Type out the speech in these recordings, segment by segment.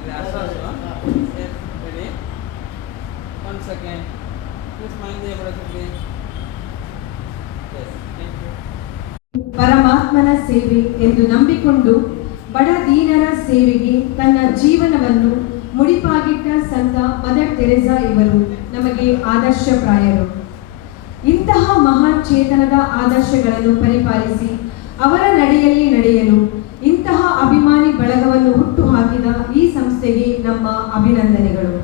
Ready? 1 second. Please mind the please. Yes. Thank you. ಪರಮಾತ್ಮನ ಸೇವೆ ಎಂದು ನಂಬಿಕೊಂಡು ಬಡ ದೀನರ ಸೇವೆಗೆ ತನ್ನ ಜೀವನವನ್ನು ಮುಡಿಪಾಗಿಟ್ಟ ಸಂತ ಮದರ್ ತೆರೆಸಾ ಇವರು ನಮಗೆ ಆದರ್ಶಪ್ರಾಯರು. ಇಂತಹ ಮಹಾನ್ ಚೇತನದ ಆದರ್ಶಗಳನ್ನು ಪರಿಪಾಲಿಸಿ ಅವರ ನಡೆಯಲ್ಲಿ ನಡೆಯಲು ಇಂತಹ ಅಭಿಮಾನಿ ಬಳಗವನ್ನು ಹುಟ್ಟು ಹಾಕಿದ ಈ ಸಂಸ್ಥೆಗೆ ನಮ್ಮ ಅಭಿನಂದನೆಗಳು.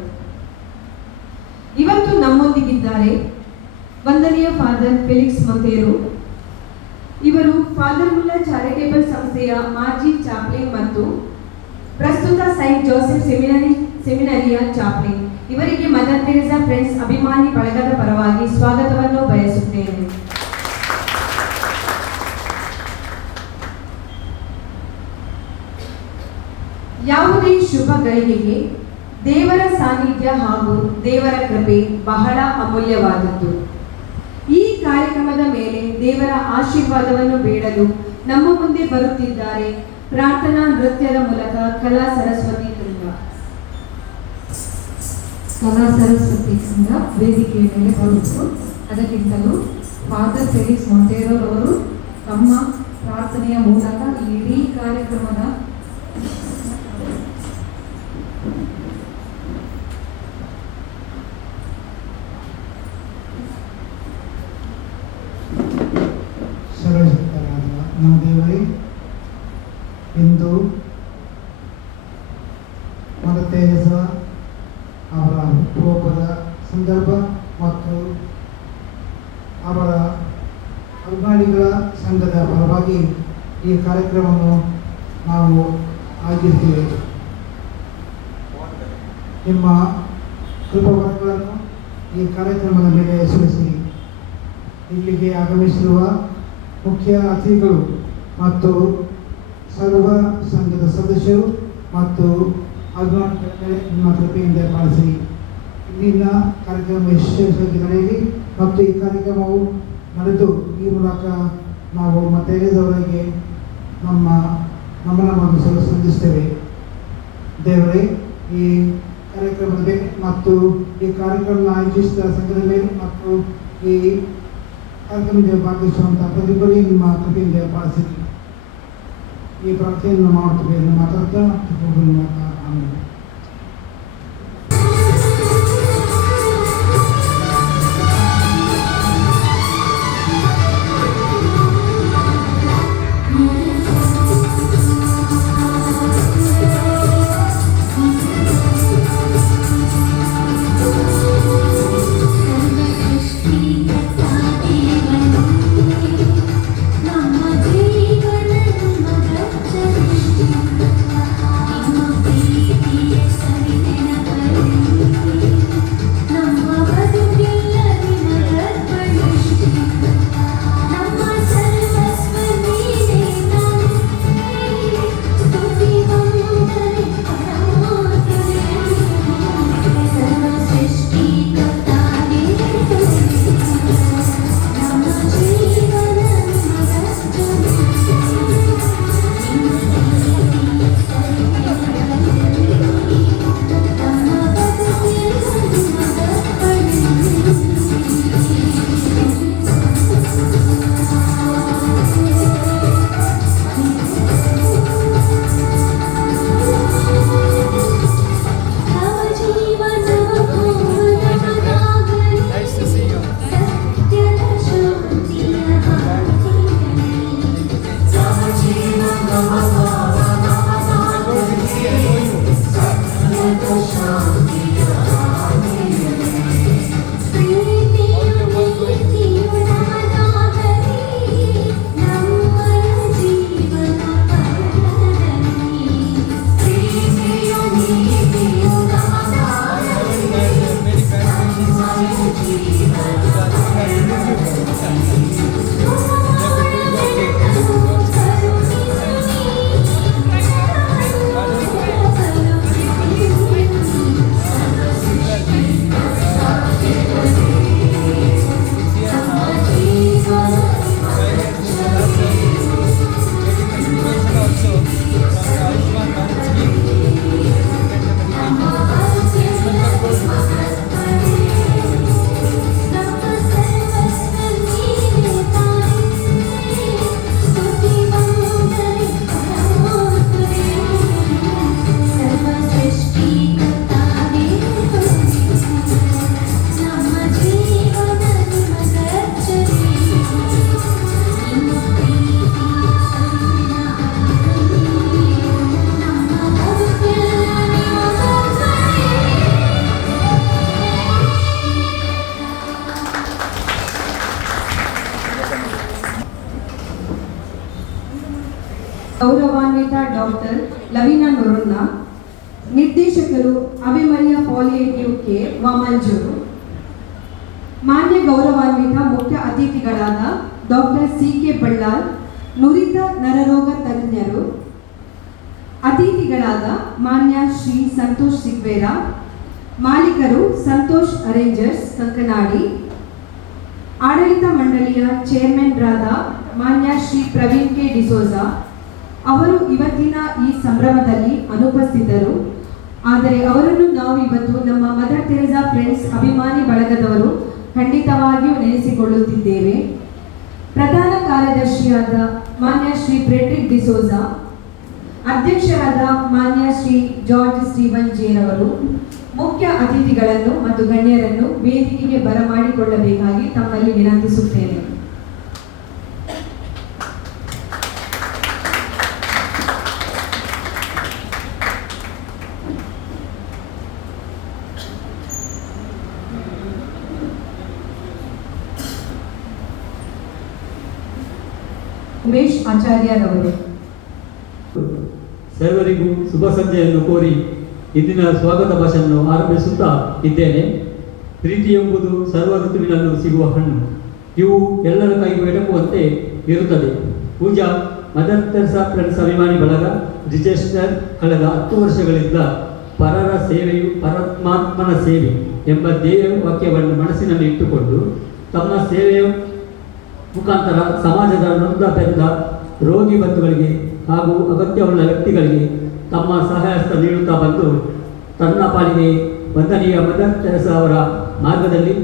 ಇವತ್ತು ನಮ್ಮೊಂದಿಗಿದ್ದಾರೆ ವಂದನೀಯ ಫಾದರ್ ಫೆಲಿಕ್ಸ್ ಮೊಂತೇರೋ. ಇವರು ಫಾದರ್ ಮುಲ್ಲಾ ಚಾರಿಟೇಬಲ್ ಸಂಸ್ಥೆಯ ಮಾಜಿ ಚಾಪ್ಲಿನ್ ಮತ್ತು ಪ್ರಸ್ತುತ ಸೈಂಟ್ ಜೋಸೆಫ್ ಸೆಮಿನರಿಯ ಚಾಪ್ಲಿನ್. ಇವರಿಗೆ ಮದರ್ ತೆರೆಸಾ ಫ್ರೆಂಡ್ಸ್ ಅಭಿಮಾನಿ ಬಳಗದ ಪರವಾಗಿ ಸ್ವಾಗತವನ್ನು ಬಯಸುತ್ತೇನೆ. ಯಾವುದೇ ಶುಭ ಗಳಿಗೆಗೆ ದೇವರ ಸಾನ್ನಿಧ್ಯ ಹಾಗೂ ದೇವರ ಕೃಪೆ ಬಹಳ ಅಮೂಲ್ಯವಾದದ್ದು. ಈ ಕಾರ್ಯಕ್ರಮದ ಮೇಲೆ ದೇವರ ಆಶೀರ್ವಾದವನ್ನು ಬೇಡಲು ನಮ್ಮ ಮುಂದೆ ಬರುತ್ತಿದ್ದಾರೆ ಪ್ರಾರ್ಥನಾ ನೃತ್ಯದ ಮೂಲಕ ಕಲಾ ಸರಸ್ವತಿ ಸಂಘ ವೇದಿಕೆಯ ಮೇಲೆ ಬರುವುದು. ಅದಕ್ಕಿಂತಲೂ ಫಾದರ್ ಫೆಲಿಕ್ಸ್ ಮೊಂಟೇರೋ ಅವರು ತಮ್ಮ ಪ್ರಾರ್ಥನೆಯ ಮೂಲಕ ಈ ಇಡೀ ಕಾರ್ಯಕ್ರಮದ ಸರ್ವಶಕ್ತರಾದ ನಮ್ಮ ದೇವರೇ, ಇಂದು ಮದರ್ ತೆರೆಸಾ ಅವರ ಹುಟ್ಟುಹಬ್ಬದ ಸಂದರ್ಭ ಮತ್ತು ಅವರ ಅಭಿಮಾನಿಗಳ ಸಂಘದ ಪರವಾಗಿ ಈ ಕಾರ್ಯಕ್ರಮವನ್ನು ನಾವು ಆಯೋಜಿಸುತ್ತೇವೆ. ನಿಮ್ಮ ಕೃಪಾವರಗಳನ್ನು ಈ ಕಾರ್ಯಕ್ರಮದ ಮೇಲೆ ಸುರಿಸಿ ಇಲ್ಲಿಗೆ ಆಗಮಿಸಿರುವ ಮುಖ್ಯ ಅತಿಥಿಗಳು ಮತ್ತು ಸರ್ವ ಸಂಘದ ಸದಸ್ಯರು ಮತ್ತು ಅಭಿಮಾನಿಗಳ ನಿಮ್ಮ ಕೃಪೆಯಿಂದ ಪಾಲಿಸಿ ಇಂದಿನ ಕಾರ್ಯಕ್ರಮ ಯಶಸ್ವಿಯಾಗಿ ನಡೆಯಲಿ ಮತ್ತು ಈ ಕಾರ್ಯಕ್ರಮವು ನಡೆದು ಈ ಮೂಲಕ ನಾವು ಮತ್ತೆ ಅವರಿಗೆ ನಮ್ಮನ್ನು ಸಂಧಿಸ್ತೇವೆ. ದೇವರೇ, ಈ ಕಾರ್ಯಕ್ರಮದ ಮೇಲೆ ಮತ್ತು ಈ ಕಾರ್ಯಕ್ರಮ ಆಯೋಜಿಸಿದ ಸಂಘದ ಮೇಲೆ ಮತ್ತು ಈ ಕಾರ್ಯಕ್ರಮದಲ್ಲಿ ಭಾಗವಹಿಸುವಂಥ ಪ್ರತಿಯೊಬ್ಬರಿಗೆ ನಿಮ್ಮ ಕೃಪೆಯಿಂದ ಪಾಲಿಸಿ ಈ ಪ್ರಾರ್ಥನೆಯನ್ನು ಮಾಡುತ್ತೇವೆ. ಮಾತಾಡ್ತಾ ಆಮೇಲೆ ನಮ್ಮ ಗೌರವಾನ್ವಿತ ಡಾಕ್ಟರ್ ಲವಿನಾ ನೊರೊನ್ನ, ನಿರ್ದೇಶಕರು ಅಭಿಮನ್ಯ ಪಾಲಿಯೇಟಿವ್ ಕೇರ್ ವಾಮಂಜೂರು, ಮಾನ್ಯ ಗೌರವಾನ್ವಿತ ಮುಖ್ಯ ಅತಿಥಿಗಳಾದ ಡಾಕ್ಟರ್ ಸಿ.ಕೆ. ಬಳ್ಳಾಲ್, ನುರಿತ ನರರೋಗ ತಜ್ಞರು, ಅತಿಥಿಗಳಾದ ಮಾನ್ಯ ಶ್ರೀ ಸಂತೋಷ್ ಸಿಗ್ವೇರಾ, ಮಾಲೀಕರು ಸಂತೋಷ್ ಅರೇಂಜರ್ಸ್ ಕಂಕನಾಡಿ, ಆಡಳಿತ ಮಂಡಳಿಯ ಚೇರ್ಮನ್ರಾದ ಮಾನ್ಯ ಶ್ರೀ ಪ್ರವೀಣ್ ಕೆ ಡಿಸೋಜಾ ಅವರು ಇವತ್ತಿನ ಈ ಸಂಭ್ರಮದಲ್ಲಿ ಅನುಪಸ್ಥಿತರು. ಆದರೆ ಅವರನ್ನು ನಾವು ಇವತ್ತು ನಮ್ಮ ಮದರ್ ತೆರೆಸಾ ಫ್ರೆಂಡ್ಸ್ ಅಭಿಮಾನಿ ಬಳಗದವರು ಖಂಡಿತವಾಗಿಯೂ ನೆನೆಸಿಕೊಳ್ಳುತ್ತಿದ್ದೇವೆ. ಪ್ರಧಾನ ಕಾರ್ಯದರ್ಶಿಯಾದ ಮಾನ್ಯ ಶ್ರೀ ಫ್ರೆಡ್ರಿಕ್ ಡಿಸೋಜಾ, ಅಧ್ಯಕ್ಷರಾದ ಮಾನ್ಯ ಶ್ರೀ ಜಾರ್ಜ್ ಸ್ಟೀವನ್ ಜೇರವರು ಮುಖ್ಯ ಅತಿಥಿಗಳನ್ನು ಮತ್ತು ಗಣ್ಯರನ್ನು ವೇದಿಕೆಗೆ ಬರಮಾಡಿಕೊಳ್ಳಬೇಕಾಗಿ ತಮ್ಮಲ್ಲಿ ವಿನಂತಿಸುತ್ತೇನೆ. ಉಮೇಶ್ ಆಚಾರ್ಯರವರು. ಸರ್ವರಿಗೂ ಶುಭ ಸಂಜೆಯನ್ನು ಕೋರಿ ಇಂದಿನ ಸ್ವಾಗತ ಭಾಷಣವನ್ನು ಆರಂಭಿಸುತ್ತಾ ಇದ್ದೇನೆ. ಪ್ರೀತಿ ಎಂಬುದು ಸರ್ವ ಋತುವಿನಲ್ಲೂ ಸಿಗುವ ಹಣ್ಣು. ಇವು ಎಲ್ಲರ ಕೈಗೂ ಎಟಕುವಂತೆ ಇರುತ್ತದೆ. ಪೂಜಾ ಮದರ್ ತೆರೆಸಾ ಫ್ರೆಂಡ್ಸ್ ಅಭಿಮಾನಿ ಬಳಗ ರಿಜಿಸ್ಟರ್ ಕಳೆದ 10 ವರ್ಷಗಳಿಂದ ಪರರ ಸೇವೆಯು ಪರಮಾತ್ಮನ ಸೇವೆ ಎಂಬ ಧ್ಯೇಯ ವಾಕ್ಯವನ್ನು ಮನಸ್ಸಿನಲ್ಲಿ ಇಟ್ಟುಕೊಂಡು ತಮ್ಮ ಸೇವೆಯ ಮುಖಾಂತರ ಸಮಾಜದ ನೊಂದ ಬೆಂದ ರೋಗಿ ಬಂಧುಗಳಿಗೆ ಹಾಗೂ ಅಗತ್ಯವುಳ್ಳ ವ್ಯಕ್ತಿಗಳಿಗೆ ತಮ್ಮ ಸಹಾಯಹಸ್ತ ನೀಡುತ್ತಾ ಬಂದು ತನ್ನ ಪಾಲಿಗೆ ವಂದನೀಯ ಮದರ್ ತೆರೆಸಾ ಅವರ ಮಾರ್ಗದಲ್ಲಿ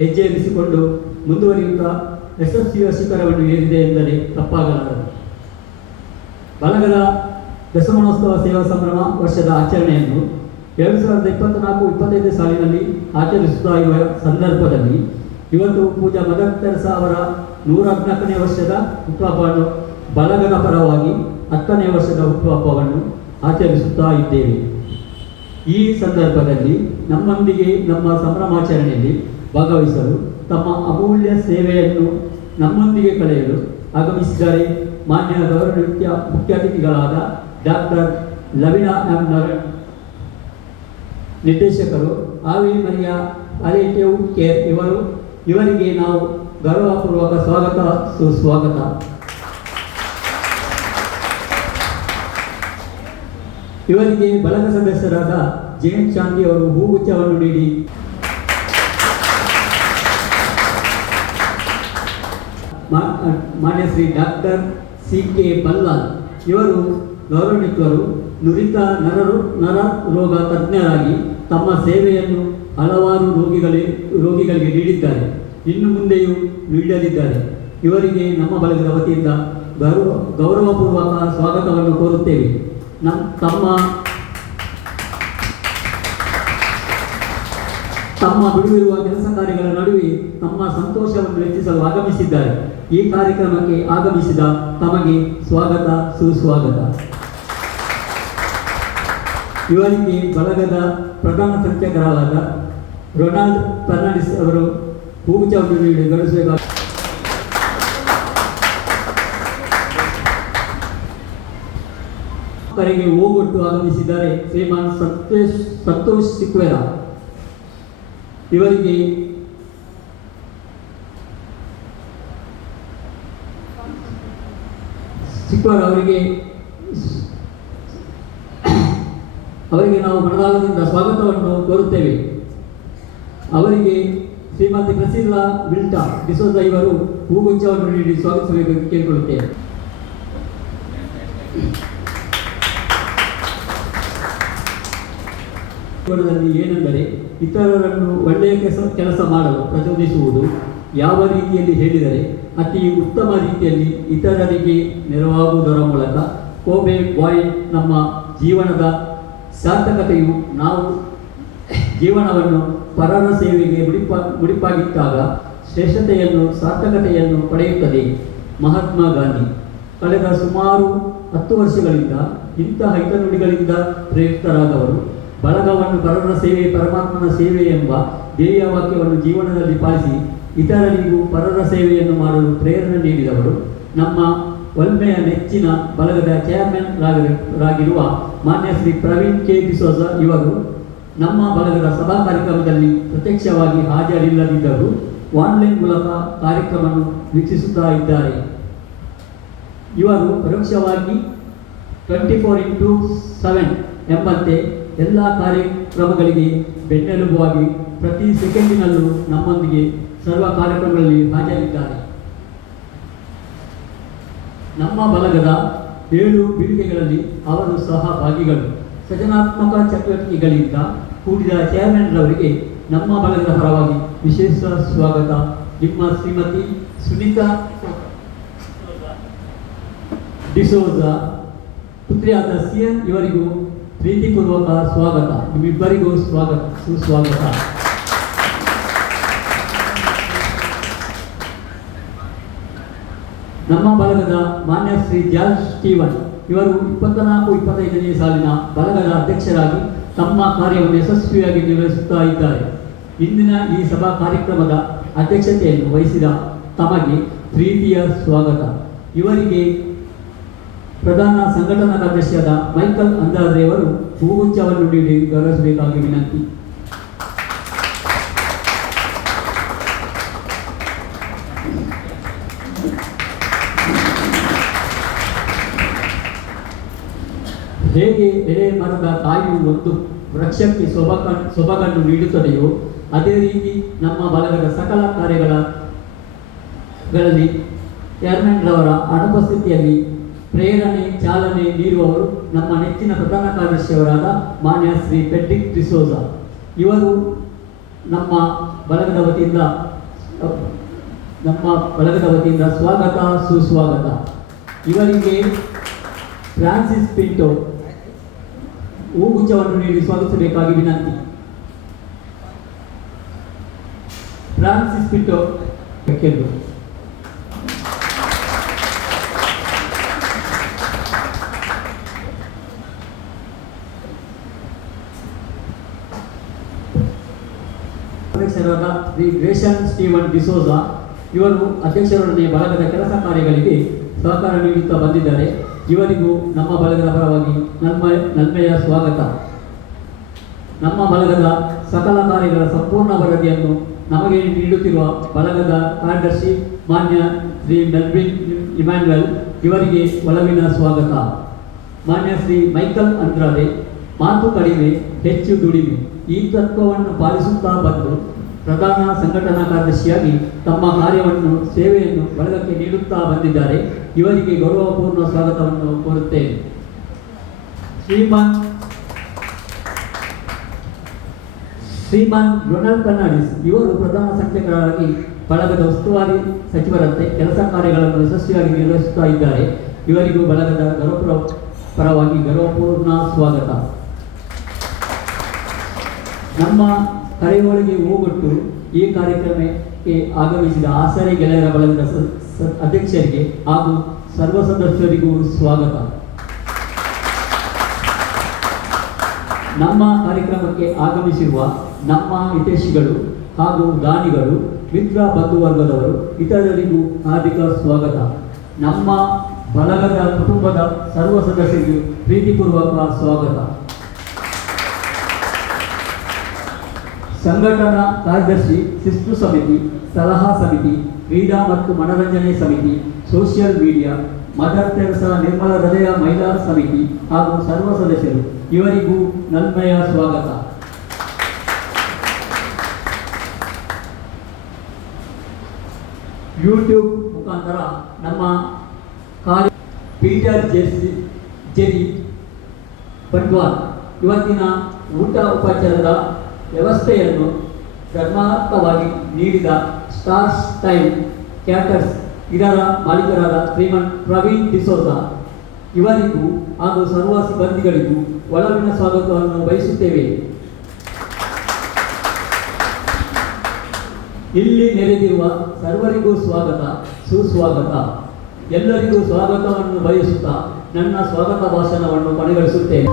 ಹೆಜ್ಜೆ ಇರಿಸಿಕೊಂಡು ಮುಂದುವರಿಯುತ್ತಾ ಯಶಸ್ವಿಯ ಶಿಖರವನ್ನು ಏರಿದೆ ಎಂದರೆ ತಪ್ಪಾಗಲಾರದು. ಬಳಗದ ದಶಮಾನೋತ್ಸವ ಸೇವಾ ಸಂಭ್ರಮ ವರ್ಷದ ಆಚರಣೆಯನ್ನು 2024-25 ಸಾಲಿನಲ್ಲಿ ಆಚರಿಸುತ್ತಾ ಇರುವ ಸಂದರ್ಭದಲ್ಲಿ ಇವತ್ತು ಪೂಜಾ ಮದರ್ ತೆರೆಸಾ ಅವರ 114ನೇ ವರ್ಷದ ಹುಟ್ಟುಹಬ್ಬವನ್ನು ಬಳಗದ ಪರವಾಗಿ 10ನೇ ವರ್ಷದ ಹುಟ್ಟುಹಬ್ಬವನ್ನು ಆಚರಿಸುತ್ತಾ ಇದ್ದೇವೆ. ಈ ಸಂದರ್ಭದಲ್ಲಿ ನಮ್ಮೊಂದಿಗೆ ನಮ್ಮ ಸಂಭ್ರಮಾಚರಣೆಯಲ್ಲಿ ಭಾಗವಹಿಸಲು ತಮ್ಮ ಅಮೂಲ್ಯ ಸೇವೆಯನ್ನು ನಮ್ಮೊಂದಿಗೆ ಕಳೆಯಲು ಆಗಮಿಸಿದ್ದಾರೆ ಮಾನ್ಯ ಗೌರವಾನ್ವಿತ ಮುಖ್ಯ ಅತಿಥಿಗಳಾದ ಡಾಕ್ಟರ್ ಲವಿನಾ ಎಂ ನೊರೊನ್, ನಿರ್ದೇಶಕರು ಅಭಿಮನ್ಯ ಪಾಲಿಯೇಟಿವ್ ಕೇರ್ ಇವರಿಗೆ ನಾವು ಗೌರವಪೂರ್ವಕ ಸ್ವಾಗತ ಸುಸ್ವಾಗತ. ಇವರಿಗೆ ಬಳಗ ಸದಸ್ಯರಾದ ಜಯಂತ್ ಶಾಂತಿ ಅವರು ಹೂಗುಚ್ಛವನ್ನು ನೀಡಿ ಮಾನ್ಯ ಶ್ರೀ ಡಾಕ್ಟರ್ ಸಿ.ಕೆ. ಬಳ್ಳಾಲ್ ಇವರು ಗೌರವಾನ್ವಿತರು ನುರಿತ ನರರೋಗ ತಜ್ಞರಾಗಿ ತಮ್ಮ ಸೇವೆಯನ್ನು ಹಲವಾರು ರೋಗಿಗಳಿಗೆ ನೀಡಿದ್ದಾರೆ, ಇನ್ನು ಮುಂದೆಯೂ ನೀಡಲಿದ್ದಾರೆ. ಇವರಿಗೆ ನಮ್ಮ ಬಳಗದ ವತಿಯಿಂದ ಗೌರವಪೂರ್ವಕ ಸ್ವಾಗತವನ್ನು ಕೋರುತ್ತೇವೆ. ತಮ್ಮ ಬಿಡುವಿರುವ ಕೆಲಸ ಕಾರ್ಯಗಳ ನಡುವೆ ತಮ್ಮ ಸಂತೋಷವನ್ನು ಹೆಚ್ಚಿಸಲು ಆಗಮಿಸಿದ್ದಾರೆ. ಈ ಕಾರ್ಯಕ್ರಮಕ್ಕೆ ಆಗಮಿಸಿದ ತಮಗೆ ಸ್ವಾಗತ ಸುಸ್ವಾಗತ. ಇವರಿಗೆ ಬಳಗದ ಪ್ರಧಾನ ಸಂಚಾಲಕರಾದ ರೊನಾಲ್ಡ್ ಫರ್ನಾಂಡಿಸ್ ಅವರು ಹೂಗುಚ್ಛವನ್ನು ನೀಡಿ ಗೌರವಿಸಬೇಕಾಗಿ ಕರೆಗೆ ಓಗೊಟ್ಟು ಆಗಮಿಸಿದ್ದಾರೆ ಶ್ರೀಮಾನ್ ಸಂತೋಷ್ ಸಿಕ್ವೇರಾ. ಇವರಿಗೆ ಅವರಿಗೆ ನಾವು ಮನದಾಳದಿಂದ ಸ್ವಾಗತವನ್ನು ಕೋರುತ್ತೇವೆ. ಅವರಿಗೆ ಶ್ರೀಮತಿ ಪ್ರಸಿಲ್ಲಾ ವಿಲ್ಟಾ ಡಿಸೋಜಾ ಇವರು ಹೂಗುಚ್ಛವನ್ನು ನೀಡಿ ಸ್ವಾಗತಿಸಬೇಕು ಕೇಳಿಕೊಳ್ಳುತ್ತೇವೆ. ಏನೆಂದರೆ ಇತರರನ್ನು ಒಳ್ಳೆಯ ಕೆಲಸ ಮಾಡಲು ಪ್ರಚೋದಿಸುವುದು. ಯಾವ ರೀತಿಯಲ್ಲಿ ಹೇಳಿದರೆ ಅತಿ ಉತ್ತಮ ರೀತಿಯಲ್ಲಿ ಇತರರಿಗೆ ನೆರವಾಗುವುದರ ಮೂಲಕ ಕೋಬೆ ಬಾಯ್ ನಮ್ಮ ಜೀವನದ ಸಾರ್ಥಕತೆಯು ನಾವು ಜೀವನವನ್ನು ಪರರ ಸೇವೆಗೆ ಮುಡಿಪಾಗಿಟ್ಟಾಗ ಶ್ರೇಷ್ಠತೆಯನ್ನು ಸಾರ್ಥಕತೆಯನ್ನು ಪಡೆಯುತ್ತದೆ. ಮಹಾತ್ಮ ಗಾಂಧಿ ಕಳೆದ ಸುಮಾರು 10 ವರ್ಷಗಳಿಂದ ಇಂತಹ ಹಿತನುಡಿಗಳಿಂದ ಪ್ರೇರಿತರಾದವರು ಬಳಗವನ್ನು ಪರರ ಸೇವೆ ಪರಮಾತ್ಮನ ಸೇವೆ ಎಂಬ ಧ್ಯೇಯ ವಾಕ್ಯವನ್ನು ಜೀವನದಲ್ಲಿ ಪಾಲಿಸಿ ಇತರರಿಗೂ ಪರರ ಸೇವೆಯನ್ನು ಮಾಡಲು ಪ್ರೇರಣೆ ನೀಡಿದವರು. ನಮ್ಮ ಒಲ್ಮೆಯ ನೆಚ್ಚಿನ ಬಳಗದ ಚೇರ್ಮನ್ ರಾಗಿರುವ ಮಾನ್ಯ ಶ್ರೀ ಪ್ರವೀಣ್ ಕೆ ಡಿಸೋಜ ಇವರು ನಮ್ಮ ಬಳಗದ ಸಭಾ ಕಾರ್ಯಕ್ರಮದಲ್ಲಿ ಪ್ರತ್ಯಕ್ಷವಾಗಿ ಹಾಜರಿಲ್ಲದಿದ್ದರೂ ಆನ್ಲೈನ್ ಮೂಲಕ ಕಾರ್ಯಕ್ರಮವನ್ನು ವೀಕ್ಷಿಸುತ್ತಾ ಇದ್ದಾರೆ. ಇವರು ಪರೋಕ್ಷವಾಗಿ 24x7 ಎಂಬಂತೆ ಎಲ್ಲ ಕಾರ್ಯಕ್ರಮಗಳಿಗೆ ಬೆನ್ನೆಲುಬಾಗಿ ಪ್ರತಿ ಸೆಕೆಂಡಿನಲ್ಲೂ ನಮ್ಮೊಂದಿಗೆ ಸರ್ವ ಕಾರ್ಯಕ್ರಮಗಳಲ್ಲಿ ಹಾಜರಿದ್ದಾರೆ. ನಮ್ಮ ಬಳಗದ 7 ಪೀಳಿಗೆಗಳಲ್ಲಿ ಅವರು ಸಹಭಾಗಿಗಳು. ಸೃಜನಾತ್ಮಕ ಚಟುವಟಿಕೆಗಳಿಂದ ಕೂಡಿದ ಚೇರ್ಮನ್ ರವರಿಗೆ ನಮ್ಮ ಬಳಗದ ಪರವಾಗಿ ವಿಶೇಷ ಸ್ವಾಗತ. ನಿಮ್ಮ ಶ್ರೀಮತಿ ಸುನೀತಾ ಡಿಸೋಜ ಪುತ್ರಿಯಾದ ಸಿಎನ್ ಇವರಿಗೂ ಪ್ರೀತಿಪೂರ್ವಕ ಸ್ವಾಗತ. ನಿಮ್ಮಿಬ್ಬರಿಗೂ ಸುಸ್ವಾಗತ. ನಮ್ಮ ಬಳಗದ ಮಾನ್ಯ ಶ್ರೀ ಜಾರ್ಜ್ ಸ್ಟೀವನ್ ಇವರು 24-25ನೇ ಸಾಲಿನ ಬಳಗದ ಅಧ್ಯಕ್ಷರಾಗಿ ತಮ್ಮ ಕಾರ್ಯವನ್ನು ಯಶಸ್ವಿಯಾಗಿ ನಿರ್ವಹಿಸುತ್ತಾ ಇದ್ದಾರೆ. ಇಂದಿನ ಈ ಸಭಾ ಕಾರ್ಯಕ್ರಮದ ಅಧ್ಯಕ್ಷತೆಯನ್ನು ವಹಿಸಿದ ತಮಗೆ ಪ್ರೀತಿಯ ಸ್ವಾಗತ. ಇವರಿಗೆ ಪ್ರಧಾನ ಸಂಘಟನಾ ಕಾರ್ಯದರ್ಶಿಯಾದ ಮೈಕಲ್ ಅಂದಾದ್ರೆ ಅವರು ಹೂಗುಚ್ಛವನ್ನು ನೀಡಿ ಗೌರವಿಸಬೇಕಾಗಿ ವಿನಂತಿ. ಹೇಗೆ ಎಳೆ ಮರದ ಕಾಯಿಯು ಒಂದು ವೃಕ್ಷಕ್ಕೆ ಸೊಬಗನ್ನು ನೀಡುತ್ತದೆಯೋ ಅದೇ ರೀತಿ ನಮ್ಮ ಬಳಗದ ಸಕಲ ಕಾರ್ಯಗಳಲ್ಲಿ ಚೇರ್ಮನ್ ರವರ ಅನುಪಸ್ಥಿತಿಯಲ್ಲಿ ಪ್ರೇರಣೆ ಚಾಲನೆ ನೀಡುವವರು ನಮ್ಮ ನೆಚ್ಚಿನ ಪ್ರಧಾನ ಕಾರ್ಯದರ್ಶಿಯವರಾದ ಮಾನ್ಯ ಶ್ರೀ ಪೆಡ್ರಿಕ್ ಡಿಸೋಜ ಇವರು ನಮ್ಮ ಬಳಗದ ವತಿಯಿಂದ ಸ್ವಾಗತ ಸುಸ್ವಾಗತ. ಇವರಿಗೆ ಫ್ರಾನ್ಸಿಸ್ ಪಿಂಟೋ ಹೂಗುಚ್ಛವನ್ನು ನೀಡಿ ಸ್ವಾಗತಿಸಬೇಕಾಗಿ ವಿನಂತಿ. ಫ್ರಾನ್ಸಿಸ್ ಪಿಂಟೋ ಕೆಲ್ಲು. ಅಧ್ಯಕ್ಷರಾದ ಶ್ರೀ ಗ್ರೇಷನ್ ಸ್ಟೀವನ್ ಡಿಸೋಜ ಇವರು ಅಧ್ಯಕ್ಷರೊಡನೆ ಬಳಗದ ಕೆಲಸ ಕಾರ್ಯಗಳಿಗೆ ಸಹಕಾರ ನೀಡುತ್ತಾ ಬಂದಿದ್ದಾರೆ. ಇವರಿಗೂ ನಮ್ಮ ಬಳಗದ ಪರವಾಗಿ ನಲ್ಮೆಯ ಸ್ವಾಗತ. ನಮ್ಮ ಬಳಗದ ಸಕಲ ಕಾರ್ಯಗಳ ಸಂಪೂರ್ಣ ವರದಿಯನ್ನು ನಮಗೆ ನೀಡುತ್ತಿರುವ ಬಳಗದ ಕಾರ್ಯದರ್ಶಿ ಮಾನ್ಯ ಶ್ರೀ ಮೆಲ್ವಿನ್ ಇಮ್ಯಾನ್ಯುಯಲ್ ಇವರಿಗೆ ಒಲವಿನ ಸ್ವಾಗತ. ಮಾನ್ಯ ಶ್ರೀ ಮೈಕಲ್ ಅಂದ್ರಾದೆ ಮಾತು ಕಡಿಮೆ ಹೆಚ್ಚು ದುಡಿಮೆ ಈ ತತ್ವವನ್ನು ಪಾಲಿಸುತ್ತಾ ಬಂದು ಪ್ರಧಾನ ಸಂಘಟನಾ ಕಾರ್ಯದರ್ಶಿಯಾಗಿ ತಮ್ಮ ಕಾರ್ಯವನ್ನು ಸೇವೆಯನ್ನು ಬಳಗಕ್ಕೆ ನೀಡುತ್ತಾ ಬಂದಿದ್ದಾರೆ. ಇವರಿಗೆ ಗೌರವಪೂರ್ಣ ಸ್ವಾಗತವನ್ನು ಕೋರುತ್ತೇನೆ. ಶ್ರೀಮಾನ್ ರೊನಾಲ್ಡ್ ಫರ್ನಾಂಡಿಸ್ ಇವರು ಪ್ರಧಾನ ಸಂಚಾಲಕರಾಗಿ ಬಳಗದ ಉಸ್ತುವಾರಿ ಸಚಿವರಂತೆ ಕೆಲಸ ಕಾರ್ಯಗಳನ್ನು ಯಶಸ್ವಿಯಾಗಿ ನಿರ್ವಹಿಸುತ್ತಾ ಇದ್ದಾರೆ. ಇವರಿಗೂ ಬಳಗದ ಪರವಾಗಿ ಗೌರವಪೂರ್ಣ ಸ್ವಾಗತ. ನಮ್ಮ ಕರೆಯೊಳಗೆ ಹೋಗೊಟ್ಟು ಈ ಕಾರ್ಯಕ್ರಮಕ್ಕೆ ಆಗಮಿಸಿದ ಆಸರೆ ಗೆಳೆಯರ ಬಳಗದ ಅಧ್ಯಕ್ಷರಿಗೆ ಹಾಗೂ ಸರ್ವ ಸದಸ್ಯರಿಗೂ ಸ್ವಾಗತ. ನಮ್ಮ ಕಾರ್ಯಕ್ರಮಕ್ಕೆ ಆಗಮಿಸಿರುವ ನಮ್ಮ ಹಿತೈಷಿಗಳು ಹಾಗೂ ದಾನಿಗಳು, ಮಿತ್ರ ಬಂಧುವರ್ಗದವರು ಇತರರಿಗೂ ಹಾರ್ದಿಕ ಸ್ವಾಗತ. ನಮ್ಮ ಬಳಗದ ಕುಟುಂಬದ ಸರ್ವ ಸದಸ್ಯರಿಗೂ ಪ್ರೀತಿಪೂರ್ವಕ ಸ್ವಾಗತ. ಸಂಘಟನಾ ಕಾರ್ಯದರ್ಶಿ, ಶಿಸ್ತು ಸಮಿತಿ, ಸಲಹಾ ಸಮಿತಿ, ಕ್ರೀಡಾ ಮತ್ತು ಮನರಂಜನೆ ಸಮಿತಿ, ಸೋಷಿಯಲ್ ಮೀಡಿಯಾ, ಮದರ್ ತೆರೆಸಾ ನಿರ್ಮಲ ಹೃದಯ ಮಹಿಳಾ ಸಮಿತಿ ಹಾಗೂ ಸರ್ವ ಸದಸ್ಯರು ಇವರಿಗೂ ನಲ್ಮೆಯ ಸ್ವಾಗತ. ಯೂಟ್ಯೂಬ್ ಮುಖಾಂತರ ನಮ್ಮ ಕಾರ್ಯ ಪೀಟರ್ ಜೆರಿ ಬಂಟ್ವಾಲ್ ಇವತ್ತಿನ ಊಟ ಉಪಚಾರದ ವ್ಯವಸ್ಥೆಯನ್ನು ಧರ್ಮಾರ್ಥವಾಗಿ ನೀಡಿದ ಸ್ಟಾರ್ಸ್ ಟೈಮ್ ಕ್ಯಾಟರ್ಸ್ ಇದರ ಮಾಲೀಕರಾದ ಶ್ರೀಮನ್ ಪ್ರವೀಣ್ ಡಿಸೋಜ ಇವರಿಗೂ ಹಾಗೂ ಸರ್ವ ಸಿಬ್ಬಂದಿಗಳಿಗೂ ಒಲವಿನ ಸ್ವಾಗತವನ್ನು ಬಯಸುತ್ತೇವೆ. ಇಲ್ಲಿ ನೆರೆದಿರುವ ಸರ್ವರಿಗೂ ಸ್ವಾಗತ ಸುಸ್ವಾಗತ. ಎಲ್ಲರಿಗೂ ಸ್ವಾಗತವನ್ನು ಬಯಸುತ್ತಾ ನನ್ನ ಸ್ವಾಗತ ಭಾಷಣವನ್ನು ಕೊನೆಗೊಳಿಸುತ್ತೇನೆ.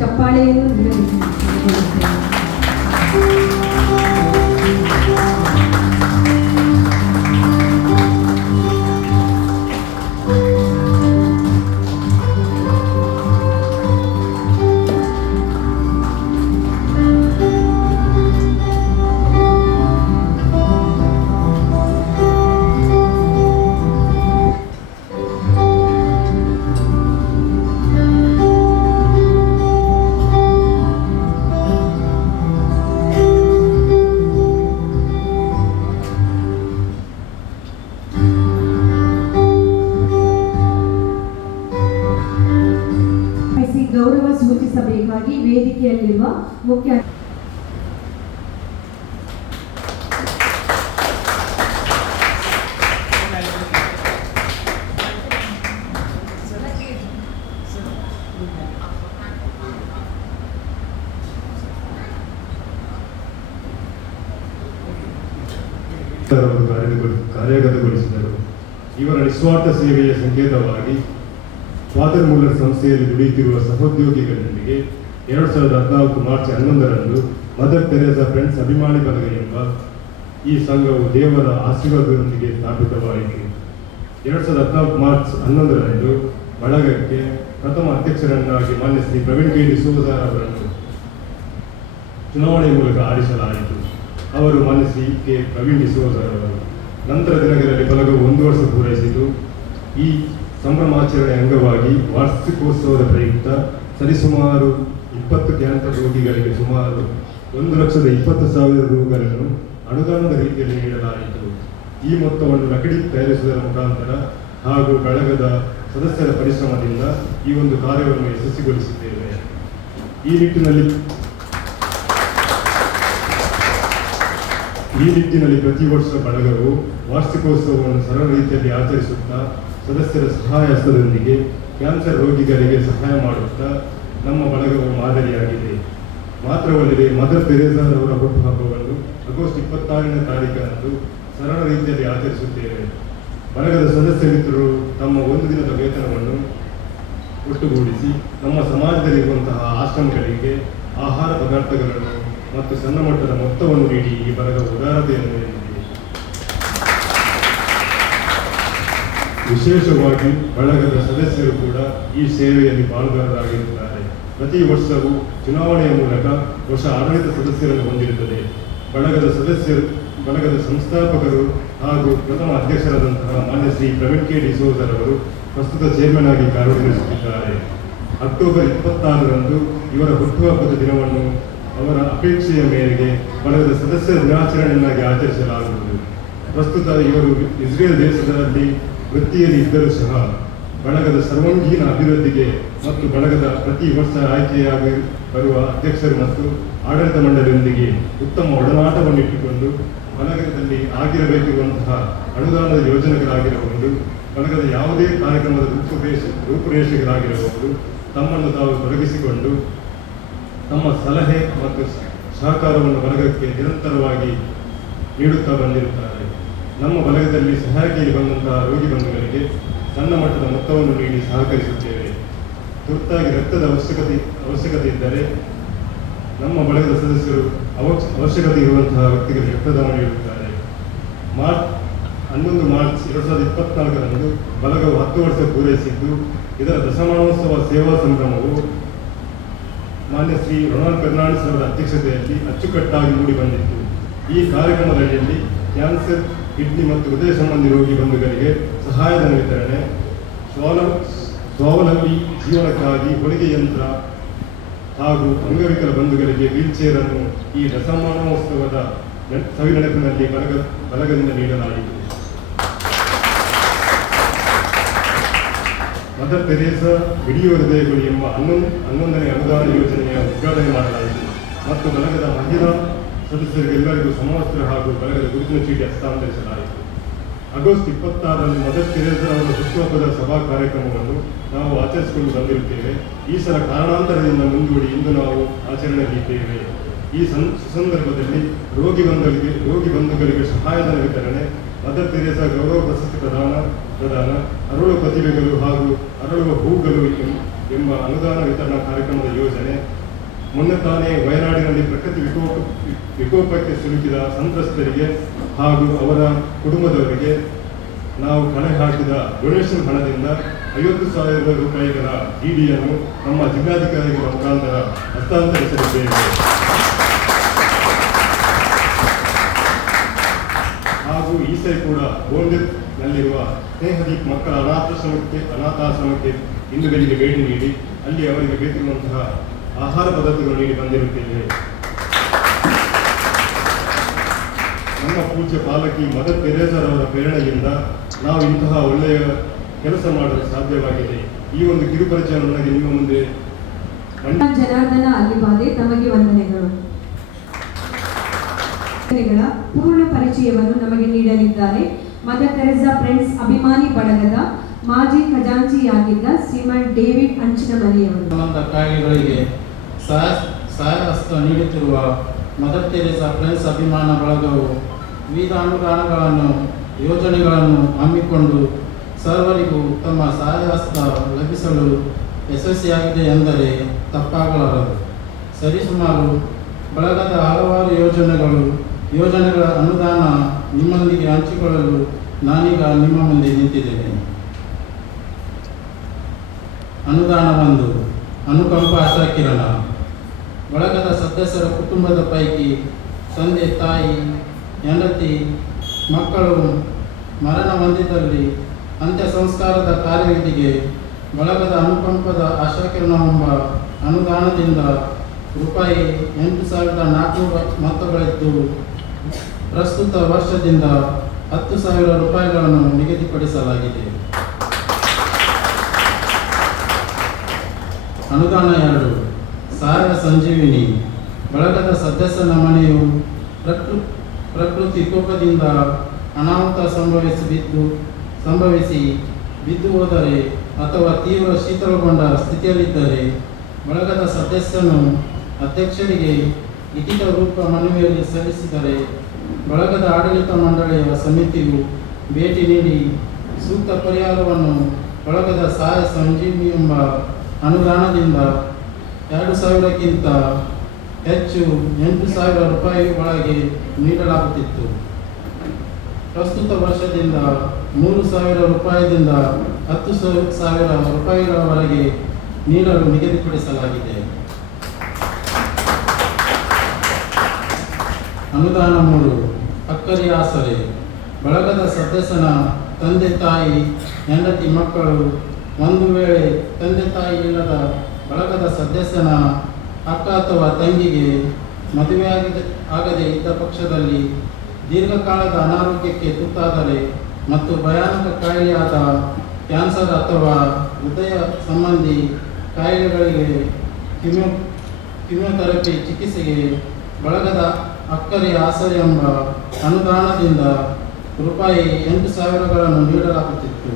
ಚಪ್ಪಾಳೆಯನ್ನು ನೀಡಬೇಕು. ಗೌರವ ಸೂಚಿಸಬೇಕಾಗಿ ವೇದಿಕೆಯಲ್ಲಿರುವ ಮುಖ್ಯ ಕಾರ್ಯಗತಗೊಳಿಸಿದರು. ಇವರ ನಿಸ್ವಾರ್ಥ ಸೇವೆಯ ಸಂಕೇತವಾಗಿ ಫಾದರ್ ಮುಲ್ಲರ್ ಸಂಸ್ಥೆಯಲ್ಲಿ ದುಡಿಯುತ್ತಿರುವ ಸಹೋದ್ಯೋಗಿಗಳೊಂದಿಗೆ 2014 ಮಾರ್ಚ್ 11ರಂದು ಮದರ್ ತೆರೇಸಾ ಫ್ರೆಂಡ್ಸ್ ಅಭಿಮಾನಿ ಬಳಗ ಎಂಬ ಈ ಸಂಘವು ದೇವರ ಆಶೀರ್ವಾದದೊಂದಿಗೆ ಸ್ಥಾಪಿತವಾಯಿತು. 2014 ಮಾರ್ಚ್ 11ರಂದು ಬಳಗಕ್ಕೆ ಪ್ರಥಮ ಅಧ್ಯಕ್ಷರನ್ನಾಗಿ ಮಾನ್ಯ ಶ್ರೀ ಪ್ರವೀಣ್ ಕೆ ಡಿಸೋಜ ಅವರನ್ನು ಚುನಾವಣೆ ಮೂಲಕ ಆರಿಸಲಾಯಿತು. ಅವರು ಮಾನ್ಯ ಶ್ರೀ ಕೆ ಪ್ರವೀಣ್ ಡಿಸೋಜ ಅವರು. ನಂತರ ದಿನಗಳಲ್ಲಿ ಬಳಗವು 1 ವರ್ಷ ಪೂರೈಸಿತು. ಈ ಸಂಭ್ರಮಾಚರಣೆ ಅಂಗವಾಗಿ ವಾರ್ಷಿಕೋತ್ಸವದ ಪ್ರಯುಕ್ತ ಸರಿಸುಮಾರು 20 ಕ್ಯಾನ್ಸರ್ ರೋಗಿಗಳಿಗೆ ಸುಮಾರು 1,20,000 ರೂಗಳನ್ನು ಅನುದಾನದ ರೀತಿಯಲ್ಲಿ ನೀಡಲಾಯಿತು. ಈ ಮೊತ್ತವನ್ನು ನಕಲಿ ತಯಾರಿಸುವುದರ ಮುಖಾಂತರ ಹಾಗೂ ಬಳಗದ ಸದಸ್ಯರ ಪರಿಶ್ರಮದಿಂದ ಈ ಒಂದು ಕಾರ್ಯವನ್ನು ಯಶಸ್ವಿಗೊಳಿಸಿದ್ದೇವೆ. ಈ ನಿಟ್ಟಿನಲ್ಲಿ ಪ್ರತಿ ವರ್ಷ ಬಳಗವು ವಾರ್ಷಿಕೋತ್ಸವವನ್ನು ಸರಳ ರೀತಿಯಲ್ಲಿ ಆಚರಿಸುತ್ತಾ ಸದಸ್ಯರ ಸಹಾಯ ಹಸ್ತದೊಂದಿಗೆ ಕ್ಯಾನ್ಸರ್ ರೋಗಿಗಳಿಗೆ ಸಹಾಯ ಮಾಡುತ್ತಾ ನಮ್ಮ ಬಳಗವು ಮಾದರಿಯಾಗಿದೆ. ಮಾತ್ರವಲ್ಲದೆ ಮದರ್ ತೆರೇಸಾ ಅವರ ಹುಟ್ಟುಹಬ್ಬವನ್ನು ಆಗಸ್ಟ್ 26ನೇ ತಾರೀಖರಂದು ಸರಳ ರೀತಿಯಲ್ಲಿ ಆಚರಿಸುತ್ತೇವೆ. ಬಳಗದ ಸದಸ್ಯ ಮಿತ್ರರು ತಮ್ಮ 1 ದಿನದ ವೇತನವನ್ನು ಒಟ್ಟುಗೂಡಿಸಿ ನಮ್ಮ ಸಮಾಜದಲ್ಲಿರುವಂತಹ ಆಶ್ರಮಗಳಿಗೆ ಆಹಾರ ಪದಾರ್ಥಗಳನ್ನು ಮತ್ತು ಸಣ್ಣ ಮಟ್ಟದ ಮೊತ್ತವನ್ನು ನೀಡಿ ಈ ಬಳಗ ಉದಾರತೆಯನ್ನು ನೀಡಿದೆ. ವಿಶೇಷವಾಗಿ ಬಳಗದ ಸದಸ್ಯರು ಕೂಡ ಈ ಸೇವೆಯಲ್ಲಿ ಪಾಲುದಾರರಾಗಿರುತ್ತಾರೆ. ಪ್ರತಿ ವರ್ಷವೂ ಚುನಾವಣೆಯ ಮೂಲಕ ಹೊಸ ಆಡಳಿತ ಸದಸ್ಯರನ್ನು ಹೊಂದಿರುತ್ತದೆ. ಬಳಗದ ಸಂಸ್ಥಾಪಕರು ಹಾಗೂ ಪ್ರಥಮ ಅಧ್ಯಕ್ಷರಾದಂತಹ ಮಾನ್ಯ ಶ್ರೀ ಪ್ರವೀಣ್ ಕೆ ಡಿಸೋಜರ್ ಅವರು ಪ್ರಸ್ತುತ ಚೇರ್ಮನ್ ಆಗಿ ಕಾರ್ಯನಿರ್ವಹಿಸುತ್ತಿದ್ದಾರೆ. ಅಕ್ಟೋಬರ್ 26ರಂದು ಇವರ ಹುಟ್ಟುಹಬ್ಬದ ದಿನವನ್ನು ಅವರ ಅಪೇಕ್ಷೆಯ ಮೇರೆಗೆ ಬಳಗದ ಸದಸ್ಯರ ದಿನಾಚರಣೆಯನ್ನಾಗಿ ಆಚರಿಸಲಾಗುವುದು. ಪ್ರಸ್ತುತ ಇವರು ಇಸ್ರೇಲ್ ದೇಶದಲ್ಲಿ ವೃತ್ತಿಯಲ್ಲಿ ಇದ್ದರೂ ಸಹ ಬಳಗದ ಸರ್ವಾಂಗೀಣ ಅಭಿವೃದ್ಧಿಗೆ ಮತ್ತು ಬಳಗದ ಪ್ರತಿ ವರ್ಷ ಆಯ್ಕೆಯಾಗಿ ಬರುವ ಅಧ್ಯಕ್ಷರು ಮತ್ತು ಆಡಳಿತ ಮಂಡಳಿಯೊಂದಿಗೆ ಉತ್ತಮ ಒಡನಾಟವನ್ನು ಇಟ್ಟುಕೊಂಡು ಬಳಗದಲ್ಲಿ ಆಗಿರಬೇಕಿರುವಂತಹ ಅನುದಾನದ ಯೋಜನೆಗಳಾಗಿರಬಹುದು, ಬಳಗದ ಯಾವುದೇ ಕಾರ್ಯಕ್ರಮದ ರೂಪುರೇಷೆಗಳಾಗಿರಬಹುದು ತಮ್ಮನ್ನು ತಾವು ತೊಡಗಿಸಿಕೊಂಡು ತಮ್ಮ ಸಲಹೆ ಮತ್ತು ಸಹಕಾರವನ್ನು ಬಳಗಕ್ಕೆ ನಿರಂತರವಾಗಿ ನೀಡುತ್ತಾ ಬಂದಿರುತ್ತಾರೆ. ನಮ್ಮ ಬಳಗದಲ್ಲಿ ಸಹಾಯಕಿಯಲ್ಲಿ ಬಂದಂತಹ ರೋಗಿ ಬಂಧುಗಳಿಗೆ ಸಣ್ಣ ಮಟ್ಟದ ಮೊತ್ತವನ್ನು ನೀಡಿ ಸಹಕರಿಸುತ್ತೇವೆ. ತುರ್ತಾಗಿ ರಕ್ತದ ಅವಶ್ಯಕತೆ ಇದ್ದರೆ ನಮ್ಮ ಬಳಗದ ಸದಸ್ಯರು ಅವಶ್ಯಕತೆ ಇರುವಂತಹ ವ್ಯಕ್ತಿಗಳಿಗೆ ರಕ್ತದಾನ ನೀಡುತ್ತಾರೆ. 11 ಮಾರ್ಚ್ 2024ರಂದು ಬಳಗವು 10 ವರ್ಷ ಪೂರೈಸಿದ್ದು, ಇದರ ದಶಮಾನೋತ್ಸವ ಸೇವಾ ಸಂಭ್ರಮವು ಮಾನ್ಯ ಶ್ರೀ ರೊನಾಲ್ಡ್ ಫೆರ್ನಾಂಡಿಸ್ ಅವರ ಅಧ್ಯಕ್ಷತೆಯಲ್ಲಿ ಅಚ್ಚುಕಟ್ಟಾಗಿ ಮೂಡಿ ಬಂದಿತ್ತು. ಈ ಕಾರ್ಯಕ್ರಮದಲ್ಲಿ ಕ್ಯಾನ್ಸರ್, ಕಿಡ್ನಿ ಮತ್ತು ಹೃದಯ ಸಂಬಂಧಿ ರೋಗಿ ಬಂಧುಗಳಿಗೆ ಸಹಾಯಧನ ವಿತರಣೆ, ಸ್ವಾವಲಂಬಿ ಜೀವನಕ್ಕಾಗಿ ಹೊಲಿಗೆ ಯಂತ್ರ ಹಾಗೂ ಅಂಗವಿಕಲ ಬಂಧುಗಳಿಗೆ ವೀಲ್ಚೇರ್ ಅನ್ನು ಈ ದಶಮಾನೋತ್ಸವದ ಸವಿನೆನಪಿನಲ್ಲಿ ಬಳಗದಿಂದ ನೀಡಲಾಯಿತು. ಮದರ್ ತೆರೇಸಾ ವಿಡಿಯೋ ಹೃದಯಗಳು ಎಂಬ 11ನೇ ಅನುದಾನ ಯೋಜನೆಯ ಉದ್ಘಾಟನೆ ಮಾಡಲಾಯಿತು ಮತ್ತು ಬಳಗದ ಮಹಿಳಾ ಸದಸ್ಯರಿಗೆಲ್ಲರಿಗೂ ಸಮವಸ್ತ್ರ ಹಾಗೂ ಬಳಗದ ಗುರುತಿನ ಚೀಟಿ ಹಸ್ತಾಂತರಿಸಲಾಯಿತು. ಆಗಸ್ಟ್ 26ರಂದು ಮದರ್ ತೆರೇಸಾ ಅವರ ಹುಟ್ಟುಹಬ್ಬದ ಸಭಾ ಕಾರ್ಯಕ್ರಮವನ್ನು ನಾವು ಆಚರಿಸಿಕೊಂಡು ಬಂದಿರುತ್ತೇವೆ. ಈ ಸಲ ಕಾರಣಾಂತರದಿಂದ ಮುಂದೂಡಿ ಇಂದು ನಾವು ಆಚರಣೆಯಲ್ಲಿದ್ದೇವೆ. ಈ ಸಂದರ್ಭದಲ್ಲಿ ರೋಗಿ ಬಂಧುಗಳಿಗೆ ಸಹಾಯಧನ ವಿತರಣೆ, ಮದರ್ ತೆರೇಸಾ ಗೌರವ ಪ್ರಶಸ್ತಿ ಪ್ರದಾನ, ಅರಳುವ ಪ್ರತಿಭೆಗಳು ಹಾಗೂ ಅರಳುವ ಹೂಗಳು ಎಂಬ ಅನುದಾನ ವಿತರಣಾ ಕಾರ್ಯಕ್ರಮದ ಯೋಜನೆ, ಮೊನ್ನೆ ತಾನೇ ವಯನಾಡಿನಲ್ಲಿ ಪ್ರಕೃತಿ ವಿಕೋಪಕ್ಕೆ ಸಿಲುಕಿದ ಸಂತ್ರಸ್ತರಿಗೆ ಹಾಗೂ ಅವರ ಕುಟುಂಬದವರಿಗೆ ನಾವು ಕಲೆ ಹಾಕಿದ ಡೊನೇಷನ್ ಹಣದಿಂದ 50,000 ರೂಪಾಯಿಗಳ ಡಿಡಿಯನ್ನು ನಮ್ಮ ಜಿಲ್ಲಾಧಿಕಾರಿಗಳ ಮುಖಾಂತರ ಹಸ್ತಾಂತರಿಸಲಿದ್ದೇವೆ. ಹಾಗೂ ಈಸೆ ಕೂಡ ಗೋಂದಿನಲ್ಲಿರುವ ಸ್ನೇಹದೀಪ್ ಮಕ್ಕಳ ಅನಾಥಾಶ್ರಮಕ್ಕೆ ಇಂದು ಬೆಳಿಗ್ಗೆ ಭೇಟಿ ನೀಡಿ ಅಲ್ಲಿ ಅವರಿಗೆ ಬೇಕಾಗಿರುವಂತಹ ಆಹಾರ ಪದಾರ್ಥಗಳು ನೀಡಿ ಬಂದಿರುತ್ತೇವೆ. ನಮ್ಮ ಪೂಜ್ಯ ಪಾಲಕಿ ಮದರ್ ತೆರೇಸರವರ ಪ್ರೇರಣೆಯಿಂದ ನಾವು ಇಂತಹ ಒಳ್ಳೆಯ ಕೆಲಸ ಮಾಡಲು ಸಾಧ್ಯವಾಗಿದೆ. ಈ ಒಂದು ಕಿರುಪರಿಚಯ ನನಗೆ ನಿಮ್ಮ ಮುಂದೆ ಜನಾರ್ದನ ಅಲ್ಲಿಬಾದೆ ತಮಗೆ ವಂದನೆಗಳು. ಪೂರ್ಣ ಪರಿಚಯವನ್ನು ನಮಗೆ ನೀಡಲಿದ್ದಾರೆ ಮದರ್ ತೆರೇಸಾ ಫ್ರೆಂಡ್ಸ್ ಅಭಿಮಾನಿ ಬಳಗದ ಮಾಜಿ ಖಜಾಂಚಿಯಾಗಿದ್ದ ಶ್ರೀಮನ್ ಡೇವಿಡ್ ಅಂಚಿನಮನೆಯವರು. ಸಂಬಂಧ ಕಾಯಿಲೆಗಳಿಗೆ ಸಹಾಯ ಹಸ್ತ ನೀಡುತ್ತಿರುವ ಮದರ್ ತೆರೇಸಾ ಫ್ರೆಂಡ್ಸ್ ಅಭಿಮಾನ ಬಳಗವು ವಿವಿಧ ಅನುದಾನಗಳನ್ನು ಯೋಜನೆಗಳನ್ನು ಹಮ್ಮಿಕೊಂಡು ಸರ್ವರಿಗೂ ತಮ್ಮ ಸಹಾಯ ಹಸ್ತ ಲಭಿಸಲು ಯಶಸ್ವಿಯಾಗಿದೆ ಎಂದರೆ ತಪ್ಪಾಗಲಾರದು. ಸರಿಸುಮಾರು ಬಳಗದ ಹಲವಾರು ಯೋಜನೆಗಳ ಅನುದಾನ ನಿಮ್ಮೊಂದಿಗೆ ಹಂಚಿಕೊಳ್ಳಲು ನಾನೀಗ ನಿಮ್ಮ ಮುಂದೆ ನಿಂತಿದ್ದೇನೆ. ಅನುದಾನ 1, ಅನುಕಂಪ ಆಶಾಕಿರಣ. ಬಳಗದ ಸದಸ್ಯರ ಕುಟುಂಬದ ಪೈಕಿ ತಂದೆ, ತಾಯಿ, ಹೆಂಡತಿ, ಮಕ್ಕಳು ಮರಣ ಹೊಂದಿದಲ್ಲಿ ಅಂತ್ಯ ಸಂಸ್ಕಾರದ ಕಾರ್ಯವಿಧಿಗೆ ಬಳಗದ ಅನುಕಂಪದ ಆಶಾಕಿರಣವೆಂಬ ಅನುದಾನದಿಂದ ರೂಪಾಯಿ 8,400 ಮೊತ್ತಗಳಿದ್ದು ಪ್ರಸ್ತುತ ವರ್ಷದಿಂದ 10,000 ರೂಪಾಯಿಗಳನ್ನು ನಿಗದಿಪಡಿಸಲಾಗಿದೆ. ಅನುದಾನ 2, ಸಹಾಯ ಸಂಜೀವಿನಿ. ಬಳಗದ ಸದಸ್ಯನ ಮನೆಯು ಪ್ರಕೃತಿ ಕೋಪದಿಂದ ಅನಾಹುತ ಸಂಭವಿಸಿ ಬಿದ್ದು ಹೋದರೆ ಅಥವಾ ತೀವ್ರ ಶೀತಲಗೊಂಡ ಸ್ಥಿತಿಯಲ್ಲಿದ್ದರೆ ಬಳಗದ ಸದಸ್ಯನು ಅಧ್ಯಕ್ಷರಿಗೆ ಲಿಖಿತ ರೂಪ ಮನವಿಯಲ್ಲಿ ಸಲ್ಲಿಸಿದರೆ ಬಳಗದ ಆಡಳಿತ ಮಂಡಳಿಯ ಸಮಿತಿಯು ಭೇಟಿ ನೀಡಿ ಸೂಕ್ತ ಪರಿಹಾರವನ್ನು ಬಳಗದ ಸಹಾಯ ಸಂಜೀವಿನಿ ಎಂಬ ಅನುದಾನದಿಂದ 2,000ಕ್ಕಿಂತ ಹೆಚ್ಚು 8,000 ರೂಪಾಯಿ ಒಳಗೆ ನೀಡಲಾಗುತ್ತಿತ್ತು. ಪ್ರಸ್ತುತ ವರ್ಷದಿಂದ 3,000 ರೂಪಾಯಿದಿಂದ 10,000 ರೂಪಾಯಿಗಳವರೆಗೆ ನೀಡಲು ನಿಗದಿಪಡಿಸಲಾಗಿದೆ. ಅನುದಾನ 3, ಅಕ್ಕರಿ ಆಸರೆ. ಬಳಗದ ಸದಸ್ಯನ ತಂದೆ, ತಾಯಿ, ಹೆಂಡತಿ, ಮಕ್ಕಳು ಒಂದು ವೇಳೆ ತಂದೆ ತಾಯಿ ಇಲ್ಲದ ಬಳಗದ ಸದಸ್ಯನ ಅಕ್ಕ ಅಥವಾ ತಂಗಿಗೆ ಮದುವೆ ಆಗದೇ ಇದ್ದ ಪಕ್ಷದಲ್ಲಿ ದೀರ್ಘಕಾಲದ ಅನಾರೋಗ್ಯಕ್ಕೆ ತುತ್ತಾದರೆ ಮತ್ತು ಭಯಾನಕ ಕಾಯಿಲೆಯಾದ ಕ್ಯಾನ್ಸರ್ ಅಥವಾ ಹೃದಯ ಸಂಬಂಧಿ ಕಾಯಿಲೆಗಳಿಗೆ ಕಿಮೋಥೆರಪಿ ಚಿಕಿತ್ಸೆಗೆ ಬಳಗದ ಅಕ್ಕರೆ ಆಸರೆ ಎಂಬ ಅನುದಾನದಿಂದ ರೂಪಾಯಿ 8,000ಗಳನ್ನು ನೀಡಲಾಗುತ್ತಿತ್ತು.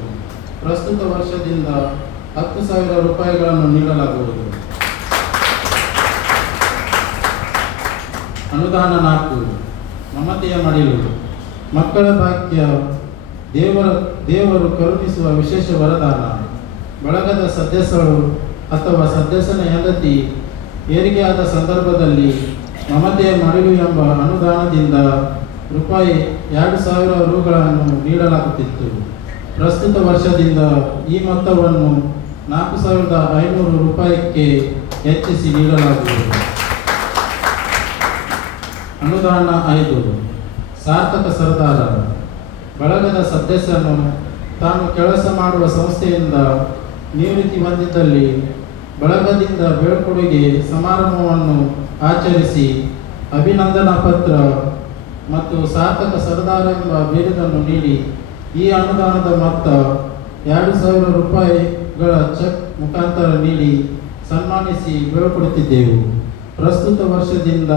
ಪ್ರಸ್ತುತ ವರ್ಷದಿಂದ 10,000 ರೂಪಾಯಿಗಳನ್ನು ನೀಡಲಾಗುವುದು. ಅನುದಾನ 4, ಮಮತೆಯ ಮಡಿಲು. ಮಕ್ಕಳ ಭಾಗ್ಯ ದೇವರು ಕರುಣಿಸುವ ವಿಶೇಷ ವರದಾನ. ಬಳಗದ ಸದಸ್ಯರು ಅಥವಾ ಸದಸ್ಯನ ಹೆಂಡತಿ ಏರಿಕೆಯಾದ ಸಂದರ್ಭದಲ್ಲಿ ಮಮತೆಯ ಮಡಿಲು ಎಂಬ ಅನುದಾನದಿಂದ ರೂಪಾಯಿ 2,000 ರೂಗಳನ್ನು ನೀಡಲಾಗುತ್ತಿತ್ತು. ಪ್ರಸ್ತುತ ವರ್ಷದಿಂದ ಈ ಮೊತ್ತವನ್ನು 4,500 ರೂಪಾಯಿಗೆ ಹೆಚ್ಚಿಸಿ ನೀಡಲಾಗುವುದು. ಅನುದಾನ 5, ಸಾರ್ಥಕ ಸರ್ದಾರ. ಬಳಗದ ಸದಸ್ಯನು ತಾನು ಕೆಲಸ ಮಾಡುವ ಸಂಸ್ಥೆಯಿಂದ ನಿವೃತ್ತಿ ಹೊಂದಿದ್ದಲ್ಲಿ ಬಳಗದಿಂದ ಬೀಳ್ಕೊಡುಗೆ ಸಮಾರಂಭವನ್ನು ಆಚರಿಸಿ ಅಭಿನಂದನಾ ಪತ್ರ ಮತ್ತು ಸಾರ್ಥಕ ಸರ್ದಾರ ಎಂಬ ಬಿರುದನ್ನು ನೀಡಿ ಈ ಅನುದಾನದ ಮೊತ್ತ 2,000 ರೂಪಾಯಿಗಳ ಚೆಕ್ ಮುಖಾಂತರ ನೀಡಿ ಸನ್ಮಾನಿಸಿ ಬೀಳ್ಕೊಡುತ್ತಿದ್ದೆವು. ಪ್ರಸ್ತುತ ವರ್ಷದಿಂದ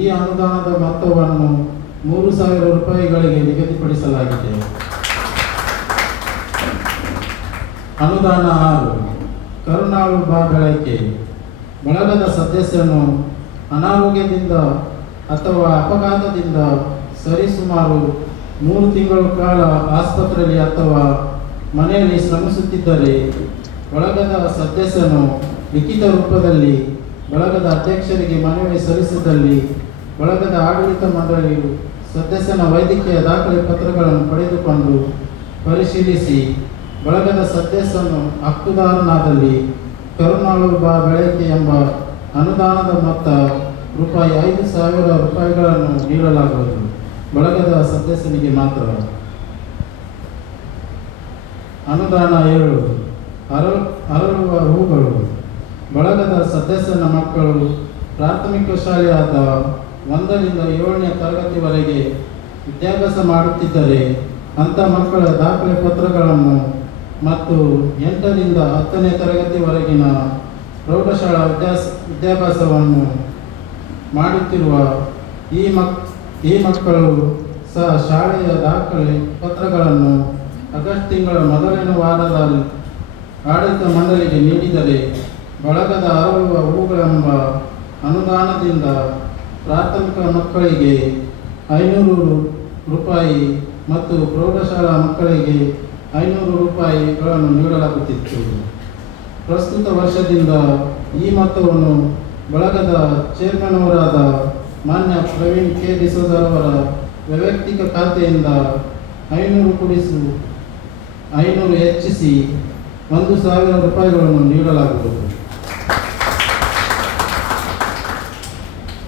ಈ ಅನುದಾನದ ಮೊತ್ತವನ್ನು 3,000 ರೂಪಾಯಿಗಳಿಗೆ ನಿಗದಿಪಡಿಸಲಾಗಿದೆ. ಅನುದಾನ 6, ಕರುಣಾಳು ಬಾ ಬೆಳಕೆ. ಬಳಗದ ಸದಸ್ಯನು ಅನಾರೋಗ್ಯದಿಂದ ಅಥವಾ ಅಪಘಾತದಿಂದ ಸರಿಸುಮಾರು 3 ತಿಂಗಳ ಕಾಲ ಆಸ್ಪತ್ರೆಯಲ್ಲಿ ಅಥವಾ ಮನೆಯಲ್ಲಿ ಶ್ರಮಿಸುತ್ತಿದ್ದರೆ ಬಳಗದ ಸದಸ್ಯನು ಲಿಖಿತ ರೂಪದಲ್ಲಿ ಬಳಗದ ಅಧ್ಯಕ್ಷರಿಗೆ ಮನವಿ ಸಲ್ಲಿಸಿದಲ್ಲಿ ಬಳಗದ ಆಡಳಿತ ಮಂಡಳಿಯು ಸದಸ್ಯನ ವೈದ್ಯಕೀಯ ದಾಖಲೆ ಪತ್ರಗಳನ್ನು ಪಡೆದುಕೊಂಡು ಪರಿಶೀಲಿಸಿ ಬಳಗದ ಸದಸ್ಯನು ಹಕ್ಕುದಾರನಾದಲ್ಲಿ ಕರುಣಾಳು ಬಾ ಬೆಳಕೆ ಎಂಬ ಅನುದಾನದ ಮೊತ್ತ ರೂಪಾಯಿ 5,000 ರೂಪಾಯಿಗಳನ್ನು ನೀಡಲಾಗುವುದು. ಬಳಗದ ಸದಸ್ಯನಿಗೆ ಮಾತ್ರ. ಅನುದಾನ 7 ಅರಳುವ ಹೂಗಳು. ಬಳಗದ ಸದಸ್ಯನ ಮಕ್ಕಳು ಪ್ರಾಥಮಿಕ ಶಾಲೆಯಾದ 1ರಿಂದ 7ನೇ ತರಗತಿವರೆಗೆ ವಿದ್ಯಾಭ್ಯಾಸ ಮಾಡುತ್ತಿದ್ದರೆ ಅಂಥ ಮಕ್ಕಳ ದಾಖಲೆ ಪತ್ರಗಳನ್ನು ಮತ್ತು 8ರಿಂದ 10ನೇ ತರಗತಿವರೆಗಿನ ಪ್ರೌಢಶಾಲಾ ವಿದ್ಯಾಭ್ಯಾಸವನ್ನು ಮಾಡುತ್ತಿರುವ ಈ ಮಕ್ಕಳು ಸಹ ಶಾಲೆಯ ದಾಖಲೆ ಪತ್ರಗಳನ್ನು ಆಗಸ್ಟ್ ತಿಂಗಳ ಮೊದಲನೇ ವಾರದಲ್ಲಿ ಆಡಳಿತ ಮಂಡಳಿಗೆ ನೀಡಿದರೆ ಬಳಗದ ಅರಳುವ ಹೂಗಳೆಂಬ ಅನುದಾನದಿಂದ ಪ್ರಾಥಮಿಕ ಮಕ್ಕಳಿಗೆ 500 ರೂಪಾಯಿ ಮತ್ತು ಪ್ರೌಢಶಾಲಾ ಮಕ್ಕಳಿಗೆ 500 ರೂಪಾಯಿಗಳನ್ನು ನೀಡಲಾಗುತ್ತಿತ್ತು. ಪ್ರಸ್ತುತ ವರ್ಷದಿಂದ ಈ ಮೊತ್ತವನ್ನು ಬಳಗದ ಚೇರ್ಮನ್ ಅವರಾದ ಮಾನ್ಯ ಪ್ರವೀಣ್ ಕೆ ಡಿಸೋಜರ್ ಅವರ ವೈಯಕ್ತಿಕ ಖಾತೆಯಿಂದ 500 ಹೆಚ್ಚಿಸಿ 1,000 ರೂಪಾಯಿಗಳನ್ನು ನೀಡಲಾಗುವುದು.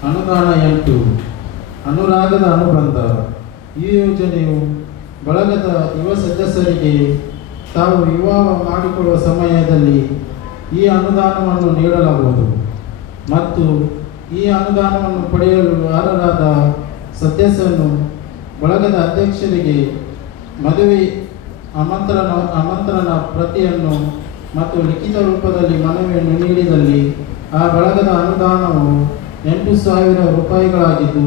ಅನುದಾನ 8 ಅನುರಾಗದ ಅನುಬಂಧ. ಈ ಯೋಜನೆಯು ಬಳಗದ ಯುವ ಸದಸ್ಯರಿಗೆ ತಾವು ವಿವಾಹ ಮಾಡಿಕೊಳ್ಳುವ ಸಮಯದಲ್ಲಿ ಈ ಅನುದಾನವನ್ನು ನೀಡಲಾಗುವುದು ಮತ್ತು ಈ ಅನುದಾನವನ್ನು ಪಡೆಯಲು ಅರ್ಹರಾದ ಸದಸ್ಯನು ಬಳಗದ ಅಧ್ಯಕ್ಷರಿಗೆ ಮದುವೆ ಆಮಂತ್ರಣ ಪ್ರತಿಯನ್ನು ಮತ್ತು ಲಿಖಿತ ರೂಪದಲ್ಲಿ ಮನವಿಯನ್ನು ನೀಡಿದಲ್ಲಿ ಆ ಬಳಗದ ಅನುದಾನವು 8,000 ರೂಪಾಯಿಗಳಾಗಿದ್ದು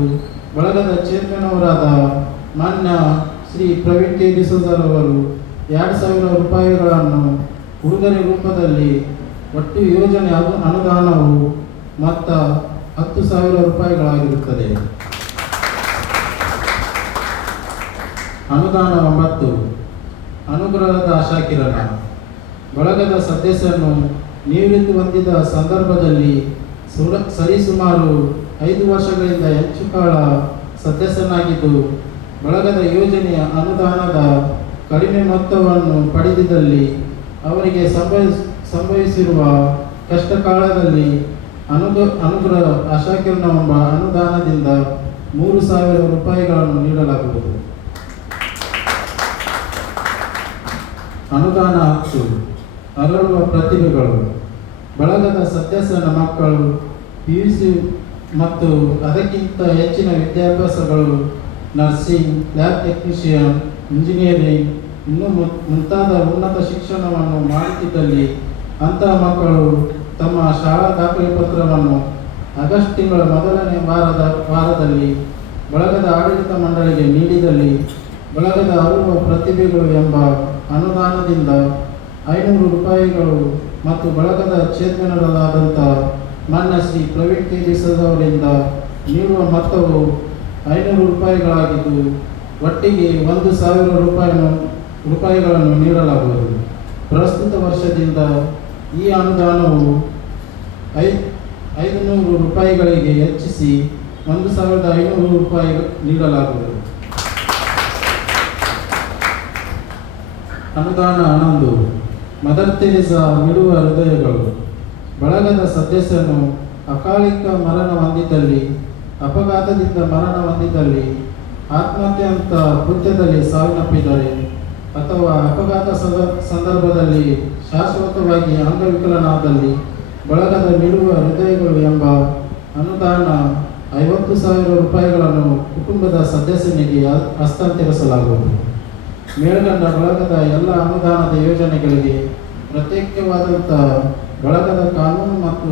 ಬಳಗದ ಚೇರ್ಮನ್ ಅವರಾದ ಮಾನ್ಯ ಶ್ರೀ ಪ್ರವೀಣ್ ಕೆ ಡಿಸೋಜರ್ ಅವರು 2,000 ರೂಪಾಯಿಗಳನ್ನು ಉಡುಗೊರೆ ರೂಪದಲ್ಲಿ ಒಟ್ಟು ಯೋಜನೆ ಅನುದಾನವು ಮೊತ್ತ 10,000 ರೂಪಾಯಿಗಳಾಗಿರುತ್ತದೆ. ಅನುದಾನ 9 ಅನುಗ್ರಹದ ಆಶಾಕಿರಣ. ಬಳಗದ ಸದಸ್ಯನು ನಿವೃತ್ತಿ ಹೊಂದಿದ ಸಂದರ್ಭದಲ್ಲಿ ಸರಿಸುಮಾರು 5 ವರ್ಷಗಳಿಂದ ಹೆಚ್ಚು ಕಾಲ ಸದಸ್ಯನಾಗಿದ್ದು ಬಳಗದ ಯೋಜನೆಯ ಅನುದಾನದ ಕಡಿಮೆ ಮೊತ್ತವನ್ನು ಪಡೆದಿದ್ದಲ್ಲಿ ಅವರಿಗೆ ಸಂಭವಿಸಿರುವ ಕಷ್ಟ ಕಾಲದಲ್ಲಿ ಅನುಗ್ರಹ ಆಶಾಕಿರಣವೆಂಬ ಅನುದಾನದಿಂದ 3,000 ರೂಪಾಯಿಗಳನ್ನು ನೀಡಲಾಗುವುದು. ಅನುದಾನ 10 ಅರಳುವ ಪ್ರತಿಭೆಗಳು. ಬಳಗದ ಸದಸ್ಯನ ಮಕ್ಕಳು PUC ಮತ್ತು ಅದಕ್ಕಿಂತ ಹೆಚ್ಚಿನ ವಿದ್ಯಾಭ್ಯಾಸಗಳು ನರ್ಸಿಂಗ್, ಲ್ಯಾಬ್ ಟೆಕ್ನಿಷಿಯನ್, ಇಂಜಿನಿಯರಿಂಗ್ ಇನ್ನೂ ಮುಂತಾದ ಉನ್ನತ ಶಿಕ್ಷಣವನ್ನು ಮಾಡುತ್ತಿದ್ದಲ್ಲಿ ಅಂತಹ ಮಕ್ಕಳು ತಮ್ಮ ಶಾಲಾ ದಾಖಲೆ ಪತ್ರವನ್ನು ಆಗಸ್ಟ್ ತಿಂಗಳ ಮೊದಲನೇ ವಾರದಲ್ಲಿ ಬಳಗದ ಆಡಳಿತ ಮಂಡಳಿಗೆ ನೀಡಿದಲ್ಲಿ ಬಳಗದ ಅರಳುವ ಪ್ರತಿಭೆಗಳು ಎಂಬ ಅನುದಾನದಿಂದ 500 ರೂಪಾಯಿಗಳು ಮತ್ತು ಬಳಗದ ಚೇರ್ಮನರಾದಂಥ ಮಾನ್ಯ ಶ್ರೀ ಪ್ರವೀಣ್ ಕೆ ಡಿಸೋಜರ್ ಅವರಿಂದ ನೀಡುವ ಮೊತ್ತವು 500 ರೂಪಾಯಿಗಳಾಗಿದ್ದು ಒಟ್ಟಿಗೆ 1,000 ರೂಪಾಯಿಗಳನ್ನು ನೀಡಲಾಗುವುದು. ಪ್ರಸ್ತುತ ವರ್ಷದಿಂದ ಈ ಅನುದಾನವು 500 ರೂಪಾಯಿಗಳಿಗೆ ಹೆಚ್ಚಿಸಿ 1,500 ರೂಪಾಯಿ ನೀಡಲಾಗುವುದು. ಅನುದಾನ 11 ಮದರ್ ತೆರೇಸಾ ಬಿಡುವ ಹೃದಯಗಳು. ಬಳಗದ ಸದಸ್ಯನು ಅಕಾಲಿಕ ಮರಣ ಹೊಂದಿದ್ದಲ್ಲಿ, ಅಪಘಾತದಿಂದ ಮರಣ ಹೊಂದಿದ್ದಲ್ಲಿ, ಆತ್ಮಹತ್ಯೆಯಂಥ ಕೃತ್ಯದಲ್ಲಿ ಸಾವನ್ನಪ್ಪಿದರೆ ಅಥವಾ ಅಪಘಾತ ಸಂದರ್ಭದಲ್ಲಿ ಶಾಶ್ವತವಾಗಿ ಅಂಗವಿಕಲನಾದಲ್ಲಿ ಬಳಗದ ಬಿಡುವ ಹೃದಯಗಳು ಎಂಬ ಅನುದಾನ 50,000 ರೂಪಾಯಿಗಳನ್ನು ಕುಟುಂಬದ ಸದಸ್ಯನಿಗೆ ಹಸ್ತಾಂತರಿಸಲಾಗುವುದು. ಮೇಲ್ಕಂಡ ಬಳಗದ ಎಲ್ಲ ಅನುದಾನದ ಯೋಜನೆಗಳಿಗೆ ಪ್ರತ್ಯೇಕವಾದಂಥ ಬಳಗದ ಕಾನೂನು ಮತ್ತು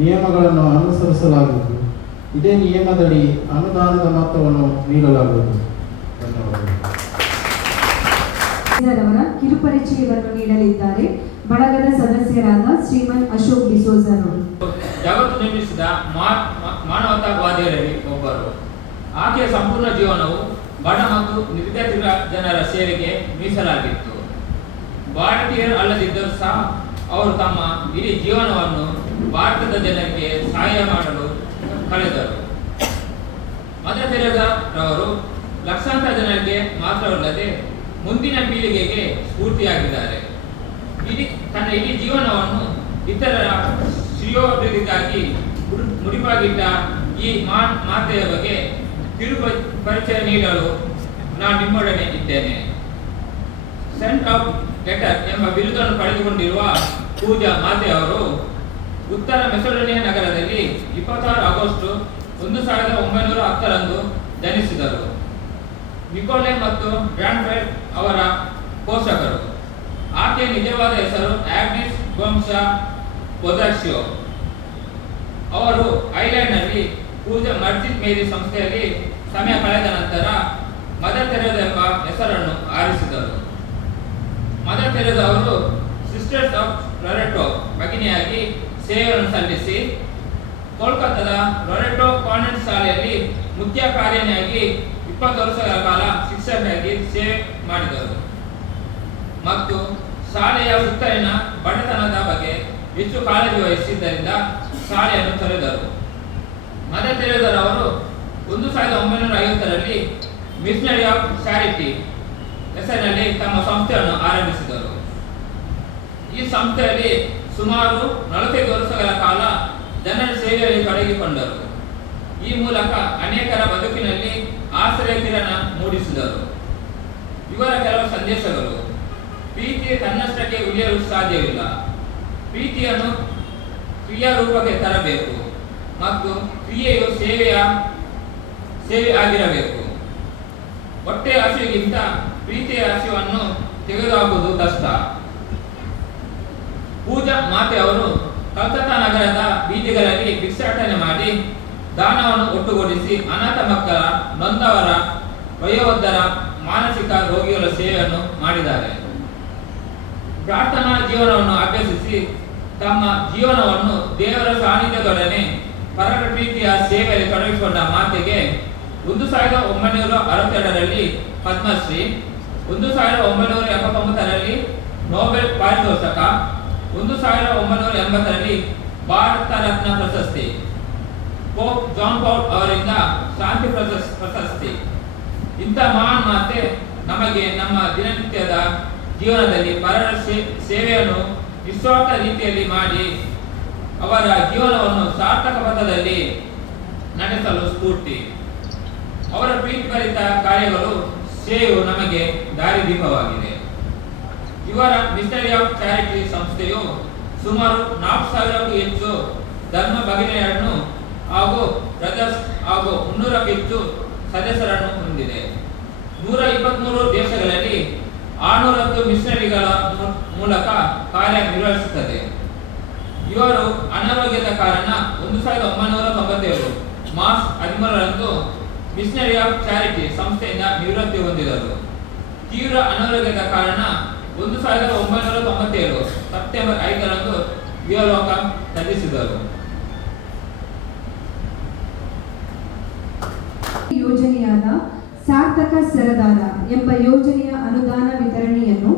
ನಿಯಮಗಳನ್ನು ಅನುಸರಿಸಲಾಗುವುದು. ಇದೇ ನಿಯಮದಡಿ ಅನುದಾನದ ಮೊತ್ತವನ್ನು ನೀಡಲಾಗುವುದು. ಧನ್ಯವಾದಗಳು. ಅವರ ಕಿರುಪರಿಚಯವನ್ನು ನೀಡಲಿದ್ದಾರೆ ಬಳಗದ ಸದಸ್ಯರಾದ ಶ್ರೀಮನ್ ಅಶೋಕ್ ಡಿಸೋಜರ್ ಅವರು. ಜಗತ್ತು ನಿರ್ಮಿಸಿದ ಮಾನವತಾವಾದಿಯರಲ್ಲಿ ಒಬ್ಬರು. ಆಕೆಯ ಸಂಪೂರ್ಣ ಜೀವನವು ಬಡ ಮತ್ತು ನಿರ್ಗತಿಕ ಜನರ ಸೇವೆಗೆ ಮೀಸಲಾಗಿತ್ತು. ಭಾರತೀಯರು ಅಲ್ಲದಿದ್ದರೂ ಸಹ ಅವರು ತಮ್ಮ ಇಡೀ ಜೀವನವನ್ನು ಭಾರತದ ಜನರಿಗೆ ಸಹಾಯ ಮಾಡಲು ಕಳೆದರು. ಮದರ್ ತೆರೇಸಾ ರವರು ಲಕ್ಷಾಂತರ ಜನರಿಗೆ ಮಾತ್ರವಲ್ಲದೆ ಮುಂದಿನ ಪೀಳಿಗೆಗೆ ಸ್ಫೂರ್ತಿಯಾಗಿದ್ದಾರೆ. ತನ್ನ ಇಡೀ ಜೀವನವನ್ನು ಇತರರ ಶ್ರೇಯೋಭಿವೃದ್ಧಿಗಾಗಿ ಮುಡಿಪಾಗಿಟ್ಟ ಈ ಮಾತೆಯ ಬಗ್ಗೆ ಪರಿಚಯ ನೀಡಲು ನಾನು ನಿಮ್ಮೊಡನೆ ಇದ್ದೇನೆ. ಸೆಂಟ್ ಆಫ್ ಲೆಟರ್ ಎಂಬ ಬಿರುದನ್ನು ಪಡೆದುಕೊಂಡಿರುವ ಪೂಜಾ ಮಾತೆಯವರು ಉತ್ತರ ಮೆಸೊಡೋನಿಯಾ ನಗರದಲ್ಲಿ 26 ಆಗಸ್ಟ್ 1910 ಜನಿಸಿದರು. ನಿಕೋಲೆ ಮತ್ತು ಗ್ರಾಂಡ್ಫೆಲ್ಡ್ ಅವರ ಪೋಷಕರು. ಆಕೆಯ ನಿಜವಾದ ಹೆಸರು ಆಗ್ನೆಸ್ ಗೋಮ್ಶಾ ಪೊಜಾಶಿಯೋ. ಅವರು ಐಲ್ಯಾಂಡ್ನಲ್ಲಿ ಪೂಜಾ ಮರ್ಜಿತ್ ಮೇರಿ ಸಂಸ್ಥೆಯಲ್ಲಿ ಸಮಯ ಕಳೆದ ನಂತರ ಮದರ್ ತೆರೇಸಾ ಎಂಬ ಹೆಸರನ್ನು ಆರಿಸಿದರು. ಮದರ್ ತೆರೇಸಾ ಅವರು ಸಿಸ್ಟರ್ಸ್ ಆಫ್ ಲೊರೆಟೋ ಭಗಿನಿಯಾಗಿ ಸೇವೆಯನ್ನು ಸಲ್ಲಿಸಿ ಕೋಲ್ಕತ್ತಾದ ಲೊರೆಟೋ ಕಾನ್ವೆಂಟ್ ಶಾಲೆಯಲ್ಲಿ ಮುಖ್ಯ ಕಾರ್ಯನಿಯಾಗಿ 20 ವರ್ಷಗಳ ಕಾಲ ಶಿಕ್ಷಕಿಯಾಗಿ ಸೇವೆ ಮಾಡಿದರು ಮತ್ತು ಶಾಲೆಯ ಸುತ್ತಲಿನ ಬಡತನದ ಬಗ್ಗೆ ಹೆಚ್ಚು ಕಾಳಜಿ ವಹಿಸಿದ್ದರಿಂದ ಶಾಲೆಯನ್ನು ತೊರೆದರು. ಮದರ್ ತೆರೇಸಾ ಅವರು 1950ರಲ್ಲಿ ಮಿಷನರಿ ಆಫ್ ಚಾರಿಟಿ ಹೆಸರಿನಲ್ಲಿ ತಮ್ಮ ಸಂಸ್ಥೆಯನ್ನು ಆರಂಭಿಸಿದರು. ಈ ಸಂಸ್ಥೆಯಲ್ಲಿ ಸುಮಾರು 45 ವರ್ಷಗಳ ಕಾಲ ಜನರ ಸೇವೆಯಲ್ಲಿ ತೊಡಗಿಕೊಂಡರು. ಈ ಮೂಲಕ ಅನೇಕರ ಬದುಕಿನಲ್ಲಿ ಆಶ್ರಯ ಕಿರಣ ಮೂಡಿಸಿದರು. ಇವರ ಕೆಲವು ಸಂದೇಶಗಳು: ಪ್ರೀತಿ ತನ್ನಷ್ಟಕ್ಕೆ ಉಳಿಯಲು ಸಾಧ್ಯವಿಲ್ಲ, ಪ್ರೀತಿಯನ್ನು ಕ್ರಿಯಾರೂಪಕ್ಕೆ ತರಬೇಕು ಮತ್ತು ಕ್ರಿಯೆಯು ಸೇವೆ ಆಗಿರಬೇಕು. ಹೊಟ್ಟೆ ಹಸಿವಿಗಿಂತ ಪ್ರೀತಿಯ ಹಸಿವನ್ನು ತೆಗೆದುಹಾಕುವುದು ಕಷ್ಟ. ಪೂಜಾ ಮಾತೆ ಅವರು ಕಲ್ಕತ್ತಾ ನಗರದ ಬೀದಿಗಳಲ್ಲಿ ಭಿಕ್ಷಾಟನೆ ಮಾಡಿ ದಾನವನ್ನು ಒಟ್ಟುಗೂಡಿಸಿ ಅನಾಥ ಮಕ್ಕಳ, ನೊಂದವರ, ವಯೋವೃದ್ಧರ, ಮಾನಸಿಕ ರೋಗಿಗಳ ಸೇವೆಯನ್ನು ಮಾಡಿದ್ದಾರೆ. ಪ್ರಾರ್ಥನಾ ಜೀವನವನ್ನು ಅಭ್ಯಸಿಸಿ ತಮ್ಮ ಜೀವನವನ್ನು ದೇವರ ಸಾನ್ನಿಧ್ಯದೊಡನೆ ಪರರ ಪ್ರೀತಿಯ ಸೇವೆಯಲ್ಲಿ ತೊಡಗಿಸಿಕೊಂಡ ಮಾತೆಗೆ 1962ರಲ್ಲಿ ಪದ್ಮಶ್ರೀ, 1979ರಲ್ಲಿ ನೊಬೆಲ್ ಪಾರಿತೋಷಕ, 1980ರಲ್ಲಿ ಭಾರತ ರತ್ನ ಪ್ರಶಸ್ತಿ, ಪೋಪ್ ಜಾನ್ ಪಾಲ್ ಅವರಿಂದ ಶಾಂತಿ ಪ್ರಶಸ್ತಿ. ಇಂಥ ಮಹಾನ್ ಮಾತೆ ನಮಗೆ ನಮ್ಮ ದಿನನಿತ್ಯದ ಜೀವನದಲ್ಲಿ ಪರರ ಸೇವೆಯನ್ನು ನಿಸ್ವಾರ್ಥ ರೀತಿಯಲ್ಲಿ ಮಾಡಿ ಅವರ ಜೀವನವನ್ನು ಸಾರ್ಥಕ ಪಥದಲ್ಲಿ ನಡೆಸಲು ಸ್ಫೂರ್ತಿ. ಅವರ ಪ್ರೀತಿಭರಿತ ಕಾರ್ಯಗಳು ಸೇವೆಯು ನಮಗೆ ದಾರಿದೀಪವಾಗಿದೆ. ಇವರ ಮಿಷನರಿ ಆಫ್ ಚಾರಿಟಿ ಸಂಸ್ಥೆಯು ಸುಮಾರು 4000ಕ್ಕೂ ಹೆಚ್ಚು ಧರ್ಮ ಭಗಿನಿಯರನ್ನು ಹಾಗೂ ಬ್ರದರ್ಸ್ ಹಾಗೂ 300ಕ್ಕೂ ಹೆಚ್ಚು ಸದಸ್ಯರನ್ನು ಹೊಂದಿದೆ. 123 ದೇಶಗಳಲ್ಲಿ 610 ಮಿಷನರಿಗಳ ಮೂಲಕ ಕಾರ್ಯನಿರ್ವಹಿಸುತ್ತದೆ. ಇವರು ಅನಾರೋಗ್ಯದ ಕಾರಣ 1997 ಮಾರ್ಚ್ 13ರಂದು ಮಿಷನರಿ ಆಫ್ ಚಾರಿಟಿ ಸಂಸ್ಥೆಯಿಂದ ನಿವೃತ್ತಿ ಹೊಂದಿದರು. ತೀವ್ರ ಅನಾರೋಗ್ಯದ ಕಾರಣ 1997 ಸೆಪ್ಟೆಂಬರ್ 5ರಂದು ಇಹಲೋಕ ತ್ಯಜಿಸಿದರು. ಯೋಜನೆಯಾದ ಸಾರ್ಥಕ ಸರದಾರ ಎಂಬ ಯೋಜನೆಯ ಅನುದಾನ ವಿತರಣೆಯನ್ನು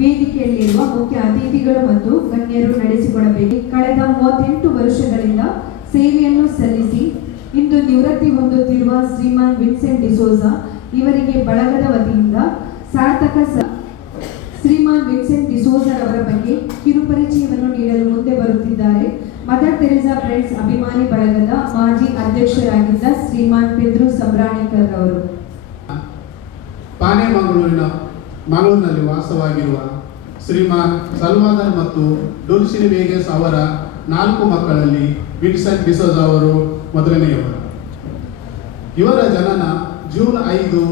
ವೇದಿಕೆಯಲ್ಲಿರುವ ಮುಖ್ಯ ಅತಿಥಿಗಳು ಮತ್ತು ಗಣ್ಯರು ನಡೆಸಿಕೊಡಬೇಕು. ಕಳೆದ 38 ವರ್ಷಗಳಿಂದ ಸೇವೆಯನ್ನು ಸಲ್ಲಿಸಿ ಇಂದು ನಿವೃತ್ತಿ ಹೊಂದುತ್ತಿರುವ ಶ್ರೀಮಾನ್ ವಿನ್ಸೆಂಟ್ ಡಿಸೋಜಾ ಇವರಿಗೆ ಬಳಗದ ವತಿಯಿಂದ ಸಾರ್ಥಕ ಶ್ರೀಮಾನ್ ವಿನ್ಸೆಂಟ್ ಡಿಸೋಜರವರ ಬಗ್ಗೆ ಕಿರುಪರಿಚಯವನ್ನು ನೀಡಲು ಮುಂದೆ ಬರುತ್ತಿದ್ದಾರೆ ಮದರ್ ತೆರೇಸಾ ಫ್ರೆಂಡ್ಸ್ ಅಭಿಮಾನಿ ಬಳಗದ ಮಾಜಿ ಅಧ್ಯಕ್ಷರಾಗಿದ್ದ ಶ್ರೀಮಾನ್ ಪೆದ್ರು ಸಬ್ರಾಣಿಕರ್ ಅವರು. ಮಂಗಳೂರಿನಲ್ಲಿ ವಾಸವಾಗಿರುವ ಶ್ರೀಮಾನ್ ಸಲ್ವಾದರ್ ಮತ್ತು ಡೊಲ್ಸಿನಿ ವೇಗಸ್ ಅವರ 4 ಮಕ್ಕಳಲ್ಲಿ ವಿನ್ಸೆಂಟ್ ಡಿಸೋಜಾ ಅವರು ಮೊದಲನೆಯವರು. ಇವರ ಜನನ ಜೂನ್ 5,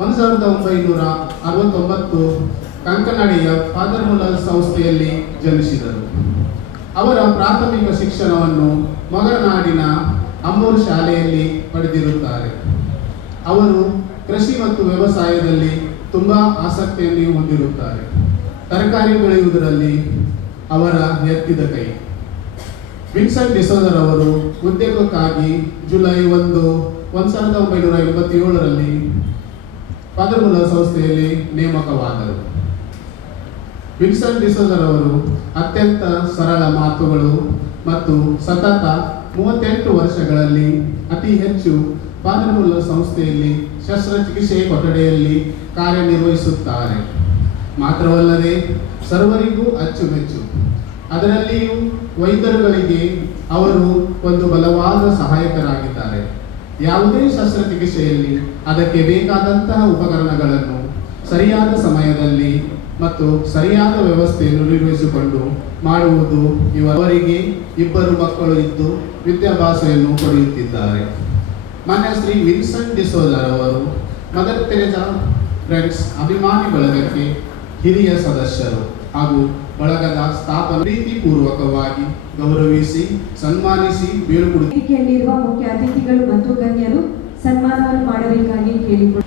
1969 ಕಂಕನಾಡಿಯ ಫಾದರ್ ಮುಲ್ಲರ್ ಸಂಸ್ಥೆಯಲ್ಲಿ ಜನಿಸಿದರು. ಅವರ ಪ್ರಾಥಮಿಕ ಶಿಕ್ಷಣವನ್ನು ಮೊಗರನಾಡಿನ ಅಮ್ಮೂರು ಶಾಲೆಯಲ್ಲಿ ಪಡೆದಿರುತ್ತಾರೆ. ಅವರು ಕೃಷಿ ಮತ್ತು ವ್ಯವಸಾಯದಲ್ಲಿ ತುಂಬ ಆಸಕ್ತಿಯನ್ನು ಹೊಂದಿರುತ್ತಾರೆ. ತರಕಾರಿ ಬೆಳೆಯುವುದರಲ್ಲಿ ಅವರ ಎತ್ತಿದ ಕೈ. ವಿನ್ಸೆಂಟ್ ಡಿಸೋಜರವರು ಉದ್ಯೋಗಕ್ಕಾಗಿ ಜುಲೈ 1, 1987ರಲ್ಲಿ ಫಾದರ್ ಮುಲ್ಲರ್ ಸಂಸ್ಥೆಯಲ್ಲಿ ನೇಮಕವಾದರು. ವಿನ್ಸೆಂಟ್ ಡಿಸೋಜರ್ ಅವರು ಅತ್ಯಂತ ಸರಳ ಮಾತುಗಳು ಮತ್ತು ಸತತ 38 ವರ್ಷಗಳಲ್ಲಿ ಅತಿ ಹೆಚ್ಚು ಫಾದರ್ ಮುಲ್ಲರ್ ಸಂಸ್ಥೆಯಲ್ಲಿ ಶಸ್ತ್ರಚಿಕಿತ್ಸೆ ಕೊಠಡಿಯಲ್ಲಿ ಕಾರ್ಯನಿರ್ವಹಿಸುತ್ತಾರೆ. ಮಾತ್ರವಲ್ಲದೆ ಸರ್ವರಿಗೂ ಅಚ್ಚುಮೆಚ್ಚು. ಅದರಲ್ಲಿಯೂ ವೈದ್ಯರುಗಳಿಗೆ ಅವರು ಒಂದು ಬಲವಾದ ಸಹಾಯಕರಾಗಿದ್ದಾರೆ. ಯಾವುದೇ ಶಸ್ತ್ರಚಿಕಿತ್ಸೆಯಲ್ಲಿ ಅದಕ್ಕೆ ಬೇಕಾದಂತಹ ಉಪಕರಣಗಳನ್ನು ಸರಿಯಾದ ಸಮಯದಲ್ಲಿ ಮತ್ತು ಸರಿಯಾದ ವ್ಯವಸ್ಥೆಯನ್ನು ನಿರ್ವಹಿಸಿಕೊಂಡು ಮಾಡುವುದು. ಇವರಿಗೆ 2 ಮಕ್ಕಳು ಇದ್ದು ವಿದ್ಯಾಭ್ಯಾಸವನ್ನು ಪಡೆಯುತ್ತಿದ್ದಾರೆ. ಮಾನ್ಯ ಶ್ರೀ ವಿನ್ಸೆಂಟ್ ಡಿಸೋಜರ್ ಅವರು ಮದರ್ ತೆರೆಸಾ ಫ್ರೆಂಡ್ಸ್ ಅಭಿಮಾನಿ ಬಳಗಕ್ಕೆ ಹಿರಿಯ ಸದಸ್ಯರು ಹಾಗೂ ಬಳಗದ ಸ್ಥಾಪನೆ ಪ್ರೀತಿಪೂರ್ವಕವಾಗಿ ಗೌರವಿಸಿ ಸನ್ಮಾನಿಸಿ ಬೀಳ್ಕೊಡುತ್ತಾರೆ. ವೇದಿಕೆಯಲ್ಲಿರುವ ಮುಖ್ಯ ಅತಿಥಿಗಳು ಮತ್ತು ಗಣ್ಯರು ಸನ್ಮಾನವನ್ನು ಮಾಡಬೇಕಾಗಿ ಕೇಳಿಕೊಳ್ಳುತ್ತಾರೆ.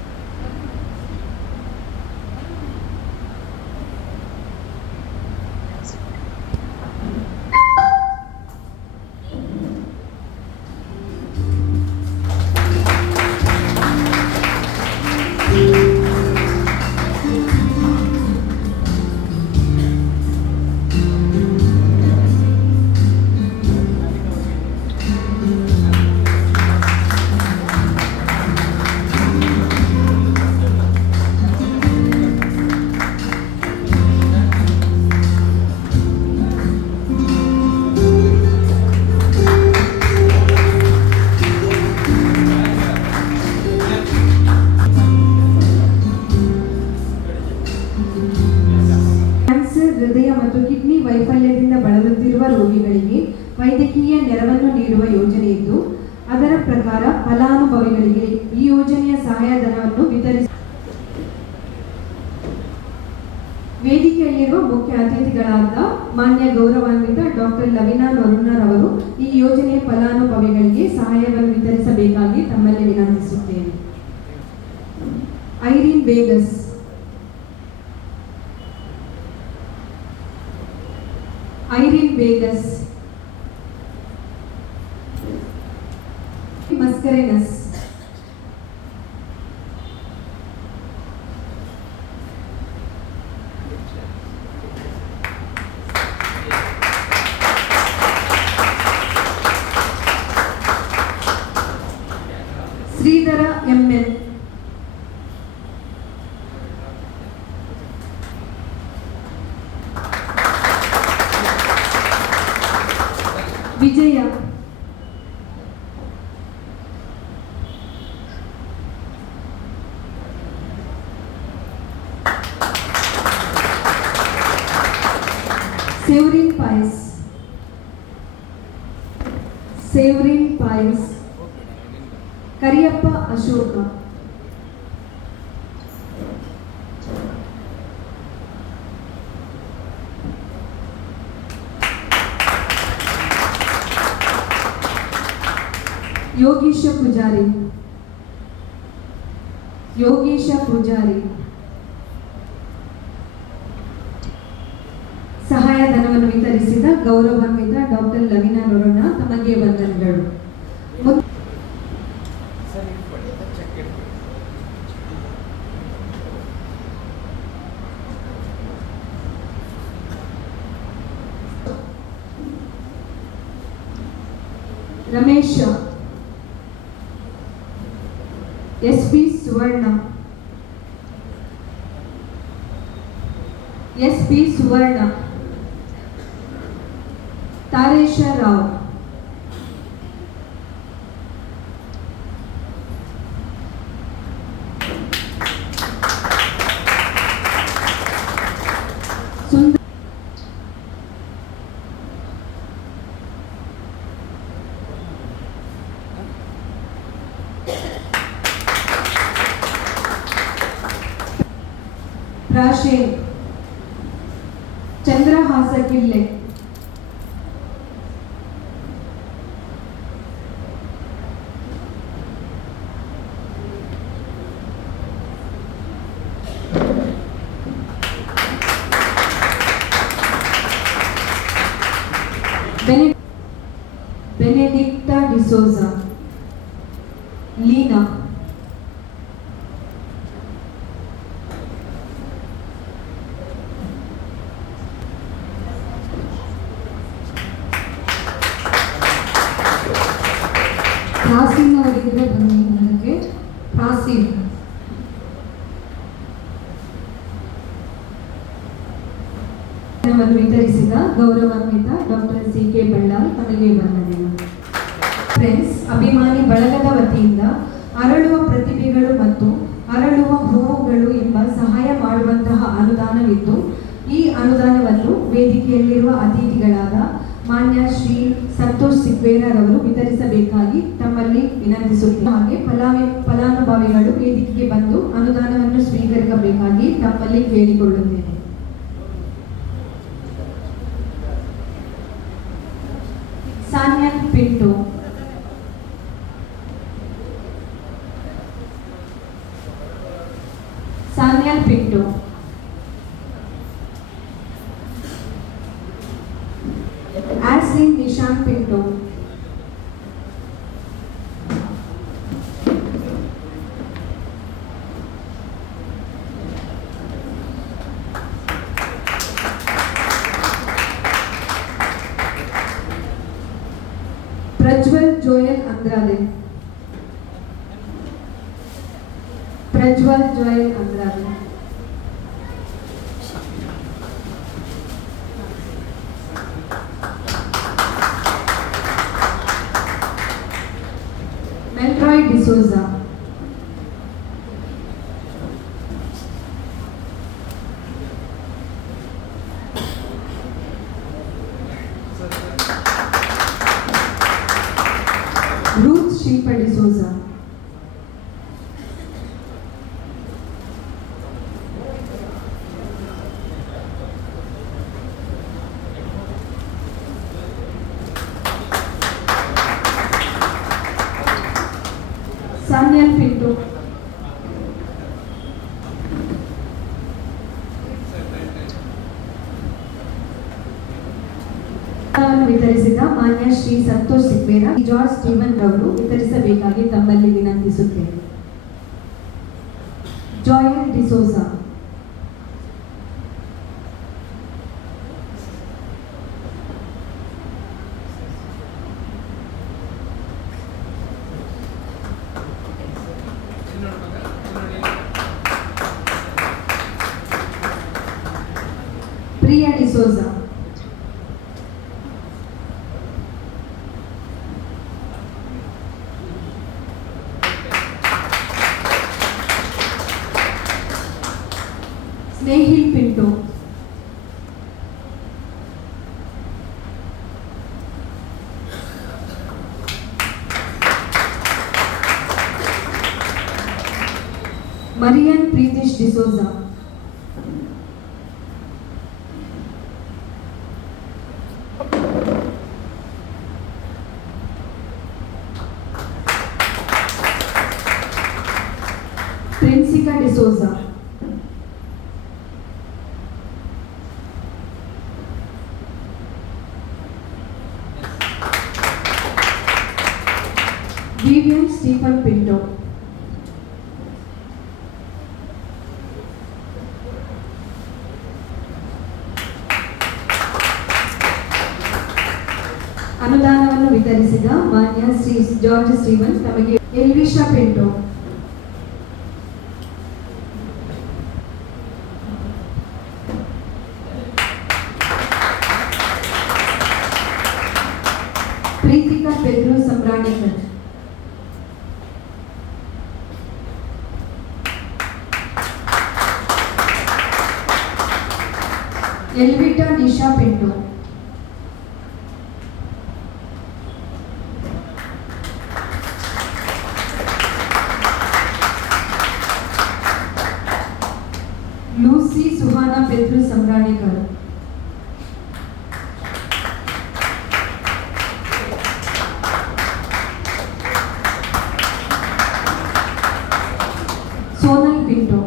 ಹೃದಯ ಮತ್ತು ಕಿಡ್ನಿ ವೈಫಲ್ಯದಿಂದ ಬಳಲುತ್ತಿರುವ ರೋಗಿಗಳಿಗೆ ವೈದ್ಯಕೀಯ ನೆರವನ್ನು ನೀಡುವ ಯೋಜನೆ ಇದ್ದು, ಅದರ ಪ್ರಕಾರ ಫಲಾನುಭವಿಗಳಿಗೆ ಈ ಯೋಜನೆಯ ಸಹಾಯಧನವನ್ನು ವಿತರಿಸ. ವೇದಿಕೆಯಲ್ಲಿರುವ ಮುಖ್ಯ ಅತಿಥಿಗಳಾದ ಮಾನ್ಯ ಗೌರವಾನ್ವಿತ ಡಾಕ್ಟರ್ ಲವಿನಾ ನೊರುನ್ನರ್ ಅವರು ಈ ಯೋಜನೆಯ ಫಲಾನುಭವಿಗಳಿಗೆ ಸಹಾಯವನ್ನು ವಿತರಿಸಬೇಕಾಗಿ ತಮ್ಮಲ್ಲಿ ವಿನಂತಿಸುತ್ತೇನೆ. ಐರಿನ್ ಬೇಗಸ್, ಐರಿನ್ ಬೇಗಸ್, ಮಸ್ಕರೆನಸ್, ಶ್ರೀಧರ ಎಂಎನ್, ವಿಜಯ, ಸೇವ್ರಿನ್ ಪಾಯಸ್, ಸೇವ್ರಿನ್ ಪಾಯಸ್, ಕರಿಯಪ್ಪ ಅಶೋಕ, ಯೋಗೀಶ ಪೂಜಾರಿ, ಯೋಗೀಶ ಪೂಜಾರಿ. ಸಹಾಯಧನವನ್ನು ವಿತರಿಸಿದ ಗೌರವಾನ್ವಿತ ಡಾಕ್ಟರ್ ಲವಿನಾ ನೊರುನ್ನ ತಮಗೆ ವಂದನೆಗಳು. ರಮೇಶ, ಎಸ್.ಪಿ. ಸುವರ್ಣ, ಎಸ್.ಪಿ. ಸುವರ್ಣ, ತಾರೇಶ ರಾವ್, ಸುಂದರ್, ರಾಶೇನ್, ಚಂದ್ರಹಾಸ ಕಿಲ್ಲೆ, ಬೆನೆಡಿಕ್ಟಾ ಡಿಸೋಜಾ, ಲೀನಾ, ಪ್ರಾಸೀನ್ ಅವರಿದ್ರೆ ಬನ್ನಿ ನನಗೆ. ಪ್ರಾಸೀನ್ ವಿತರಿಸಿದ ಗೌರವಾನ್ವಿತ ಡಾಕ್ಟರ್ ಸಿ.ಕೆ. ಬಳ್ಳಾಲ್ ತಮಗೆ ವಂದನೆಗಳು. ಫ್ರೆಂಡ್ಸ್, ಅಭಿಮಾನಿ ಬಳಗದ ವತಿಯಿಂದ ಅರಳುವ ಪ್ರತಿಭೆಗಳು ಮತ್ತು ಅರಳುವ ಹೂವುಗಳು ಎಂಬ ಸಹಾಯ ಮಾಡುವಂತಹ ಅನುದಾನವಿದ್ದು, ಈ ಅನುದಾನವನ್ನು ವೇದಿಕೆಯಲ್ಲಿರುವ ಅತಿಥಿಗಳಾದ ಮಾನ್ಯ ಶ್ರೀ ಸಂತೋಷ್ ಸಿಕ್ವೇರರವರು ವಿತರಿಸಬೇಕಾಗಿ ತಮ್ಮಲ್ಲಿ ವಿನಂತಿಸುತ್ತೇನೆ. ಹಾಗೆ ಫಲಾನುಭವಿಗಳು ವೇದಿಕೆಗೆ ಬಂದು ಅನುದಾನವನ್ನು ಸ್ವೀಕರಿಸಬೇಕಾಗಿ ತಮ್ಮಲ್ಲಿ ಕೇಳಿಕೊಳ್ಳುತ್ತೇನೆ. Sanyan Pinto, Sanyan Pinto, Aslin Nishanth Pinto, Prajwal Joel Andrade, Prajwal Joel Andrade, Melroy D'Souza, Ruth Shilpa D'Souza, Sanyan Pinto, ವಿತರಿಸಿದ ಮಾನ್ಯ ಶ್ರೀ ಸಂತೋಷ್ ಸಿಕ್ವೇರ ಜಾರ್ಜ್ ಸ್ಟೀವನ್ ರವರು ವಿತರಿಸಬೇಕಾಗಿ ತಮ್ಮಲ್ಲಿ ವಿನಂತಿಸುತ್ತೇನೆ. Joel D'Souza, Priya D'Souza, Snehil Pinto, Marian Preethish D'Souza, Princika D'Souza, Vivian Stephen Pinto, ಅನುದಾನವನ್ನು ವಿತರಿಸಿದ ಮಾನ್ಯ ಶ್ರೀ ಜಾರ್ಜ್ ಸ್ಟೀವನ್ ತಮಗೆ ಎಲ್ವಿಶಾ ಪಿಂಟೋ, ಪ್ರೀತಿಕಾ ಪೆದ್ರು ಸಂಬ್ರಾಣಿಕರ್, ಎಲ್ವಿಟಾ ನಿಶಾ ಪಿಂಟೋ, ಲೂಸಿ ಸುಹಾನಾ ಪೆದ್ರು ಸಂಬ್ರಾಣಿಕರ್, ಸೋನಲ್ ಪಿಂಟೋ,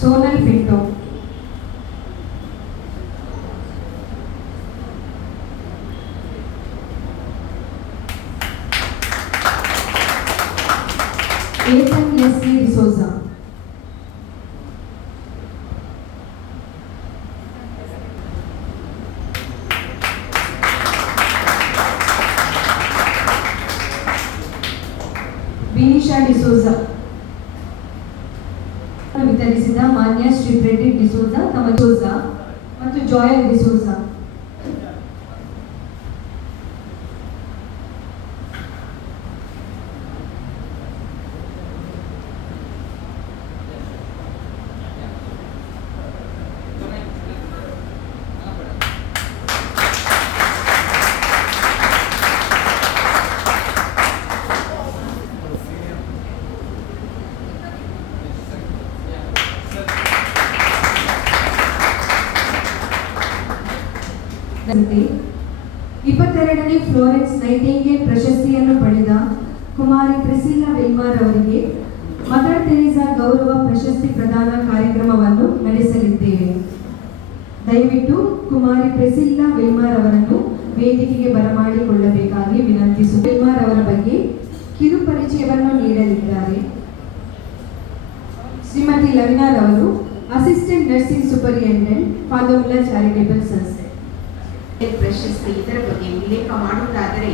ಸೋನಲ್ ಪಿಂಟೋ, ಏತನ್ ಎಸ್.ಸಿ. ಡಿಸೋಜಾ, ವಿತರಿಸಿದ ಮಾನ್ಯ ಶ್ರೀ ಫ್ರೆಡ್ರಿಕ್ ಡಿಸೋಜಾ ತಮ್ಮ ಜೋಸಾ ಮತ್ತು ಜಾಯಲ್ ಡಿಸೋಜಾ. ದಂತೆ 22ನೇ ಫ್ಲೋರೆನ್ಸ್ ನೈಟಿಂಗೇಲ್ ಪ್ರಶಸ್ತಿಯನ್ನು ಪಡೆದ ಕುಮಾರಿ ಪ್ರಿಸಿಲ್ಲಾ ವಿಲ್ಮಾರ್ ಅವರಿಗೆ ಮದರ್ ತೆರೇಸಾ ಗೌರವ ಪ್ರಶಸ್ತಿ ಪ್ರದಾನ ಕಾರ್ಯಕ್ರಮವನ್ನು ನಡೆಸಲಿದ್ದೇವೆ. ದಯವಿಟ್ಟು ಕುಮಾರಿ ಪ್ರಿಸಿಲ್ಲಾ ವಿಲ್ಮಾರ್ ಅವರನ್ನು ವೇದಿಕೆಗೆ ಬರಮಾಡಿಕೊಳ್ಳಬೇಕಾಗಿ ವಿನಂತಿಸು. ವಿಲ್ಮಾರ್ ಅವರ ಬಗ್ಗೆ ಕಿರು ಪರಿಚಯವನ್ನು ನೀಡಲಿದ್ದಾರೆ. ಶ್ರೀಮತಿ ಲವಿನಾರ್ ಅವರು ಅಸಿಸ್ಟೆಂಟ್ ನರ್ಸಿಂಗ್ ಸೂಪರಿಂಟೆಂಡೆಂಟ್ ಫಾದರ್ಮುಲ್ಲಾ ಚಾರಿಟೇಬಲ್ ಸಂಸ್ಥೆ. ಪ್ರಶಸ್ತಿ ಇದರ ಬಗ್ಗೆ ಉಲ್ಲೇಖ ಮಾಡುವುದಾದರೆ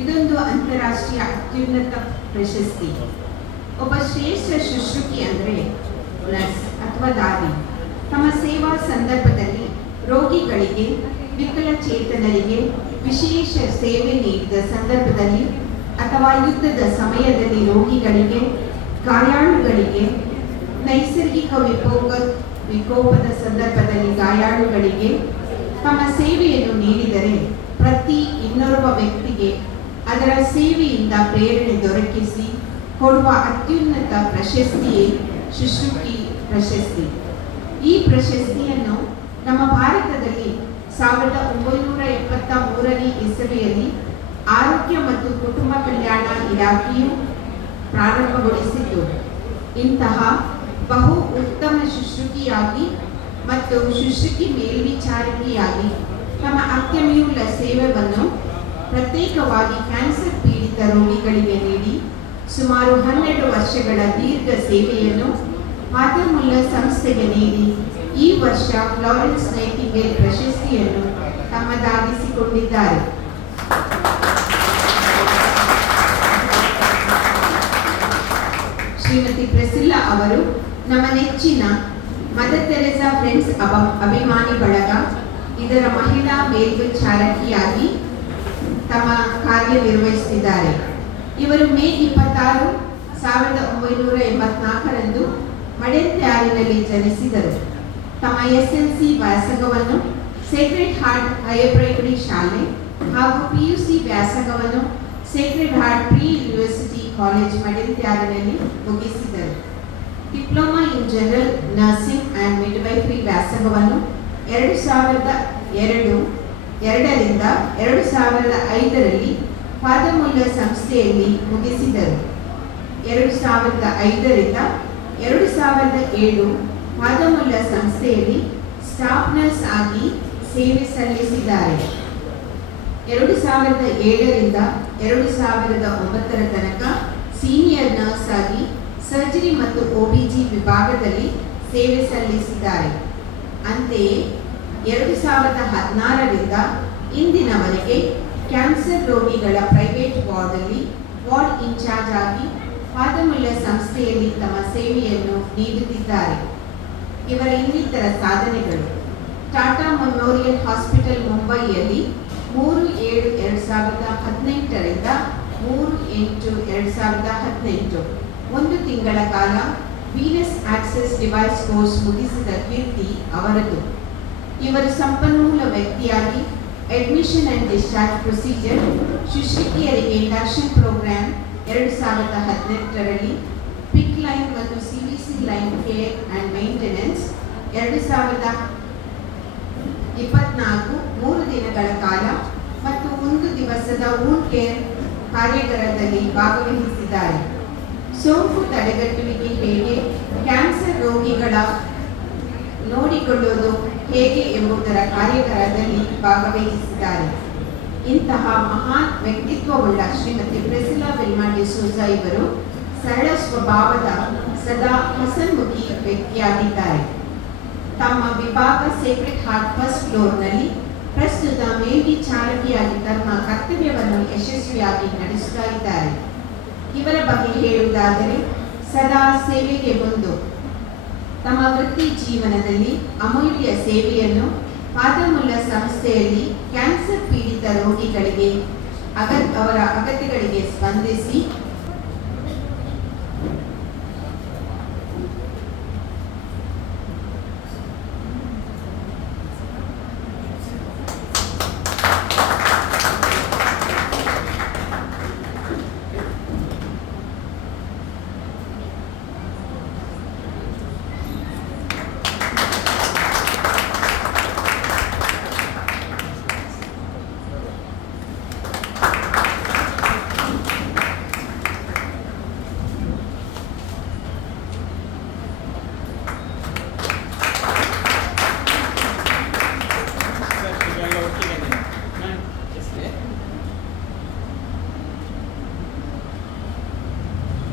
ಇದೊಂದು ಅಂತಾರಾಷ್ಟ್ರೀಯ ಅತ್ಯುನ್ನತ ಪ್ರಶಸ್ತಿ. ಒಬ್ಬ ಶ್ರೇಷ್ಠ ಶುಶ್ರೂಷಕಿ ಅಂದರೆ ನರ್ಸ್ ಅಥವಾ ದಾದಿ ತಮ್ಮ ಸೇವಾ ಸಂದರ್ಭದಲ್ಲಿ ರೋಗಿಗಳಿಗೆ, ವಿಕಲಚೇತನರಿಗೆ ವಿಶೇಷ ಸೇವೆ ನೀಡಿದ ಸಂದರ್ಭದಲ್ಲಿ ಅಥವಾ ಯುದ್ಧದ ಸಮಯದಲ್ಲಿ ರೋಗಿಗಳಿಗೆ, ಗಾಯಾಳುಗಳಿಗೆ, ನೈಸರ್ಗಿಕ ವಿಕೋಪದ ಸಂದರ್ಭದಲ್ಲಿ ಗಾಯಾಳುಗಳಿಗೆ ತಮ್ಮ ಸೇವೆಯನ್ನು ನೀಡಿದರೆ ಪ್ರತಿ ಇನ್ನೋರ್ವ ವ್ಯಕ್ತಿಗೆ ಅದರ ಸೇವೆಯಿಂದ ಪ್ರೇರಣೆ ದೊರಕಿಸಿ ಕೊಡುವ ಅತ್ಯುನ್ನತ ಪ್ರಶಸ್ತಿಯೇ ಶುಶ್ರೂಷಕಿ ಪ್ರಶಸ್ತಿ. ಈ ಪ್ರಶಸ್ತಿಯನ್ನು ನಮ್ಮ ಭಾರತದಲ್ಲಿ 1973ನೇ ಇಸವಿಯಲ್ಲಿ ಆರೋಗ್ಯ ಮತ್ತು ಕುಟುಂಬ ಕಲ್ಯಾಣ ಇಲಾಖೆಯು ಪ್ರಾರಂಭಗೊಳಿಸಿದ್ದು, ಇಂತಹ ಬಹು ಉತ್ತಮ ಶುಶ್ರೂಷಕಿಯಾಗಿ ಮತ್ತು ಶುಶ್ರೂಷಕಿ ಮೇಲ್ವಿಚಾರಕಿಯಾಗಿ ತಮ್ಮ ಅತ್ಯಮೂಲ್ಯ ಸೇವೆಯನ್ನು ಪ್ರತ್ಯೇಕವಾಗಿ ಕ್ಯಾನ್ಸರ್ ಪೀಡಿತ ರೋಗಿಗಳಿಗೆ ನೀಡಿ ಸುಮಾರು 12 ವರ್ಷಗಳ ದೀರ್ಘ ಸೇವೆಯನ್ನು ಫಾದರ್ಮುಲ್ಲಾ ಸಂಸ್ಥೆಗೆ ನೀಡಿ ಈ ವರ್ಷ ಫ್ಲಾರೆನ್ಸ್ ನೈಟಿಂಗೇಲ್ ಪ್ರಶಸ್ತಿಯನ್ನು ತಮ್ಮದಾಗಿಸಿಕೊಂಡಿದ್ದಾರೆ. ಶ್ರೀಮತಿ ಪ್ರಿಸಿಲ್ಲಾ ಅವರು ನಮ್ಮ ನೆಚ್ಚಿನ ಮದರ್ ತೆರೇಸಾ ಫ್ರೆಂಡ್ಸ್ ಅಭಿಮಾನಿ ಬಳಗ ಇದರ ಮಹಿಳಾ ಮೇಲ್ವಿಚಾರಕಿಯಾಗಿ ತಮ್ಮ ಕಾರ್ಯನಿರ್ವಹಿಸುತ್ತಿದ್ದಾರೆ. ಇವರು ಮೇ 26, 1984ರಂದು ಮಡೆಂತ್ಯಾರಿನಲ್ಲಿ ಜನಿಸಿದರು. ತಮ್ಮ SLC ವ್ಯಾಸಂಗವನ್ನು ಸೇಕ್ರೆಡ್ ಹಾರ್ಟ್ ಹೈಯರ್ ಪ್ರೈಮರಿ ಶಾಲೆ ಹಾಗೂ PUC ವ್ಯಾಸಂಗವನ್ನು sacred heart pre university college ಮಡೆಂತ್ಯಾರಿನಲ್ಲಿ ಮುಗಿಸಿದರು. Diploma in general nursing and midwifery ವ್ಯಾಸಂಗವನ್ನು 2002ರಿಂದ 2005ರಲ್ಲಿ ಫಾದರ್ಮುಲ್ಲಾ ಸಂಸ್ಥೆಯಲ್ಲಿ ಮುಗಿಸಿದರು. 2005ರಿಂದ 2007 ಫಾದರ್ಮುಲ್ಲಾ ಸಂಸ್ಥೆಯಲ್ಲಿ ಸ್ಟಾಫ್ ನರ್ಸ್ ಆಗಿ ಸೇವೆ ಸಲ್ಲಿಸಿದ್ದಾರೆ. 2007ರಿಂದ 2009 ತನಕ ಸೀನಿಯರ್ ನರ್ಸ್ ಆಗಿ ಸರ್ಜರಿ ಮತ್ತು OBG ವಿಭಾಗದಲ್ಲಿ ಸೇವೆ ಸಲ್ಲಿಸಿದ್ದಾರೆ. ಅಂತೆಯೇ 2016ರಿಂದ ಇಂದಿನವರೆಗೆ ಕ್ಯಾನ್ಸರ್ ರೋಗಿಗಳ ಪ್ರೈವೇಟ್ ವಾರ್ಡಲ್ಲಿ ವಾರ್ಡ್ ಇನ್ಚಾರ್ಜ್ ಆಗಿ ಫಾದರ್ಮುಲ್ಲಾ ಸಂಸ್ಥೆಯಲ್ಲಿ ತಮ್ಮ ಸೇವೆಯನ್ನು ನೀಡುತ್ತಿದ್ದಾರೆ. ಇವರ ಇನ್ನಿತರ ಸಾಧನೆಗಳು: ಟಾಟಾ ಮೆಮೋರಿಯಲ್ ಹಾಸ್ಪಿಟಲ್ ಮುಂಬೈಯಲ್ಲಿ 3/7/2018ರಿಂದ 3/8/2018 1 ತಿಂಗಳ ಕಾಲ ವೀನಸ್ ಆಕ್ಸೆಸ್ ಡಿವೈಸ್ ಕೋರ್ಸ್ ಮುಗಿಸಿದ ಕೀರ್ತಿ ಅವರದು. ಇವರು ಸಂಪನ್ಮೂಲ ವ್ಯಕ್ತಿಯಾಗಿ ಅಡ್ಮಿಷನ್ ಅಂಡ್ ಡಿಸ್ಚಾರ್ಜ್ ಪ್ರೊಸೀಜರ್, ಶುಶ್ರೂಷಕಿಯರಿಗೆ ಇಂಡಕ್ಷನ್ ಪ್ರೋಗ್ರಾಮ್ 2018ರಲ್ಲಿ, ಪಿಕ್ ಲೈನ್ ಮತ್ತು CVC line care and maintenance 2024 3 ದಿನಗಳ ಕಾಲ ಮತ್ತು 1 ದಿವಸದ ವೂಂಡ್ ಕೇರ್ ಕಾರ್ಯಾಗಾರದಲ್ಲಿ ಭಾಗವಹಿಸಿದ್ದಾರೆ. ಸೋಂಕು ತಡೆಗಟ್ಟುವಿಕೆ ಹೇಗೆ, ಕ್ಯಾನ್ಸರ್ ರೋಗಿಗಳ ನೋಡಿಕೊಳ್ಳುವುದು ಹೇಗೆ ಎಂಬುದರ ಕಾರ್ಯಾಗಾರದಲ್ಲಿ ಭಾಗವಹಿಸಿದ್ದಾರೆ. ಇಂತಹ ಮಹಾನ್ ವ್ಯಕ್ತಿತ್ವವುಳ್ಳ ಶ್ರೀಮತಿ ಪ್ರಿಸಿಲ್ಲಾ ವಿಲ್ಮಾರ್ ಡಿಸೋಜಾ ಇವರು ಸರಳ ಸ್ವಭಾವದ ಸದಾ ಹಸನ್ಮುಖಿ ವ್ಯಕ್ತಿಯಾಗಿದ್ದಾರೆ. ತಮ್ಮ ವಿಭಾಗ ಸೇಕ್ರೆಡ್ ಹಾರ್ಟ್ ಫಸ್ಟ್ ಫ್ಲೋರ್ನಲ್ಲಿ ಪ್ರಸ್ತುತ ಮೇಲ್ವಿಚಾರಕಿಯಾಗಿ ತಮ್ಮ ಕರ್ತವ್ಯವನ್ನು ಯಶಸ್ವಿಯಾಗಿ ನಡೆಸುತ್ತಾ ಇದ್ದಾರೆ. ಇವರ ಬಗ್ಗೆ ಹೇಳುವುದಾದರೆ ಸದಾ ಸೇವೆಗೆ ಮುಂದು, ತಮ್ಮ ವೃತ್ತಿ ಜೀವನದಲ್ಲಿ ಅಮೂಲ್ಯ ಸೇವೆಯನ್ನು ಫಾದರ್ ಮುಲ್ಲರ್ ಸಂಸ್ಥೆಯಲ್ಲಿ ಕ್ಯಾನ್ಸರ್ ಪೀಡಿತ ರೋಗಿಗಳಿಗೆ ಅವರ ಅಗತ್ಯಗಳಿಗೆ ಸ್ಪಂದಿಸಿ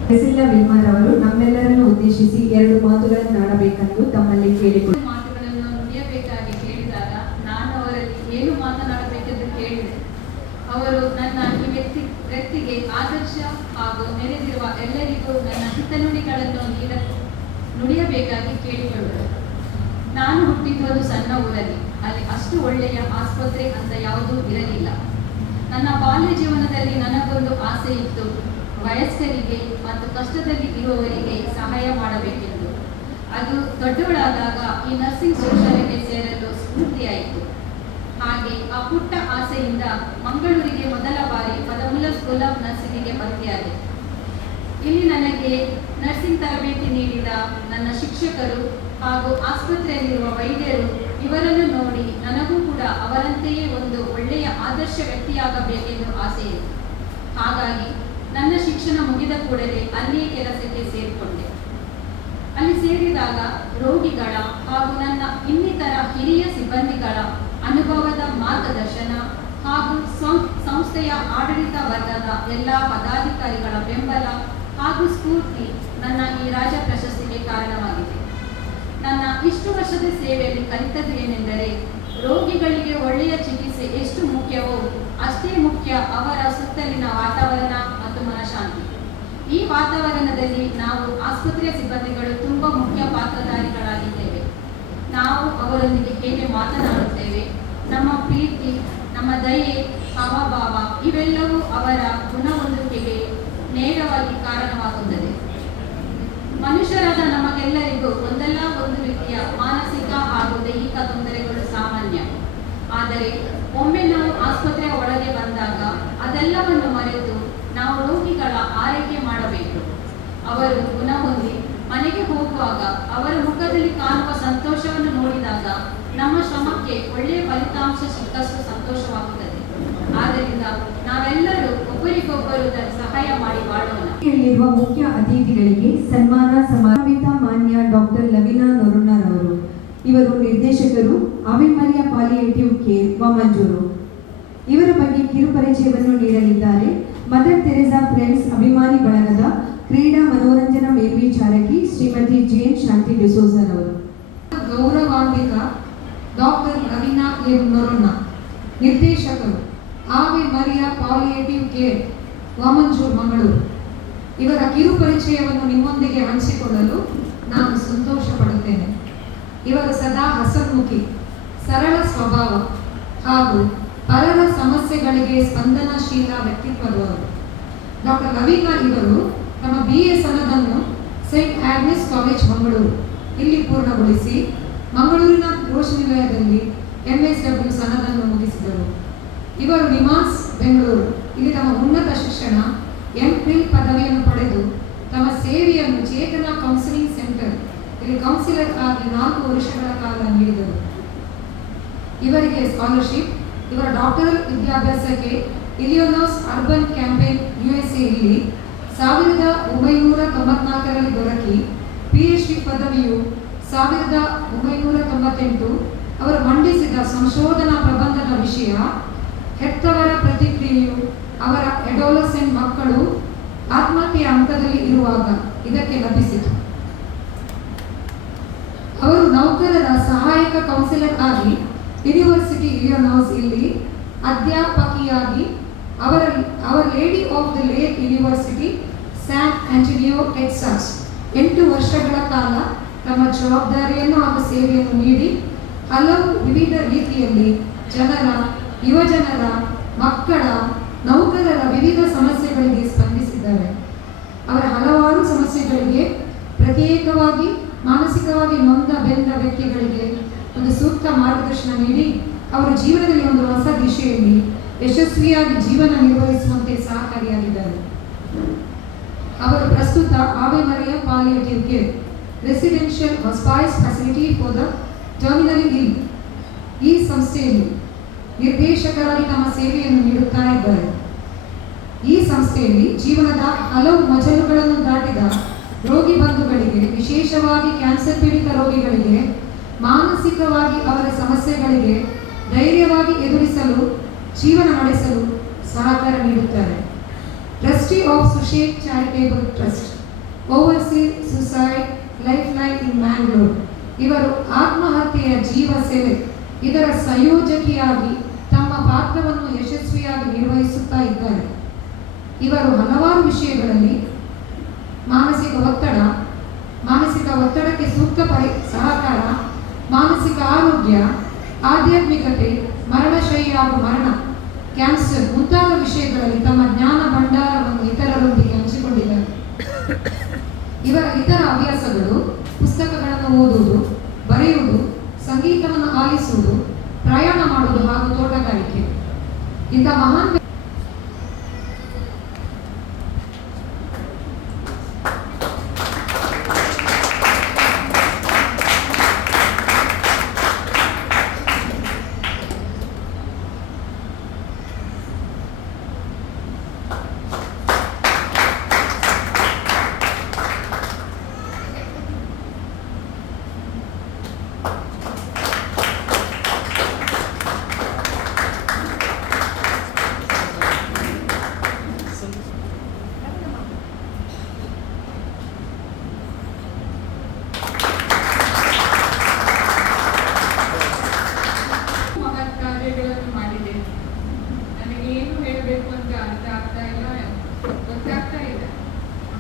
ಪ್ರೆಸಿಲ್ಲಾ ವಿಲ್ಮರ್ ಅವರು ನಮ್ಮೆಲ್ಲರನ್ನು ಉದ್ದೇಶಿಸಿ 2 ಮಾತುಗಳನ್ನು ಆಡಬೇಕೆಂದು ತಮ್ಮಲ್ಲಿ ಕೇಳಿಕೊಳ್ಳಿ. ಮಾತುಗಳನ್ನು ನುಡಿಯಬೇಕಾಗಿ ಕೇಳಿದಾಗ ನಾನು ಅವರಲ್ಲಿ ಏನು ಮಾತನಾಡಬೇಕೆಂದು ಕೇಳಿದೆ. ಅವರು ನನ್ನ ಈ ವ್ಯಕ್ತಿಗೆ ಆದರ್ಶ ಹಾಗೂ ನೆರೆದಿರುವ ಎಲ್ಲರಿಗೂ ನನ್ನ ಹಿತನುಡಿಗಳನ್ನು ನುಡಿಯಬೇಕಾಗಿ ಕೇಳಿಕೊಂಡರು. ನಾನು ಹುಟ್ಟಿದ್ದು ಒಂದು ಸಣ್ಣ ಊರಲ್ಲಿ. ಅಲ್ಲಿ ಅಷ್ಟು ಒಳ್ಳೆಯ ಆಸ್ಪತ್ರೆ ಅಂತ ಯಾವುದೂ ಇರಲಿಲ್ಲ. ನನ್ನ ಬಾಲ್ಯ ಜೀವನದಲ್ಲಿ ನನಗೊಂದು ಆಸೆ ಇತ್ತು, ವಯಸ್ಕರಿಗೆ ಮತ್ತು ಕಷ್ಟದಲ್ಲಿ ಇರುವವರಿಗೆ ಸಹಾಯ ಮಾಡಬೇಕೆಂದು. ಅದು ದೊಡ್ಡವಳಾದಾಗ ಈ ನರ್ಸಿಂಗ್ ಶೈಕ್ಷಣಿಗೆ ಸೇರಲು ಸ್ಫೂರ್ತಿಯಾಯಿತು. ಹಾಗೆ ಆ ಪುಟ್ಟ ಆಸೆಯಿಂದ ಮಂಗಳೂರಿಗೆ ಮೊದಲ ಬಾರಿ ಫಾದರ್ ಮುಲ್ಲರ್ ಸ್ಕೂಲ್ ಆಫ್ ನರ್ಸಿಂಗಿಗೆ ಭರ್ತಿಯಾದೆ. ಇಲ್ಲಿ ನನಗೆ ನರ್ಸಿಂಗ್ ತರಬೇತಿ ನೀಡಿದ ನನ್ನ ಶಿಕ್ಷಕರು ಹಾಗೂ ಆಸ್ಪತ್ರೆಯಲ್ಲಿರುವ ವೈದ್ಯರು ಇವರನ್ನು ನೋಡಿ ನನಗೂ ಕೂಡ ಅವರಂತೆಯೇ ಒಂದು ಒಳ್ಳೆಯ ಆದರ್ಶ ವ್ಯಕ್ತಿಯಾಗಬೇಕೆಂದು ಆಸೆ ಇತ್ತು. ಹಾಗಾಗಿ ನನ್ನ ಶಿಕ್ಷಣ ಮುಗಿದ ಕೂಡಲೇ ಅಲ್ಲಿಯೇ ಕೆಲಸಕ್ಕೆ ಸೇರಿಕೊಂಡೆ. ಅಲ್ಲಿ ಸೇರಿದಾಗ ರೋಗಿಗಳ ಹಾಗೂ ನನ್ನ ಇನ್ನಿತರ ಹಿರಿಯ ಸಿಬ್ಬಂದಿಗಳ ಅನುಭವದ ಮಾರ್ಗದರ್ಶನ ಹಾಗೂ ಸಂಸ್ಥೆಯ ಆಡಳಿತ ವರ್ಗದ ಎಲ್ಲ ಪದಾಧಿಕಾರಿಗಳ ಬೆಂಬಲ ಹಾಗೂ ಸ್ಫೂರ್ತಿ ನನ್ನ ಈ ರಾಜ ಪ್ರಶಸ್ತಿಗೆ ಕಾರಣವಾಗಿದೆ. ನನ್ನ ಇಷ್ಟು ವರ್ಷದ ಸೇವೆಯಲ್ಲಿ ಕಲಿತದ್ದು ಏನೆಂದರೆ, ರೋಗಿಗಳಿಗೆ ಒಳ್ಳೆಯ ಚಿಕಿತ್ಸೆ ಎಷ್ಟು ಮುಖ್ಯವೋ ಅಷ್ಟೇ ಮುಖ್ಯ ಅವರ ಸುತ್ತಲಿನ ವಾತಾವರಣ ಮತ್ತು ಮನಃಶಾಂತಿ. ಈ ವಾತಾವರಣದಲ್ಲಿ ನಾವು ಆಸ್ಪತ್ರೆಯ ಸಿಬ್ಬಂದಿಗಳು ತುಂಬ ಮುಖ್ಯ ಪಾತ್ರಧಾರಿಗಳಾಗಿದ್ದೇವೆ. ನಾವು ಅವರೊಂದಿಗೆ ಹೇಗೆ ಮಾತನಾಡುತ್ತೇವೆ, ನಮ್ಮ ಪ್ರೀತಿ, ನಮ್ಮ ದಯೆ, ಹಾವಭಾವ ಇವೆಲ್ಲವೂ ಅವರ ಗುಣಹೊಂದಿಕೆಗೆ ನೇರವಾಗಿ ಕಾರಣವಾಗುತ್ತದೆ. ಮನುಷ್ಯರಾದ ನಮಗೆಲ್ಲರಿಗೂ ಒಂದಲ್ಲ ಒಂದು ರೀತಿಯ ಮಾನಸಿಕ ಹಾಗೂ ದೈಹಿಕ ತೊಂದರೆಗಳು ಸಾಮಾನ್ಯ. ಆದರೆ ಒಮ್ಮೆ ನಾವು ಆಸ್ಪತ್ರೆಯ ಒಳಗೆ ಬಂದಾಗ ಅದೆಲ್ಲವನ್ನು ಮರೆತು ನಾವು ರೋಗಿಗಳ ಆರೈಕೆ ಮಾಡಬೇಕು. ಅವರು ಗುಣ ಹೊಂದಿ ಮನೆಗೆ ಹೋಗುವಾಗ ಅವರ ಮುಖದಲ್ಲಿ ಕಾಣುವ ಸಂತೋಷವನ್ನು ನೋಡಿದಾಗ ನಮ್ಮ ಶ್ರಮಕ್ಕೆ ಒಳ್ಳೆಯ ಫಲಿತಾಂಶ ಸಿಕ್ಕಷ್ಟು ಸಂತೋಷವಾಗುತ್ತದೆ. ಆದ್ದರಿಂದ ನಾವೆಲ್ಲರೂ ಒಬ್ಬರಿಗೊಬ್ಬರು ಸಹಾಯ ಮಾಡಿ ಬಾಳೋಣ. ಇಲ್ಲಿರುವ ಮುಖ್ಯ ಅತಿಥಿಗಳಿಗೆ ಸನ್ಮಾನ ಸಮಾರಂಭಿತ ಮಾನ್ಯ ಡಾಕ್ಟರ್ ಲವಿನಾ ನೊರುನ್ನರ್ ಅವರು. ಇವರು ನಿರ್ದೇಶಕರು, Ave Maria palliative care Vamanjoor. ಇವರ ಬಗ್ಗೆ ಕಿರುಪರಿಚಯವನ್ನು ನೀಡಲಿದ್ದಾರೆ ಮದರ್ ತೆರೆಸಾ ಫ್ರೆಂಡ್ಸ್ ಅಭಿಮಾನಿ ಬಳಗದ ಕ್ರೀಡಾ ಮನೋರಂಜನಾ ಮೇಲ್ವಿಚಾರಕಿ ಶ್ರೀಮತಿ ಜೇನ್ ಶಾಂತಿ ಡಿಸೋಜರ್ ಅವರು. ಗೌರವಾನ್ವಿತ ಡಾಕ್ಟರ್ ಲವಿನಾ ಎಂ ನೊರುನ್ನರ್, ನಿರ್ದೇಶಕರು, Ave Maria palliative care Vamanjoor Mangaluru. ಇವರ ಕಿರುಪರಿಚಯವನ್ನು ನಿಮ್ಮೊಂದಿಗೆ ಹಂಚಿಕೊಳ್ಳಲು ನಾನು ಸಂತೋಷ ಪಡುತ್ತೇನೆ. ಇವರು ಸದಾ ಹಸನ್ಮುಖಿ, ಸರಳ ಸ್ವಭಾವ ಹಾಗೂ ಪರರ ಸಮಸ್ಯೆಗಳಿಗೆ ಸ್ಪಂದನಶೀಲ ವ್ಯಕ್ತಿತ್ವದವರು. ಡಾಕ್ಟರ್ ಲವಿನಾ ಇವರು ತಮ್ಮ BA ಸನದನ್ನು ಸೈಂಟ್ ಆಗ್ನೆಸ್ ಕಾಲೇಜ್ ಮಂಗಳೂರು ಇಲ್ಲಿ ಪೂರ್ಣಗೊಳಿಸಿ ಮಂಗಳೂರಿನ ರೋಷನಿಲಯದಲ್ಲಿ MSW ಸನದನ್ನು ಮುಗಿಸಿದರು. ಇವರು ನಿಮಾನ್ಸ್ ಬೆಂಗಳೂರು ಇಲ್ಲಿ ತಮ್ಮ ಉನ್ನತ ಶಿಕ್ಷಣ MPhil ಪದವಿಯನ್ನು ಪಡೆದು ತಮ್ಮ ಸೇವೆಯನ್ನು ಚೇತನ ಕೌನ್ಸಿಲಿಂಗ್ ಸೆಂಟರ್ ಇಲ್ಲಿ ಕೌನ್ಸಿಲರ್ ಆಗಿ 4 ವರ್ಷಗಳ ಕಾಲ ನೀಡಿದರು. ಇವರಿಗೆ ಸ್ಕಾಲರ್ಶಿಪ್ ಇವರ ಡಾಕ್ಟರಲ್ ವಿದ್ಯಾಭ್ಯಾಸಕ್ಕೆ ಇಲಿಯೋನಾಸ್ ಅರ್ಬನ್ ಕ್ಯಾಂಪೇನ್ USA ಇಲ್ಲಿ 1994ರಲ್ಲಿ ದೊರಕಿ PhD ಪದವಿಯು 1998 ಅವರು ಮಂಡಿಸಿದ ಸಂಶೋಧನಾ ಪ್ರಬಂಧದ ವಿಷಯ ಹೆತ್ತವರ ಪ್ರತಿಕ್ರಿಯೆಯು ಅವರ ಅಡೋಲಸೆಂಟ್ ಮಕ್ಕಳು ಆತ್ಮಹತ್ಯೆಯ ಹಂತದಲ್ಲಿ ಇರುವಾಗ ಇದಕ್ಕೆ ಲಭಿಸಿತು. ಅವರು ನೌಕರರ ಸಹಾಯಕ ಕೌನ್ಸಿಲರ್ ಆಗಿ ಯೂನಿವರ್ಸಿಟಿ ಇಲಿಯೋನಾಸ್ ಇಲ್ಲಿ ಅಧ್ಯಾಪಕಿಯಾಗಿ Our Lady of the Lake University San Antonio Texas 8 ವರ್ಷಗಳ ಕಾಲ ತಮ್ಮ ಜವಾಬ್ದಾರಿಯನ್ನು ಹಾಗೂ ಸೇವೆಯನ್ನು ನೀಡಿ ಹಲವು ವಿವಿಧ ರೀತಿಯಲ್ಲಿ ಜನರ, ಯುವಜನರ, ಮಕ್ಕಳ, ನೌಕರರ ವಿವಿಧ ಸಮಸ್ಯೆಗಳಿಗೆ ಸ್ಪಂದಿಸಿದ್ದಾರೆ. ಅವರ ಹಲವಾರು ಸಮಸ್ಯೆಗಳಿಗೆ ಪ್ರತ್ಯೇಕವಾಗಿ ಮಾನಸಿಕವಾಗಿ ನೊಂದ ಬೆಂದ ವ್ಯಕ್ತಿಗಳಿಗೆ ಒಂದು ಸೂಕ್ತ ಮಾರ್ಗದರ್ಶನ ನೀಡಿ ಅವರ ಜೀವನದಲ್ಲಿ ಒಂದು ಹೊಸ ದಿಶೆಯಲ್ಲಿ ಯಶಸ್ವಿಯಾಗಿ ಜೀವನ ನಿರ್ವಹಿಸುವಂತೆ ಸಹಕಾರಿಯಾಗಿದ್ದಾರೆ. ಅವರು ಪ್ರಸ್ತುತ Ave Maria palliative care residential hospice facility for the terminally ill ಈ ಸಂಸ್ಥೆಯಲ್ಲಿ ನಿರ್ದೇಶಕರಾಗಿ ತಮ್ಮ ಸೇವೆಯನ್ನು ನೀಡುತ್ತಾ ಇದ್ದಾರೆ. ಈ ಸಂಸ್ಥೆಯಲ್ಲಿ ಜೀವನದ ಹಲವು ಮಜಲುಗಳನ್ನು ದಾಟಿದ ರೋಗಿ ಬಂಧುಗಳಿಗೆ, ವಿಶೇಷವಾಗಿ ಕ್ಯಾನ್ಸರ್ ಪೀಡಿತ ರೋಗಿಗಳಿಗೆ, ಮಾನಸಿಕವಾಗಿ ಅವರ ಸಮಸ್ಯೆಗಳಿಗೆ ಧೈರ್ಯವಾಗಿ ಎದುರಿಸಲು, ಜೀವನ ನಡೆಸಲು ಸಹಕಾರ ನೀಡುತ್ತಾರೆ. ಟ್ರಸ್ಟಿ ಆಫ್ ಸುಶೇಕ್ charitable trust, oversee suicide lifeline in Mangalore. ಇವರು ಆತ್ಮಹತ್ಯೆಯ ಜೀವ ಸೇವೆ ಇದರ ಸಂಯೋಜಕಿಯಾಗಿ ತಮ್ಮ ಪಾತ್ರವನ್ನು ಯಶಸ್ವಿಯಾಗಿ ನಿರ್ವಹಿಸುತ್ತಾ ಇದ್ದಾರೆ. ಇವರು ಹಲವಾರು ವಿಷಯಗಳಲ್ಲಿ ಮಾನಸಿಕ ಒತ್ತಡಕ್ಕೆ ಸೂಕ್ತ ಸಹಕಾರ, ಮಾನಸಿಕ ಆರೋಗ್ಯ, ಆಧ್ಯಾತ್ಮಿಕತೆ, ಮರಣಶಯ್ಯ ಹಾಗೂ ಮರಣ, ಕ್ಯಾನ್ಸರ್ ಮುಂತಾದ ವಿಷಯಗಳಲ್ಲಿ ತಮ್ಮ ಜ್ಞಾನ ಭಂಡಾರವನ್ನು ಇತರರೊಂದಿಗೆ ಹಂಚಿಕೊಂಡಿದ್ದಾರೆ. ಇವರ ಇತರ ಹವ್ಯಾಸಗಳು ಪುಸ್ತಕಗಳನ್ನು ಓದುವುದು, ಬರೆಯುವುದು, ಸಂಗೀತವನ್ನು ಆಲಿಸುವುದು, ಪ್ರಯಾಣ ಮಾಡುವುದು ಹಾಗೂ ತೋಟಗಾರಿಕೆ. ಇಂಥ ಮಹಾನ್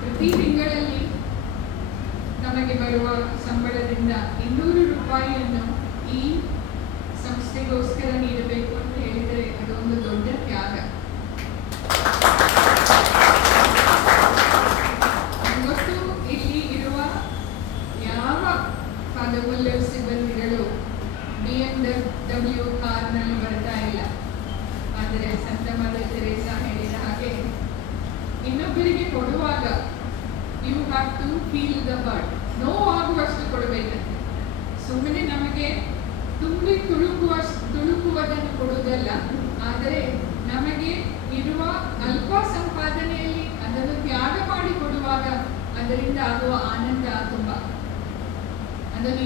ಪ್ರತಿ ತಿಂಗಳಲ್ಲಿ ನಮಗೆ ಬರುವ ಸಂಬಳದಿಂದ 200 ರೂಪಾಯಿಯನ್ನು ಈ ಸಂಸ್ಥೆಗೋಸ್ಕರ ನೀಡಬೇಕು ಅಂತ ಹೇಳಿದರೆ ಅದೊಂದು ದೊಡ್ಡ ತ್ಯಾಗ. ಇವತ್ತು ಇಲ್ಲಿ ಇರುವ ಯಾವ ಪಾದಮೂಲ್ಯರ್ ಸಿಬ್ಬಂದಿಗಳು BMW ಕಾರ್ನಲ್ಲಿ ಬರ್ತಾ ಇಲ್ಲ. ಆದರೆ ಸಂತ ಮದರ್ ತೆರೇಸಾ ಹೇಳಿದ ಹಾಗೆ ಇನ್ನೊಬ್ಬರಿಗೆ ಕೊಡುವಾಗ you have to feel the bird. ನೋವಾಗುವಷ್ಟು ಕೊಡಬೇಕಂತೆ. ಸುಮ್ಮನೆ ನಮಗೆ ತುಂಬಿ ತುಳುಕುವುದನ್ನು ಕೊಡುವುದಲ್ಲ, ಆದರೆ ನಮಗೆ ಇರುವ ಅಲ್ಪ ಸಂಪಾದನೆಯಲ್ಲಿ ಅದನ್ನು ತ್ಯಾಗ ಮಾಡಿ ಕೊಡುವಾಗ ಅದರಿಂದ ಆಗುವ ಆನಂದ ತುಂಬ. ಅದನ್ನು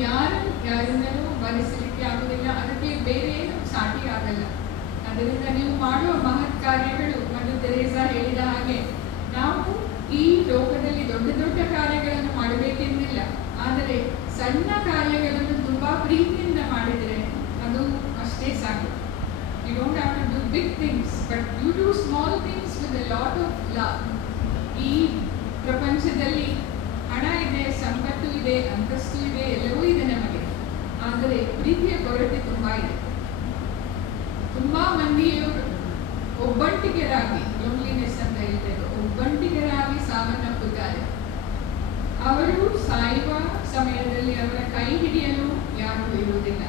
ಯಾರಿಂದಲೂ ಭರಿಸಲಿಕ್ಕೆ ಆಗುವುದಿಲ್ಲ. ಅದಕ್ಕೆ ಬೇರೆ ಏನು ಸಾಟಿ ಆಗಲ್ಲ. ಅದರಿಂದ ನೀವು ಮಾಡುವ ಮಹತ್ ಕಾರ್ಯಗಳು ಮದರ್ ತೆರೇಸಾ ಹೇಳಿದ ಹಾಗೆ ನಾವು ಈ ಲೋಕದಲ್ಲಿ ದೊಡ್ಡ ದೊಡ್ಡ ಕಾರ್ಯಗಳನ್ನು ಮಾಡಬೇಕೆಂದಿಲ್ಲ, ಆದರೆ ಸಣ್ಣ ಕಾರ್ಯಗಳನ್ನು ತುಂಬಾ ಪ್ರೀತಿಯಿಂದ ಮಾಡಿದರೆ ಅದು ಅಷ್ಟೇ ಸಾಕು. You don't have to do big things, but you do small things with a lot of love. ಈ ಪ್ರಪಂಚದಲ್ಲಿ ಹಣ ಇದೆ, ಸಂಪತ್ತು ಇದೆ, ಅಂತಸ್ತು ಇದೆ, ಎಲ್ಲವೂ ಇದೆ ನಮಗೆ, ಆದರೆ ಪ್ರೀತಿಯ ಕೊರತೆ ತುಂಬಾ ಇದೆ. ತುಂಬಾ ಮಂದಿಯವರು ಒಬ್ಬಂಟಿಗರಾಗಿ, ಲೋನ್ಲಿನೆಸ್ ಅಂತ ಹೇಳ್ತೇವೆ, ಒಬ್ಬಂಟಿಗರಾಗಿ ಸಾವನ್ನಪ್ಪುತ್ತಾರೆ. ಅವರು ಸಾಯುವ ಸಮಯದಲ್ಲಿ ಅವರ ಕೈ ಹಿಡಿಯಲು ಯಾರೂ ಇರುವುದಿಲ್ಲ.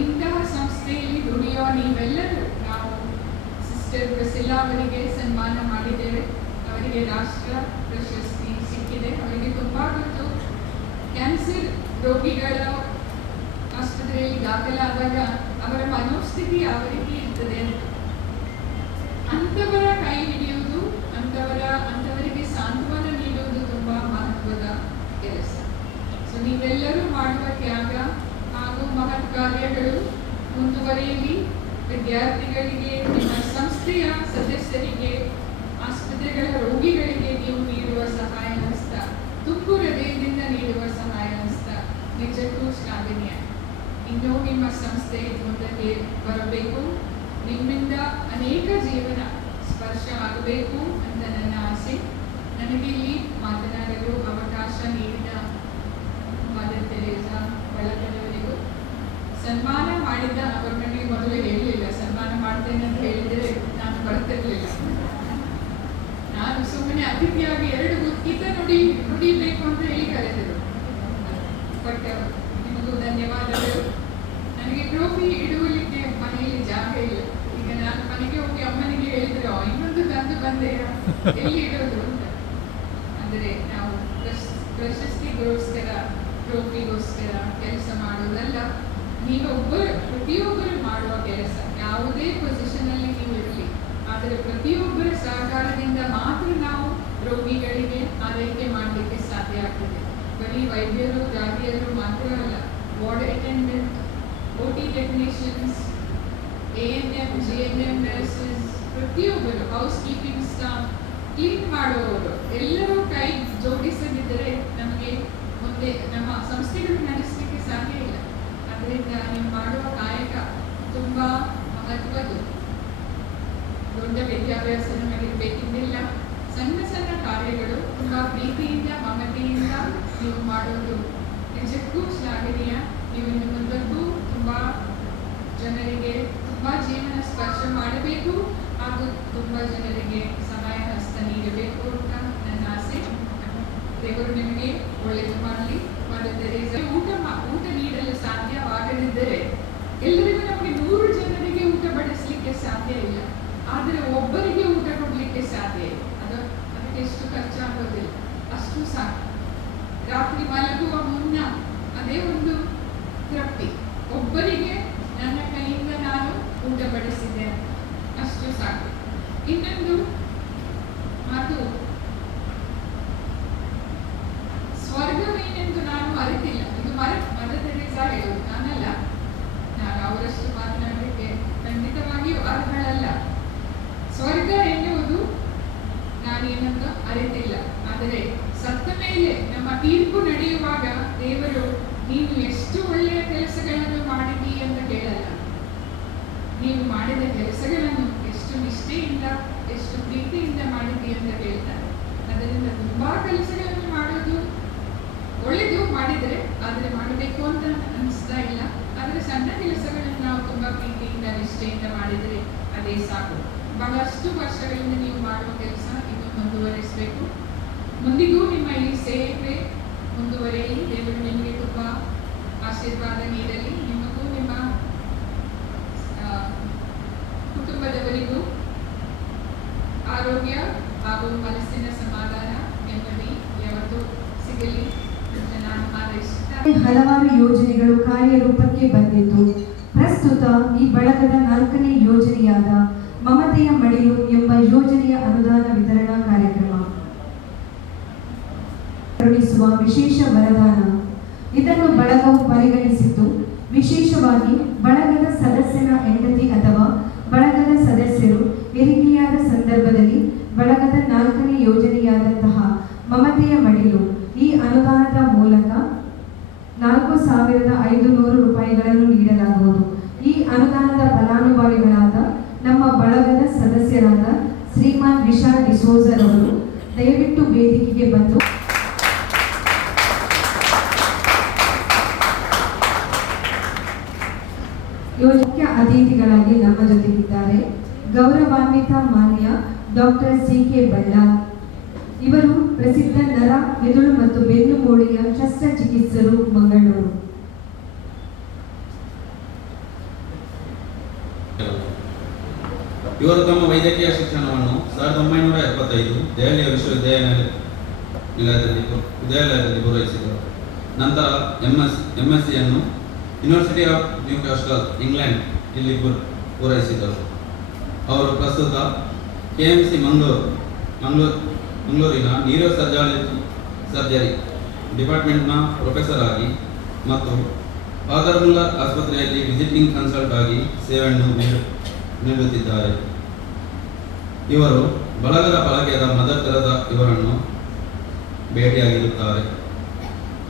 ಇಂತಹ ಸಂಸ್ಥೆಯಲ್ಲಿ ದುಡಿಯುವ ನೀವೆಲ್ಲರೂ, ನಾವು ಸಿಸ್ಟರ್ ಬ್ರಸಿಲಾ ಅವರಿಗೆ ಸನ್ಮಾನ ಮಾಡಿದ್ದೇವೆ. ಅವರಿಗೆ ರಾಷ್ಟ್ರ ಪ್ರಶಸ್ತಿ ಸಿಕ್ಕಿದೆ. ಅವರಿಗೆ ತುಂಬಾ ಗೊತ್ತು ಕ್ಯಾನ್ಸರ್ ರೋಗಿಗಳ ಆಸ್ಪತ್ರೆಯಲ್ಲಿ ದಾಖಲಾದಾಗ ಅವರ ಮನೋಸ್ಥಿತಿ ಯಾವ ರೀತಿ ಇರ್ತದೆ ಅಂತ. ಅಂಥವರ ಕೈ ಹಿಡಿಯುವುದು, ಅಂಥವರಿಗೆ ಸಾಂತ್ವನ ನೀಡುವುದು ತುಂಬಾ ಮಹತ್ವದ ಕೆಲಸ. ಸೊ ನೀವೆಲ್ಲರೂ ಮಾಡುವ ತ್ಯಾಗ ಹಾಗೂ ಮಹತ್ ಕಾರ್ಯಗಳು ಮುಂದುವರಿಯಲಿ. ವಿದ್ಯಾರ್ಥಿಗಳಿಗೆ, ನಿಮ್ಮ ಸಂಸ್ಥೆಯ ಸದಸ್ಯರಿಗೆ, ಆಸ್ಪತ್ರೆಗಳ ರೋಗಿಗಳಿಗೆ ನೀವು ನೀಡುವ ಸಹಾಯ ಹಸ್ತ, ತುಂಬು ಹೃದಯದಿಂದ ನೀಡುವ ಸಹಾಯ ಹಸ್ತ ನಿಜಕ್ಕೂ ಶ್ಲಾಘನೀಯ. ಇನ್ನೂ ನಿಮ್ಮ ಸಂಸ್ಥೆ ಮುಂದಕ್ಕೆ ಬರಬೇಕು, ನಿಮ್ಮಿಂದ ಅನೇಕ ಜೀವನ ಸ್ಪರ್ಶ ಆಗಬೇಕು ಅಂತ ನನ್ನ ಆಸೆ. ನನಗೆ ಇಲ್ಲಿ ಮಾತನಾಡಲು ಅವಕಾಶ ನೀಡಿದ ಕೊಟ್ಟವರು. ನಿಮಗೂ ಧನ್ಯವಾದಗಳು. ನನಗೆ ಟ್ರೋಫಿ ಇಡುವಲಿಕ್ಕೆ ಮನೆಯಲ್ಲಿ ಜಾಗ ಇಲ್ಲ. ಈಗ ನಾನು ಮನೆಗೆ ಹೋಗಿ ಅಮ್ಮನಿಗೆ ಹೇಳಿದ್ರೆ ಇನ್ನೊಂದು ತಂದು ಬಂದೆ ಎಲ್ಲಿ ಇಡೋದು ಅಂತ. ಅಂದರೆ ನಾವು ಪ್ರಶಸ್ತಿಗೋಸ್ಕರ ಟ್ರೋಫಿಗೋಸ್ಕರ ಕೆಲಸ ಮಾಡೋದಲ್ಲ. ಪ್ರತಿಯೊಬ್ಬರು ಮಾಡುವ ಕೆಲಸ ಯಾವುದೇ ಪೊಸಿಷನ್ ಅಲ್ಲಿ ನೀವು ಇರಲಿ, ಆದರೆ ಪ್ರತಿಯೊಬ್ಬರ ಸಹಕಾರದಿಂದ ಮಾತ್ರ ನಾವು ರೋಗಿಗಳಿಗೆ ಆರೈಕೆ ಮಾಡಲಿಕ್ಕೆ ಸಾಧ್ಯ ಆಗ್ತದೆ. ಬರೀ ವೈದ್ಯರು ದಾದಿಯರು ಮಾತ್ರ ಅಲ್ಲ, ward attendant, OT technicians, ANM, GNM nurses, ಪ್ರತಿಯೊಬ್ಬರು, ಹೌಸ್ ಕೀಪಿಂಗ್ ಸ್ಟಾಫ್, ಕ್ಲೀನ್ ಮಾಡುವವರು ಎಲ್ಲರೂ ಕೈ ಜೋಡಿಸದಿದ್ದರೆ ನಮಗೆ ಮುಂದೆ ನಮ್ಮ ಸಂಸ್ಥೆಗಳು ನಡೆಸಲಿಕ್ಕೆ ಸಾಧ್ಯ ಇಲ್ಲ. ಅದರಿಂದ ನೀವು ಮಾಡುವ ಕಾಯಕ ತುಂಬ ಮಹತ್ವದ್ದು. ದೊಡ್ಡ ವಿದ್ಯಾಭ್ಯಾಸ ನಮಗಿರಬೇಕಿದ್ದಿಲ್ಲ. ಸಣ್ಣ ಸಣ್ಣ ಕಾರ್ಯಗಳು ತುಂಬ ಪ್ರೀತಿಯಿಂದ ಮಮತೆಯಿಂದ ನೀವು ಮಾಡೋದು ನಿಜಕ್ಕೂ ಶ್ಲಾಘನೀಯ. ನೀವು ಇನ್ನು ಮುಂದಕ್ಕೂ ತುಂಬ ಜನರಿಗೆ ತುಂಬ ಜೀವನ ಸ್ಪರ್ಶ ಮಾಡಬೇಕು ಹಾಗೂ ತುಂಬ ಜನರಿಗೆ ಸಹಾಯ ಹಸ್ತ ನೀಡಬೇಕು ಅಂತ ನನ್ನ ಆಸೆ. ದೇವರು ನಿಮಗೆ ಒಳ್ಳೆಯದು ಮಾಡಲಿ. ಮದರ್ ತೆರೇಸಾ ಊಟ ನೀಡಲು ಸಾಧ್ಯವಾಗದಿದ್ದರೆ ಎಲ್ಲರಿಗೂ ನಮಗೆ 100 ಜನರಿಗೆ ಊಟ ಬಡಿಸಲಿಕ್ಕೆ ಸಾಧ್ಯ ಇಲ್ಲ, ಆದರೆ ಒಬ್ಬರಿಗೆ ಊಟ ಕೊಡಲಿಕ್ಕೆ ಸಾಧ್ಯ ಇಲ್ಲ. ಅದಕ್ಕೆ ಎಷ್ಟು ಖರ್ಚಾಗೋದಿಲ್ಲ, ಅಷ್ಟು ಸಾಕು. ರಾತ್ರಿ ಮಲಗುವ ಮುನ್ನ ಅದೇ ಒಂದು ತೃಪ್ತಿ, ಒಬ್ಬರಿಗೆ ನನ್ನ ಕೈಯಿಂದ ನಾನು ಊಟ ಬಡಿಸಿದ್ದೆ, ಅಷ್ಟು ಸಾಕು. ಇನ್ನೊಂದು ಮಾತು, ಸ್ವರ್ಗವೇನೆಂದು ನಾನು ಅರಿತಿಲ್ಲ. ಇದು ಮದರ್ ತೆರೇಸಾ ಹೇಳೋದು, ನಾನಲ್ಲ. ನಾನು ಅವರಷ್ಟು ಮಾತನಾಡಲಿಕ್ಕೆ ಖಂಡಿತವಾಗಿಯೂ ಅರ್ಹಳಲ್ಲ. ಸ್ವರ್ಗ ಎನ್ನುವುದು ನಾನೇನಂತ ಅರಿತಿಲ್ಲ, ಆದರೆ ಸತ್ತ ಮೇಲೆ ನಮ್ಮ ತೀರ್ಪು ನಡೆಯುವಾಗ ದೇವರು ನೀನು ಎಷ್ಟು ಒಳ್ಳೆಯ ಕೆಲಸಗಳನ್ನು ಮಾಡಿದಿ ಅಂತ ಕೇಳಲ್ಲ, ನೀವು ಮಾಡಿದ ಕೆಲಸಗಳನ್ನು ಎಷ್ಟು ನಿಷ್ಠೆಯಿಂದ ಎಷ್ಟು ಪ್ರೀತಿಯಿಂದ ಮಾಡಿದಿ ಅಂತ ಕೇಳ್ತಾರೆ. ಅದರಿಂದ ತುಂಬಾ ಕೆಲಸಗಳನ್ನು ಮಾಡೋದು ಒಳ್ಳೆಯದು ಮಾಡಿದರೆ, ಆದರೆ ಮಾಡಬೇಕು ಅಂತ ಅನಿಸ್ತಾ ಇಲ್ಲ. ಆದರೆ ಸಣ್ಣ ಕೆಲಸಗಳನ್ನು ನಾವು ತುಂಬಾ ಪ್ರೀತಿಯಿಂದ ನಿಷ್ಠೆಯಿಂದ ಮಾಡಿದರೆ ಅದೇ ಸಾಕು. ಬಹಳಷ್ಟು ವರ್ಷಗಳಿಂದ ನೀವು ಮಾಡುವ ಕೆಲಸ ಇನ್ನು ಮುಂದುವರಿಸಬೇಕು. ಮುಂದಿಗೂ ನಿಮ್ಮ ಈ ಸೇವೆ ಮುಂದುವರಿಯಲಿ. ದೇವರು ನಿಮಗೆ ತುಂಬ ಆಶೀರ್ವಾದ ನೀಡಲಿ. ನಿಮಗೂ ನಿಮ್ಮ ಕುಟುಂಬದವರಿಗೂ ಆರೋಗ್ಯ ಹಾಗೂ ಮನಸ್ಸಿನ ಸಮಾಧಾನ ನೆಮ್ಮದಿ ಯಾವತ್ತೂ ಸಿಗಲಿ ಅಂತ ನಾನು ಹಾರೈಸುತ್ತೇನೆ. ಹಲವಾರು ಯೋಜನೆಗಳು ಕಾರ್ಯರೂಪಕ್ಕೆ ಬಂದಿದ್ದು, ಪ್ರಸ್ತುತ ಈ ಬಳಗದ 4ನೇ ಯೋಜನೆಯಾದ ಮಮತೆಯ ಮಡಿಲು ಎಂಬ ಯೋಜನೆಯ ಅನುದಾನ ವಿತರಣಾ ಕಾರ್ಯಕ್ರಮ ಕರುಣಿಸುವ ವಿಶೇಷ ವರದಾನ ಇದನ್ನು ಬಳಗವು ಪರಿಗಣಿಸಿದ್ದು, ವಿಶೇಷವಾಗಿ ಬಳಗದ ಸದಸ್ಯನ ಹೆಂಡತಿ ಅಥವಾ ಬಳಗದ ಸದಸ್ಯರು ಹೆರಿಗೆಯಾದ ಸಂದರ್ಭದಲ್ಲಿ ಬಳಗದ 4ನೇ ಯೋಜನೆಯಾದಂತಹ ಮಮತೆಯ ಮಡಿಲು ಈ ಅನುದಾನದ ಮೂಲಕ 4,500 ರೂಪಾಯಿಗಳನ್ನು ನೀಡಲಾಗುವುದು. ಈ ಅನುದಾನದ ಫಲಾನುಭವಿಗಳಾದ ನಮ್ಮ ಬಳಗದ ಸದಸ್ಯರಾದ ಶ್ರೀಮಾನ್ ವಿಶಾಲ್ ಡಿಸೋಜರ್ ಅವರು ದಯವಿಟ್ಟು ವೇದಿಕೆಗೆ ಬಂದು ಮುಖ್ಯ ಅತಿಥಿಗಳಾಗಿ ನಮ್ಮ ಜೊತೆಗಿದ್ದಾರೆ ಗೌರವಾನ್ವಿತ ಮಾನ್ಯ ಡಾಕ್ಟರ್ CK ಬಳ್ಳಾರ್. ಇವರು ಪ್ರಸಿದ್ಧ ನರ, ಮೆದುಳು ಮತ್ತು ಬೆನ್ನು ಮೂಳೆಯ ಶಸ್ತ್ರಚಿಕಿತ್ಸರು, ಮಂಗಳೂರು. ಇವರು ತಮ್ಮ ವೈದ್ಯಕೀಯ ಶಿಕ್ಷಣವನ್ನು 1975 ದೆಹಲಿಯ ವಿದ್ಯಾಲಯದಲ್ಲಿ ಪೂರೈಸಿದರು. ನಂತರ MSc university of new castle, England ಇಲ್ಲಿ ಪೂರೈಸಿದರು. ಅವರು ಪ್ರಸ್ತುತ KMC ಮಂಗಳೂರಿನ ನ್ಯೂರೋ ಸರ್ಜರಿ ಡಿಪಾರ್ಟ್ಮೆಂಟ್ನ ಪ್ರೊಫೆಸರ್ ಆಗಿ ಮತ್ತು ಫಾದರ್ ಮುಲ್ಲರ್ ಆಸ್ಪತ್ರೆಯಲ್ಲಿ ವಿಸಿಟಿಂಗ್ ಕನ್ಸಲ್ಟ್ ಆಗಿ ಸೇವೆಯನ್ನು ನೀಡುತ್ತಿದ್ದಾರೆ. ಇವರು ಬಳಗದ ಬಳಕೆಯಾದ ಮದರ್ ತೆರೇಸಾ ಇವರನ್ನು ಭೇಟಿಯಾಗಿರುತ್ತಾರೆ.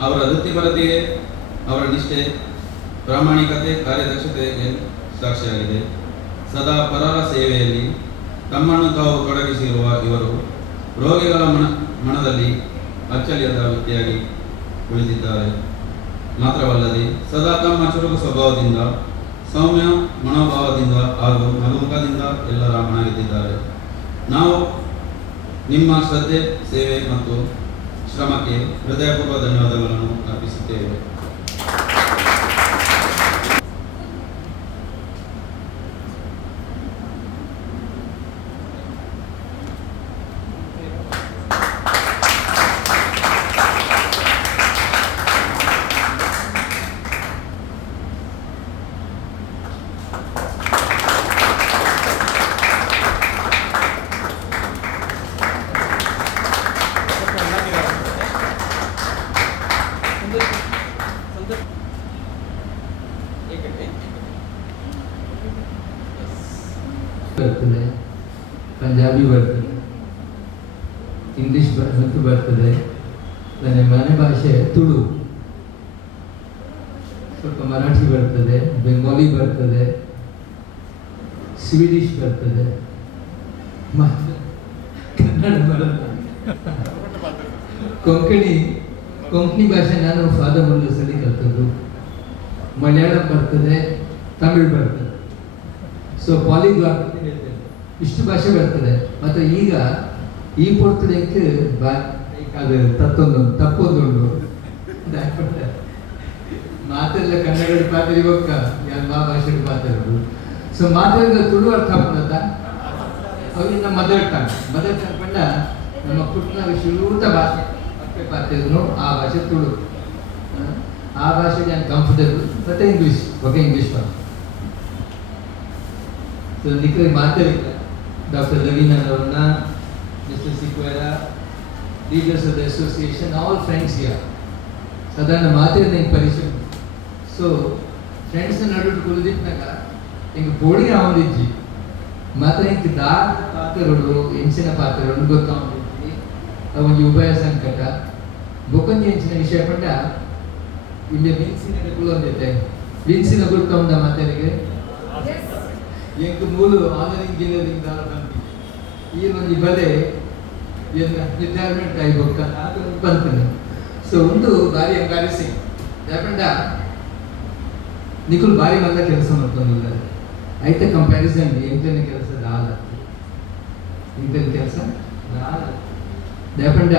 ಅವರ ವೃತ್ತಿಪರತೆಗೆ, ಅವರ ನಿಷ್ಠೆ, ಪ್ರಾಮಾಣಿಕತೆ, ಕಾರ್ಯದಕ್ಷತೆಗೆ ಸಾಕ್ಷಿಯಾಗಿದೆ. ಸದಾ ಪರರ ಸೇವೆಯಲ್ಲಿ ತಮ್ಮನ್ನು ತಾವು ತೊಡಗಿಸಿರುವ ಇವರು ರೋಗಿಗಳ ಮನದಲ್ಲಿ ಅಚ್ಚಳಿಯದ ವ್ಯಕ್ತಿಯಾಗಿ ಉಳಿದಿದ್ದಾರೆ. ಮಾತ್ರವಲ್ಲದೆ ಸದಾ ತಮ್ಮ ಚುರುಕು ಸ್ವಭಾವದಿಂದ, ಸೌಮ್ಯ ಮನೋಭಾವದಿಂದ ಹಾಗೂ ನಗುಮುಖದಿಂದ ಎಲ್ಲರ ಮನಗೆದ್ದಿದ್ದಾರೆ. ನಾವು ನಿಮ್ಮ ಶ್ರದ್ಧೆ, ಸೇವೆ ಮತ್ತು ಶ್ರಮಕ್ಕೆ ಹೃದಯಪೂರ್ವ ಧನ್ಯವಾದಗಳನ್ನು ಅರ್ಪಿಸುತ್ತೇವೆ. ಬರ್ತದೆ, ಪಂಜಾಬಿ ಬರ್ತದೆ, ಇಂಗ್ಲೀಷ್ ಬರ್ತದೆ, ನನ್ನ ಮನೆ ಭಾಷೆ ತುಳು, ಸ್ವಲ್ಪ ಮರಾಠಿ ಬರ್ತದೆ, ಬೆಂಗಾಲಿ ಬರ್ತದೆ, ಸ್ವೀಡಿಷ್ ಬರ್ತದೆ, ಮತ್ತು ಕನ್ನಡ ಬರ್ತದೆ. ಕೊಂಕಣಿ ಭಾಷೆ ನಾನು ಫಾದರ್ ಮುಲ್ಲಸಲ್ಲಿ ಕಲ್ತದ್ದು. ಮಲಯಾಳಂ ಬರ್ತದೆ, ತಮಿಳ್ ಬರ್ತದೆ. ಸೊ ಪಾಲಿಗ್ಲಾಟ್ ಅಂತ ಹೇಳ್ತೇವೆ. ಇಷ್ಟು ಭಾಷೆ ಬರ್ತದೆ. ಮತ್ತು ಈಗ ಈ ಪೊರ್ತುಡೆಕ್ಕೆ ಅದು ತಪ್ಪೊಂದುಂಡು ಮಾತೆಲ್ಲ ಕನ್ನಡ ಪಾತ್ರೆ ಇವಾಗ ಯಾವ ಭಾಷೆ ಪಾತ್ರೆ. ಸೊ ಮಾತೆಲ್ಲ ತುಳು ಅರ್ಥ ಆಗ್ತದ ಅವ್ರಿಂದ ಮದರ್ ಟಂಗ್ ಪಂಡ ನಮ್ಮ ಪುಟ್ಟನಾಗ ಶುರುತ ಭಾಷೆ ಪಾತ್ರೆದ್ರು ಆ ಭಾಷೆ ತುಳು. ಆ ಭಾಷೆ ನಾನು ಕಂಫರ್ಟಬಲ್. ಮತ್ತೆ ಇಂಗ್ಲೀಷ್ ಇಂಗ್ಲೀಷ್ ಭಾಷೆ. ಸೊ ನಿಖರೆ ಮಾತಾಡಿಲ್ಲ ಡಾಕ್ಟರ್ ರವೀನನ್ ಅವ್ರನ್ನ, mister Sequeira, leaders of the association, all friends here. ಸಾಧಾರಣ ಮಾತಾಡಿದ ಪರಿಚಯ. ಸೊ ಫ್ರೆಂಡ್ಸ್ ನಡು ಕುಳಿದಿಟ್ಟಾಗ ಹಿಂಗೆ ಬೋಡಿಗೆ ಅವನಿಜ್ಜಿ ಮಾತ್ರ ಹಿಂಗೆ ದಾದ ಪಾತ್ರಗಳು ಹೆಂಚಿನ ಪಾತ್ರಗಳು ಗೊತ್ತಾಗಿದ್ವಿ. ಅವನಿಗೆ ಉಭಯ ಸಂಕಟ ಬೊಕ್ಕಂಜಿ ಹೆಂಚಿನ ವಿಷಯ ಪಂಡ ಇಲ್ಲಿ ಬೀನ್ಸಿನ ಕುಲೊಂದಿದ್ದೆ. ಬೀನ್ಸಿನ ಗೊತ್ತೊಂದ ಮಾತಾಡಿಗೆ ಎಂಟು ಮೂಲು ಆನರ್ ಇಂಜಿನಿಯರಿಂಗ್ ದಾರ ಬಂದಿದೆ. ಈ ಒಂದು ಬಲೆ ರಿಟೈರ್ಮೆಂಟ್ ಆಗಿ ಬೊಕ್ಕ ಬಂತಾನೆ. ಸೊ ಒಂದು ಬಾರಿ ಎಂಗಾರಿಸಿ ಯಾಕಂಡ ನಿಖುಲ್ ಬಾರಿ ಮಲ್ಲ ಕೆಲಸ ಮಾಡ್ಕೊಂಡಿಲ್ಲ. అయితే ಕಂಪ್ಯಾರಿಸನ್ ಎಂಟನೇ ಕೆಲಸ ರಾಲ ಎಂಟನೇ ಕೆಲಸ ರಾಲ ಯಾಕಂಡ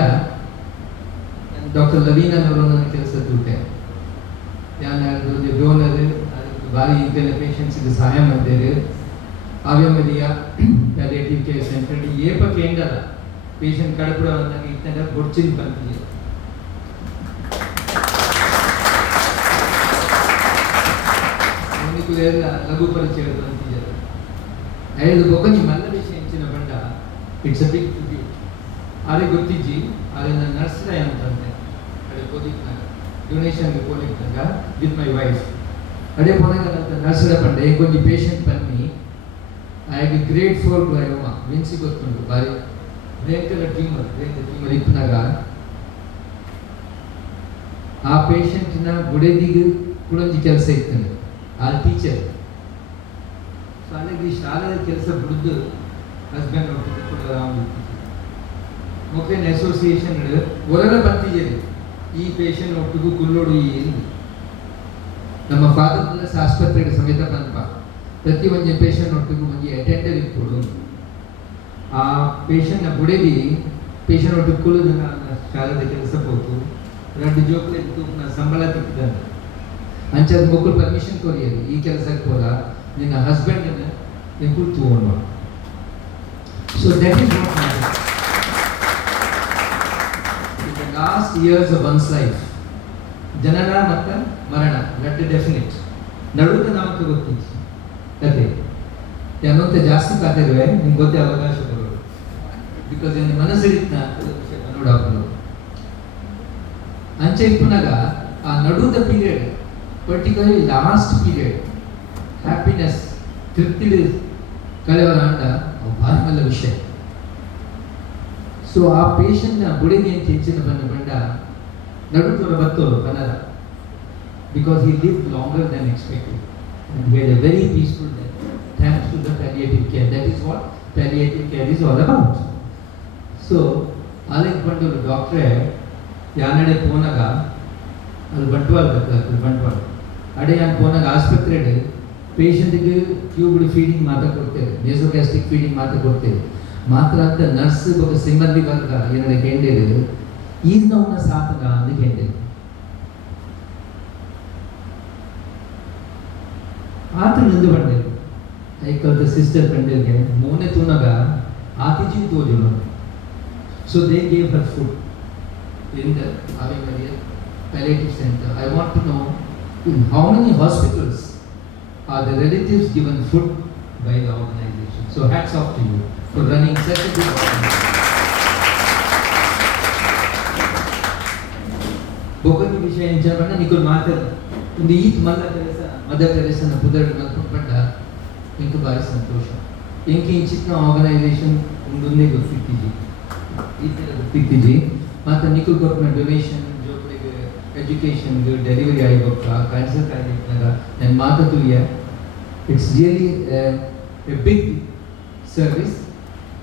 ಡಾಕ್ಟರ್ ಲವೀನನ್ ಅವರು ನನ್ನ ಕೆಲಸ ದುಡ್ಡೆ ನಾನು ಡೋನರ್ ಅದಕ್ಕೆ ಭಾರಿ ಇಂಟರ್ನೆ ಪೇಷಂಟ್ಸ್ಗೆ ಸಹಾಯ ಮಾಡ್ತೇವೆ. ಆವ್ಯಮದಿಯ ಪ್ಯಾಲಿಯೇಟಿವ್ ಕೇರ್ ಸೆಂಟರ್ ಏಪ ಕೇಂದ್ರ ಪೇಷಂಟ್ ಕಡಪುರ ಅಂದಾಗ ಇತ್ತಂದ್ರೆ ಬೊಡ್ಚಿನ ಬಂತಿದೆ. ಎಲ್ಲ ಲಘು ಪರಿಚಯ ಅಂತಿದ್ದಾರೆ. ಐದು ಬೊಕ್ಕನಿ ಮಲ್ಲ ವಿಷಯ ಹೆಂಚಿನ ಬಂಡ ಇಟ್ಸ್ ಅ ಬಿಗ್ ಟ್ರಿಬ್ಯೂಟ್. ಅದೇ ಗೊತ್ತಿಜ್ಜಿ ಅದೇ ನನ್ನ ನರ್ಸ್ರೇ ಅಂತಂದೆ ಅದೇ ಕೋದಿಕ್ನಾಗ ಡೊನೇಷನ್ಗೆ ಕೋಲಿಕ್ನಾಗ ವಿತ್ ಮೈ ವೈಫ್ ಅದೇ ಪೋನಾಗ ನರ್ಸ್ರ ಪಂಡ ಈಗ ಒಂದು ಪೇಷಂಟ್ ಬನ್ನಿ ಆಗಿ ಗ್ರೇಡ್ 4 ಗ್ಲಯೋಮಾ ಮಿನ್ಸಿ ಗೊತ್ತುಂಟು ಬಾರಿ ಬ್ರೇಕರ ಟ್ಯೂಮರ್ ಇಪ್ಪನಾಗ ಆ ಪೇಷಂಟ್ನ ಗುಡೆದಿಗೆ ಕುಡೊಂಜಿ ಕೆಲಸ ಇತ್ತಾನೆ ಆ ಟೀಚರ್. ಸೊ ಹಾಗಾಗಿ ಶಾಲೆಯ ಕೆಲಸ ಬಿಡಿದು ಹಸ್ಬೆಂಡ್ ಒಟ್ಟಿಗೆ ಮೊಕ್ಲಿನ ಅಸೋಸಿಯೇಷನ್ ಹೊರಗ ಬಂತಿದ್ದೀರಿ ಈ ಪೇಷಂಟ್ ಒಟ್ಟಿಗೂ ಕುಲ್ಲೋಡು ಏನು ನಮ್ಮ ಫಾದರ್ ಪ್ಲಸ್ ಆಸ್ಪತ್ರೆಗೆ ಸಮೇತ ಬಂದಪ್ಪ ಪ್ರತಿ ಒಂದು ಪೇಷಂಟ್ ಒಟ್ಟಿಗೂ ಒಂದು ಅಟೆಂಡರ್ ಇಟ್ಕೊಡು. ಆ ಪೇಷಂಟ್ನ ಬುಡೇದಿ ಪೇಷಂಟ್ ಒಟ್ಟಿಗೆ ಕುಲ್ಲೋದು ನನ್ನ ಶಾಲೆದ ಕೆಲಸ ಹೋಯ್ತು. 2 ಜೋಕ್ಲೆ ಇತ್ತು ನಾ ಸಂಬಳ ತಿಕ್ಕಿದ್ದಾನೆ ಅಂಚದ ಮಕ್ಕಳು ಪರ್ಮಿಷನ್ ಕೊರಿಯರು ಈ ಕೆಲಸಕ್ಕೆ ಹೋದ ನಿನ್ನ ಹಸ್ಬೆಂಡನ್ನು ನೀವು ಕುಳಿತು ತಗೊಂಡು. So that is what matters. In the last years of once life ಜನನ ಮತ್ತು ಮರಣ ದಟ್ ಇಸ್ ಡೆಫಿನೆಟ್. ನಡುಕ ನಮಗೆ ಗೊತ್ತಿತ್ತು ಕತೆ ಏನಂತ ಜಾಸ್ತಿ ಕಾತಿರುವೆ ನಿಮ್ಗೆ ಗೊತ್ತೇ ಅವಕಾಶ ಬರೋದು ಬಿಕಾಸ್ ಏನು ಮನಸ್ಸಿರಿತ್ನ ನೋಡಾಕಲು ಅಂಚೆ ಇಪ್ಪನಾಗ ಆ ನಡುದ period particularly last period happiness ತೃಪ್ತಿಲಿ ಕಳೆಯವರ ಅಂಡ ಭಾರಿ ಮಲ್ಲ ವಿಷಯ. ಸೊ ಆ ಪೇಷಂಟ್ನ ಬುಡೆಗೆ ಅಂತ ಹೆಚ್ಚಿನ ಬಂಡ ನಡುತ್ತವರ ಬತ್ತೋರು ಕನ್ನಡ because he live longer than expected and we had a very peaceful death thanks to the palliative care. That is what palliative care is all about. So ಅಲ್ಲಿಗೆ ಬಂದವರು ಡಾಕ್ಟ್ರೇ ಯಾನಡೆ ಪೋನಾಗ ಅದು ಬಂಟ್ವಾಳ ಬೇಕಾಗ್ತದೆ ಬಂಟ್ವಾಳ ಅಡೆ ಯಾನ್ ಪೋನಾಗ ಆಸ್ಪತ್ರೆಗೆ ಪೇಷಂಟ್ಗೆ ಟ್ಯೂಬ್ಡ್ ಫೀಡಿಂಗ್ ಮಾತ್ರ ಕೊಡ್ತೇವೆ, ನೇಸೋಗ್ಯಾಸ್ಟ್ರಿಕ್ ಫೀಡಿಂಗ್ ಮಾತ್ರ ಕೊಡ್ತೇವೆ ಮಾತ್ರ ಅಂತ ನರ್ಸ್ ಬಗ್ಗೆ ಸಿಬ್ಬಂದಿ ವರ್ಗ ಏನಡೆ ಕೇಂದ್ರೀರು ಈಗ ನಾವು ಸಾತಗ ಅಂತ ಕೇಂದ್ರೀರು ಆತ ನಿಂದು ಬಂದಿರು ಐಕಲ್ದ ಸಿಸ್ಟರ್ ಕಂಡಿರ್ಗೆ ಮೋನೆ ತೂನಾಗ ಆತಿಜಿ ತೋಜು. So they gave her food in the Ave Maria Palliative Center. I want to know in how many hospitals are the relatives given food by the organization. So hats off to you for running such a good organization. ಬೋಗನಿ ವಿಷಯ ಎಂಚಬಣ್ಣ ನಿಕುಲ್ ಮಾತಾಡ ಒಂದು ಈತ್ ಮಲ್ಲ ಕೆಲಸ mother ತೆರೇಸನ ಪುದರ್ ಮಲ್ಕೊಂಡ ಇಂಕ ಬಾರಿ ಸಂತೋಷ. ಇಂಕಿ ಇಂಚಿನ organisation ಒಂದೊಂದೇ ಗೊತ್ತಿತ್ತಿಜಿ ಈ ಥರ ಗೊತ್ತಿತ್ತಿಜಿ ಮತ್ತು ನಿಖಿಲ್ ಕೊರ್ಪನ ಡೊನೇಷನ್ ಜೊತೆಗೆ ಎಜುಕೇಷನ್ಗೆ ಡೆಲಿವರಿ ಆಗಿಬೇಕ ಕ್ಯಾನ್ಸರ್ ಕಾಯಿಲೆನಾಗ ನಾನು ಮಾತಾಡುಯ it's really a big service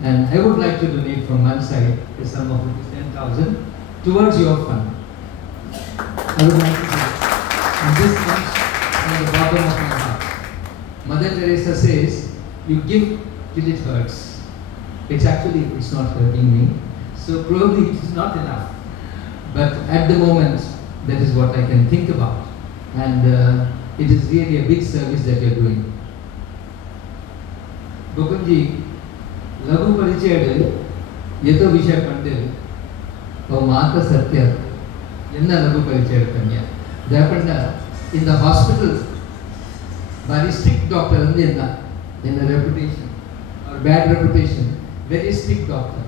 and I would like to donate from one side a sum of 10,000 towards your fund. I would like to do it. And this comes from the bottom of my heart. Mother Teresa says, you give till it hurts. It's not hurting me. So probably it is not enough. But at the moment, that is what I can think about. And it is really a big service that you are doing. Bokunji, लघु परिचय येतो विषय पंडे और माता सत्य एन्ना लघु परिचय कन्या दैपंड in the hospital very strict doctor अंदेन्ना in the reputation or bad reputation very strict doctor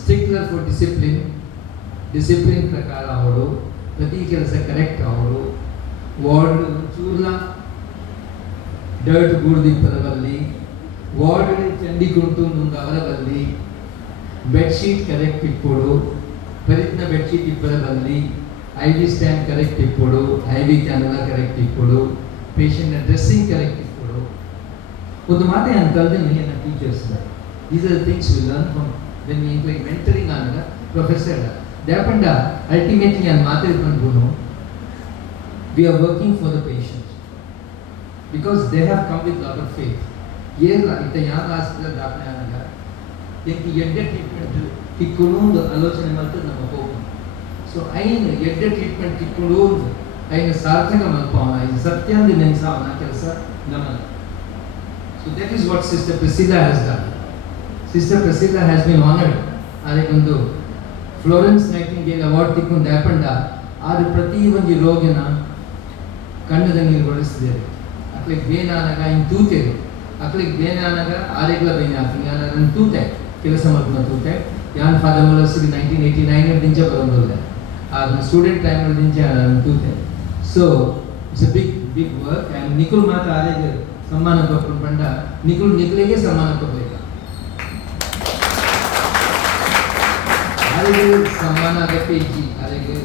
stickler for discipline प्रकार आवडो प्रति ಕೆಲಸ ಕರೆಕ್ಟ್ आवडो ವಾರ್ಡ್ ಚೂರ್ಲ ಡರ್ಟ್ ಗೂಡ್ದಿ ಪದವಲ್ಲಿ ವಾರ್ಡ್ ಚಂಡಿ ಕುಂಟು ಅವರಲ್ಲಿ ಬೆಡ್ಶೀಟ್ ಕರೆಕ್ಟ್ ಇಪ್ಪೋಡು ಪರಿತ್ನ ಬೆಡ್ಶೀಟ್ ಇಪ್ಪದಲ್ಲಿ IV ಸ್ಟ್ಯಾಂಡ್ ಕರೆಕ್ಟ್ ಇಪ್ಪೋಡು IV ಕ್ಯಾನುಲಾ ಕರೆಕ್ಟ್ ಇಪ್ಪೋಡು ಪೇಷಂಟ್ನ ಡ್ರೆಸ್ಸಿಂಗ್ ಕರೆಕ್ಟ್ ಇಪ್ಪೋಡು ಒಂದು ಮಾತೆ ನಾನು ಕಲ್ದೆ ನನ್ನ teachers these are things we learn from when we like mentoring ಆನಗ ಪ್ರೊಫೆಸರ್ ದ್ಯಾಪಂಡ ಅಲ್ಟಿಮೇಟ್ಲಿ ನಾನು ಮಾತೆ ಬಂದ್ಬಿಟ್ಟು we are working for the patient because they have come with lot of faith ಏರ್ಲ ಇತ್ತ ಯಾವ ಹಾಸ್ಪಿಟಲ್ ದಾಖಲೆ ಆದಾಗ ಎಂಕಿ ಎಡ್ಡೆ ಟ್ರೀಟ್ಮೆಂಟ್ ತಿಕ್ಕೊಂಡು ಆಲೋಚನೆ ಮಾಡ್ತದೆ ನಮ್ಮ ಹೋಗು ಸೊ ಐನು ಎಡ್ಡೆ ಟ್ರೀಟ್ಮೆಂಟ್ ತಿಕ್ಕೊಂಡು ಐನು ಸಾರ್ಥಕ ಮಲ್ಪವನ ಐನು ಸತ್ಯಾಂದ ನೆನೆಸಾವನ ಕೆಲಸ ನಮ್ಮದು so that is what sister Priscilla has done sister Priscilla has been honoured ಅದಕ್ಕೊಂದು ಫ್ಲೋರೆನ್ಸ್ ನೈಟಿಂಗೇಲ್ ಅವಾರ್ಡ್ ತಿಕ್ಕೊಂಡು ದಾಪಂಡ ಆದ್ರೆ ಪ್ರತಿ ಒಂದು ರೋಗಿನ ಕಣ್ಣದ ನೀರು ಬಳಸಿದ್ದೇವೆ ಅಕ್ಲಿಗೆ ಬೇನಾನಾಗ ಇನ್ನು ತೂತೇವೆ ಅಕ್ಲಿಗೆ ಬೇನೆ ಆನಾಗ ಆರೆಗ್ಲ ಬೇನೆ ಆಗ್ತೀನಿ ನಾನು ತೂತೆ ಕೆಲಸ ಮಾಡ್ಕೊಂಡು ತೂತೆ ಯಾನ್ ಫಾದರ್ ಮಲಸಿಗೆ 1989 ದಿಂಚ ಬರೋದಿಲ್ಲ ಅದನ್ನ ಸ್ಟೂಡೆಂಟ್ ಟೈಮ್ ದಿಂಚ ನಾನು ತೂತೆ so it's a big work and ನಿಖುಲ್ ಮಾತ್ರ ಆರೆಗೆ ಸಮ್ಮಾನ ಕೊಟ್ಕೊಂಡು ಬಂದ ನಿಖಿಲಿಗೆ ಸಮ್ಮಾನ ಕೊಡಲಿಲ್ಲ ಆರೆಗೆ ಸಮ್ಮಾನ ಅದಕ್ಕೆ ಇಜ್ಜಿ ಆರೆಗೆ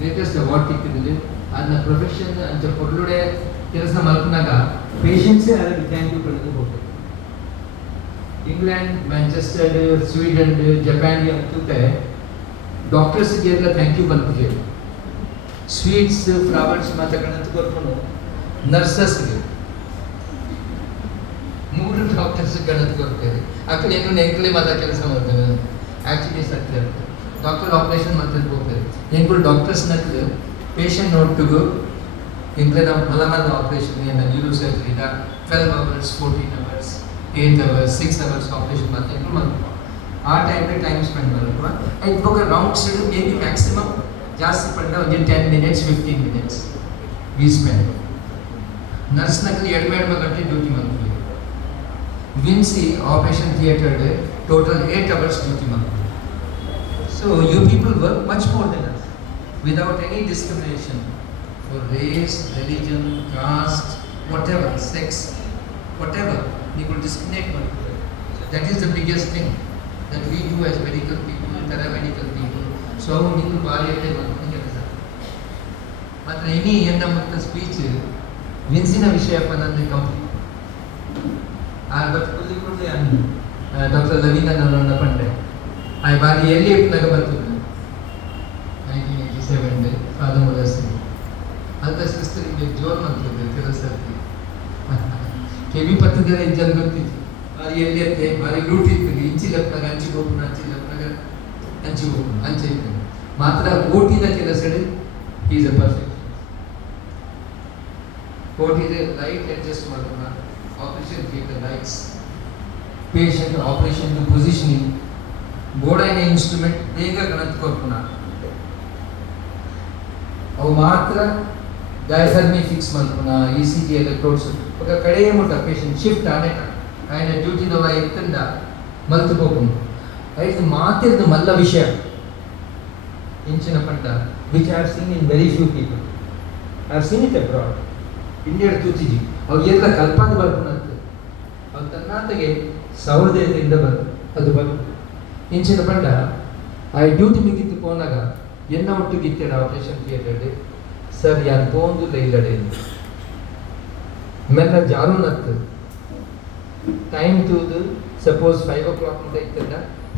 ಗ್ರೇಟೆಸ್ಟ್ ಅವಾರ್ಡ್ ತಿಕ್ಕಿದ್ದು ಅದನ್ನ ಪ್ರೊಫೆಷನ್ ಅಂತ ಕೊಡ್ಲುಡೆ ಕೆಲಸ ಮಲ್ಪನಾಗ ಪೇಷಂಟ್ಸೇ ಅದಕ್ಕೆ ಥ್ಯಾಂಕ್ ಯು ಕಳೆದು ಹೋಗ್ಬೇಕು ಇಂಗ್ಲೆಂಡ್ ಮ್ಯಾಂಚೆಸ್ಟರ್ ಸ್ವೀಡನ್ ಜಪಾನ್ ಅಂತೂತೆ ಡಾಕ್ಟರ್ಸ್ಗೆ ಎಲ್ಲ ಥ್ಯಾಂಕ್ ಯು ಬಂದಿದೆ ಸ್ವೀಟ್ಸ್ ಫ್ಲವರ್ಸ್ ಮಾತುಗಳಂತ ಕೊಟ್ಕೊಂಡು ನರ್ಸಸ್ಗೆ 3 ಡಾಕ್ಟರ್ಸ್ ಗಣತ್ ಕೊಡ್ತೇವೆ ಅಕ್ಕಡೆ ಏನು ನೆಂಕಲೆ ಮಾತ ಕೆಲಸ ಮಾಡ್ತೇವೆ ಆ್ಯಕ್ಚುಲಿ ಸತ್ಯ ಡಾಕ್ಟರ್ ಆಪರೇಷನ್ ಮಾಡ್ತಿದ್ದು ಹೋಗ್ತೇವೆ ಎಂಕುಳು ಡಾಕ್ಟರ್ಸ್ ನಕ್ಲು ಪೇಷಂಟ್ ನೋಡ್ತಿಗೂ ಇಂಗ್ಲೆ ನಾವು ಮಲಮಲ ಆಪರೇಷನ್ ಏನು ನ್ಯೂರೋ ಸರ್ಜರಿದ 12 hours 14 hours 8 hours 6 hours operation ಮಾಡ್ತಾ ಎಂಕುಳು ಮಾಡ್ಕೊ ಆ ಟೈಮ್ ಸ್ಪೆಂಡ್ ಮಾಡ್ಕೊ ಆಯ್ತು ಹೋಗ ರೌಂಡ್ಸ್ ಮೇಬಿ ಮ್ಯಾಕ್ಸಿಮಮ್ ಜಾಸ್ತಿ ಪಂಡ ಒಂದು 10 minutes 15 minutes we spend nurse ನಕ್ಲಿ 2 ಗಂಟೆ ಡ್ಯೂಟಿ ಮಾಡ್ತೀವಿ ವಿನ್ಸಿ operation theatre total 8 hours duty ಮಾಡ್ತೀವಿ so you people work much more than us without any discrimination for race, religion, caste, whatever, sex, whatever, we could discriminate one another. So that is the biggest thing that we do as medical people, paramedical people. So we could validate one another. But any end of the speech, Vincina Vishayapananda company. But fully Dr. Lavina Nanda Pandey. I bari early Nagabatu 1987 Father Mulassi. ಅಂತ ಸಿಸ್ಟರಿಗೆ ಜೋರ್ ಮಾಡ್ತಿದ್ದೆ ಕೆಲಸಕ್ಕೆ KV ಪತ್ತದ ಜನ ಗೊತ್ತಿತ್ತು ಬಾರಿ ಎಲ್ಲಿ ಅಂತೆ ಬಾರಿ ಲೂಟಿ ಇರ್ತದೆ ಇಂಚಿ ಲಪ್ನಾಗ ಅಂಚಿ ಹೋಗ್ನ ಅಂಚಿ ಲಪ್ನಾಗ ಅಂಚಿ ಹೋಗ್ನ ಅಂಚೆ ಇರ್ತದೆ ಮಾತ್ರ ಓಟಿದ ಕೆಲಸ ಈಸ್ ಅ ಪರ್ಫೆಕ್ಟ್ ಓಟಿದ ಲೈಟ್ ಅಡ್ಜಸ್ಟ್ ಮಾಡೋಣ operation theatre lights patient operation positioning ಬೋರ್ಡೈನ ಇನ್ಸ್ಟ್ರೂಮೆಂಟ್ ಬೇಗ ಗಣತ್ಕೋರ್ಪಣ ಅವು ಮಾತ್ರ ಡಯಾಫರ್ಮಿ ಫಿಕ್ಸ್ ಮಾಡ್ಕೊಣ ECG ಎಲೆಕ್ಟ್ರೋಡ್ಸ್ ఒక ಕಡೆ ಮುಟ್ಟ ಪೇಷಂಟ್ ಶಿಫ್ಟ್ ಆನೇಟ ఆయన ಡ್ಯೂಟಿದವ ಎತ್ತಂಡ ಮಲ್ತು ಹೋಗ್ಕೊಂಡು ಐದು ಮಾತಿರ್ದು ಮಲ್ಲ ವಿಷಯ ಇಂಚಿನ ಪಂಟ which I have seen in very few people I have seen it abroad India ತೂತಿಜಿ ಅವು ಎಲ್ಲ ಕಲ್ಪನೆ ಬರ್ಕೊಂಡಂತೆ ಅವನು ತನ್ನಾತಗೆ 1500 ಬಂದು ಅದು ಬಂದು ಇಂಚಿನ ಪಂಡ ಆ ಡ್ಯೂಟಿ ಮುಗಿತು ಪೋನಾಗ ಎನ್ನ ಒಟ್ಟಿಗೆ ಇತ್ತೇಡ ಆಪರೇಷನ್ ಥಿಯೇಟರ್ ಸರ್ ಯಾರು ಪೋಂದಿಲ್ಲ ಇಲ್ಲಡೆ ಮೆಲ್ಲ ಜಾರು ನತ್ತು ಟೈಮ್ ತೂದು ಸಪೋಸ್ 5 o'clock ಮುಟ ಇತ್ತಂದ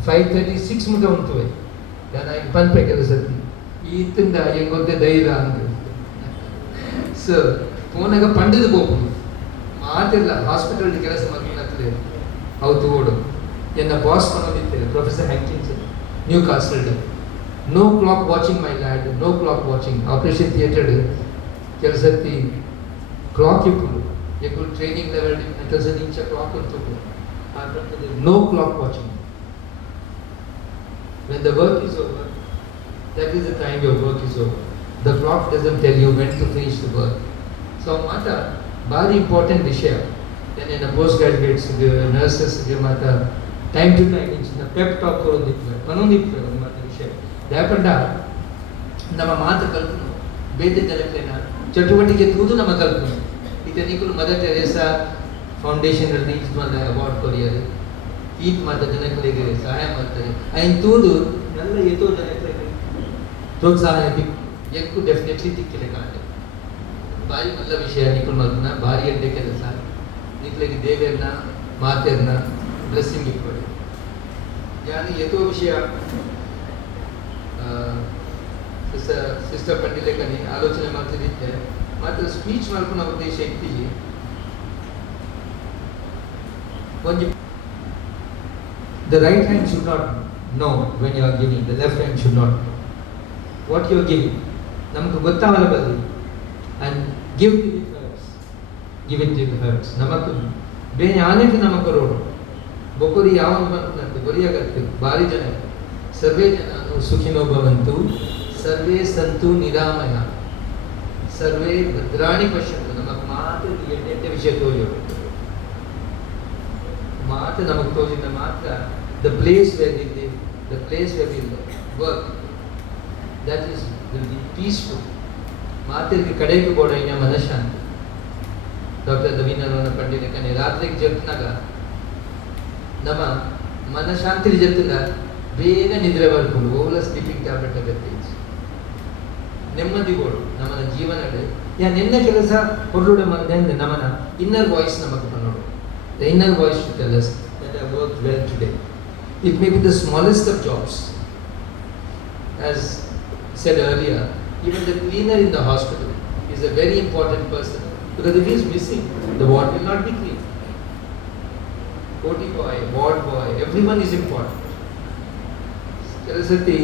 5:36 ಮುಟ ಉಂಟುವೆ ನಾನು ಪನ್ಪೆ ಕೆಲಸದ್ದು ಈ ಇತ್ತಿಂದ ಹೆಂಗೆ ಗೊತ್ತೇ ಧೈರ್ಯ ಅಂತ ಸೊ ಪೋನಾಗ ಪಂಡದ ಹೋಗುದು ಮಾತಿಲ್ಲ ಹಾಸ್ಪಿಟಲ್ ಕೆಲಸ ಮಾಡ್ಕೊಂಡಾಗ್ತದೆ ಅವತ್ತು ಓಡು ಎನ್ನ ಬಾಸ್ ಬಂದಿದ್ದೇವೆ professor Hankins Newcastle no clock watching my lad no clock watching operation theatre ಕೆಲಸತ್ತಿ ಕ್ಲಾಕ್ ಇಪ್ಪು ಟ್ರೈನಿಂಗ್ ಲೆವೆಲ್ ಕೆಲಸದ ಇಂಚ ಕ್ಲಾಕ್ ಅಂತ no clock watching when the work is over that is the time your work is over the clock doesn't tell you when to finish the work so mata very important ವಿಷಯ ಏನೇನು post ಗ್ರಾಜುಯೇಟ್ಸ್ಗೆ ನರ್ಸಸ್ಗೆ ಮಾತ್ರ time to time ಇಂಚಿನ Pep talk ಕೊಡೋದಿತ್ತು ಅನ್ನೊಂದಿತ್ತು ಒಂದು ಮಾತ್ರ ವಿಷಯ ಯಾಕಂಡ ನಮ್ಮ ಮಾತು ಕಲ್ಪನು ಬೇರೆ ಜನಕ್ಲೇನ ಚಟುವಟಿಕೆ ತೂದು ನಮ್ಮ ಕಲ್ಪನು ಇದನ್ನಿಕ್ಕೂ ಮದರ್ ತೆರೇಸಾ ಫೌಂಡೇಶನ್ ಈಜ್ ಮೇಲೆ ಅವಾರ್ಡ್ ಕೊರಿಯರು ಈತ ಮಾತ್ರ ಜನಗಳಿಗೆ ಸಹಾಯ ಮಾಡ್ತಾರೆ ಐನ್ ತೂದು ಎಲ್ಲ ಎತ್ತೋ ಜನಗಳಿಗೆ ಪ್ರೋತ್ಸಾಹ ఎక్కువ ಡೆಫಿನೆಟ್ಲಿ ತಿಕ್ಕಿಲ್ಲ ಕಾಣೆ ಭಾರಿ ಮಲ್ಲ ವಿಷಯ ನಿಖುಲ್ ಮಲ್ಪನ ಭಾರಿ ಅಡ್ಡೆ ಕೆಲಸ ನಿಖಲಿಗೆ ದೇವೇರ್ನ ಮಾತೆರ್ನ ಬ್ಲೆಸ್ಸಿಂಗ್ ಇಟ್ಕೊಳ್ಳಿ ಯಾರು ಎತ್ತೋ ವಿಷಯ ಸಿಸ್ಟರ್ ಪಂಡಿಲೇಖನಿ ಆಲೋಚನೆ ಮಾಡ್ತಿದ್ದೆ ಮಾತ್ರ ಸ್ಪೀಚ್ ಮಾಡ್ಕೊಂಡು ಉದ್ದೇಶ ಇತ್ತೀವಿ ಒಂದು the right hand should not know when you are giving, the left hand should not know what you are giving. ನಮಗೆ ಗೊತ್ತಾಗಲ್ಲ ಬಲ್ಲಿ and give till it hurts, give it till it hurts. ನಮக்கு ಬೇರೆ ಆನೆಗೆ ನಮக்கு road ಬೊಕೊರಿ ಯಾವನು ಬಂತು ಬರಿಯಾಗತ್ತೆ ಭಾರಿ ಜನ ಸರ್ವೇ ಜನ ಸುಖಿನೋ ಭವಂತು ಸರ್ವೇ ಸಂತು ನಿರಾಮಯ ಸರ್ವೇ ಭದ್ರಾಣಿ ಪಶ್ಯಂತು ನಮಗೆ ಮಾತು ಎಂಟೆಂಟೆ ವಿಷಯ ತೋರಿಯೋದು ಮಾತು ನಮಗೆ ತೋರಿದ ಮಾತ್ರ the place where we live, the place where we work, that is will be peaceful. ಮಾತಿಗೆ ಕಡೆಗೆ ಕೂಡ ಇನ್ನ ಮನಃಶಾಂತಿ ಡಾಕ್ಟರ್ ರವೀಂದ್ರನಾಥ ಪಂಡಿತಕನೇ ರಾತ್ರಿಗೆ ಜಪ್ನಾಗ ನಮ್ಮ ಮನಃಶಾಂತಿ ಜೊತೆಗ ಬೇಗ ನಿದ್ರೆ ಬರ್ಕೊಂಡು ಓವಲ ಸ್ಲೀಪಿಂಗ್ ಟ್ಯಾಬ್ಲೆಟ್ ಅಗತ್ಯ ನೆಮ್ಮದಿಗೋಡು ನಮ್ಮನ ಜೀವನದಲ್ಲಿ ಯಾ ನಿನ್ನ ಕೆಲಸ ಹೊರಡುವ ಮಂದೆ ನಮ್ಮನ ಇನ್ನರ್ ವಾಯ್ಸ್ ನಮಗೆ ಬಂದೋಡು the inner voice to tell us that I worked well today. It may be the smallest of jobs. As said earlier, even the cleaner in the hospital is a very important person because if he is missing, the ward will not be clean. OT boy, ward boy, everyone is important. Kelasati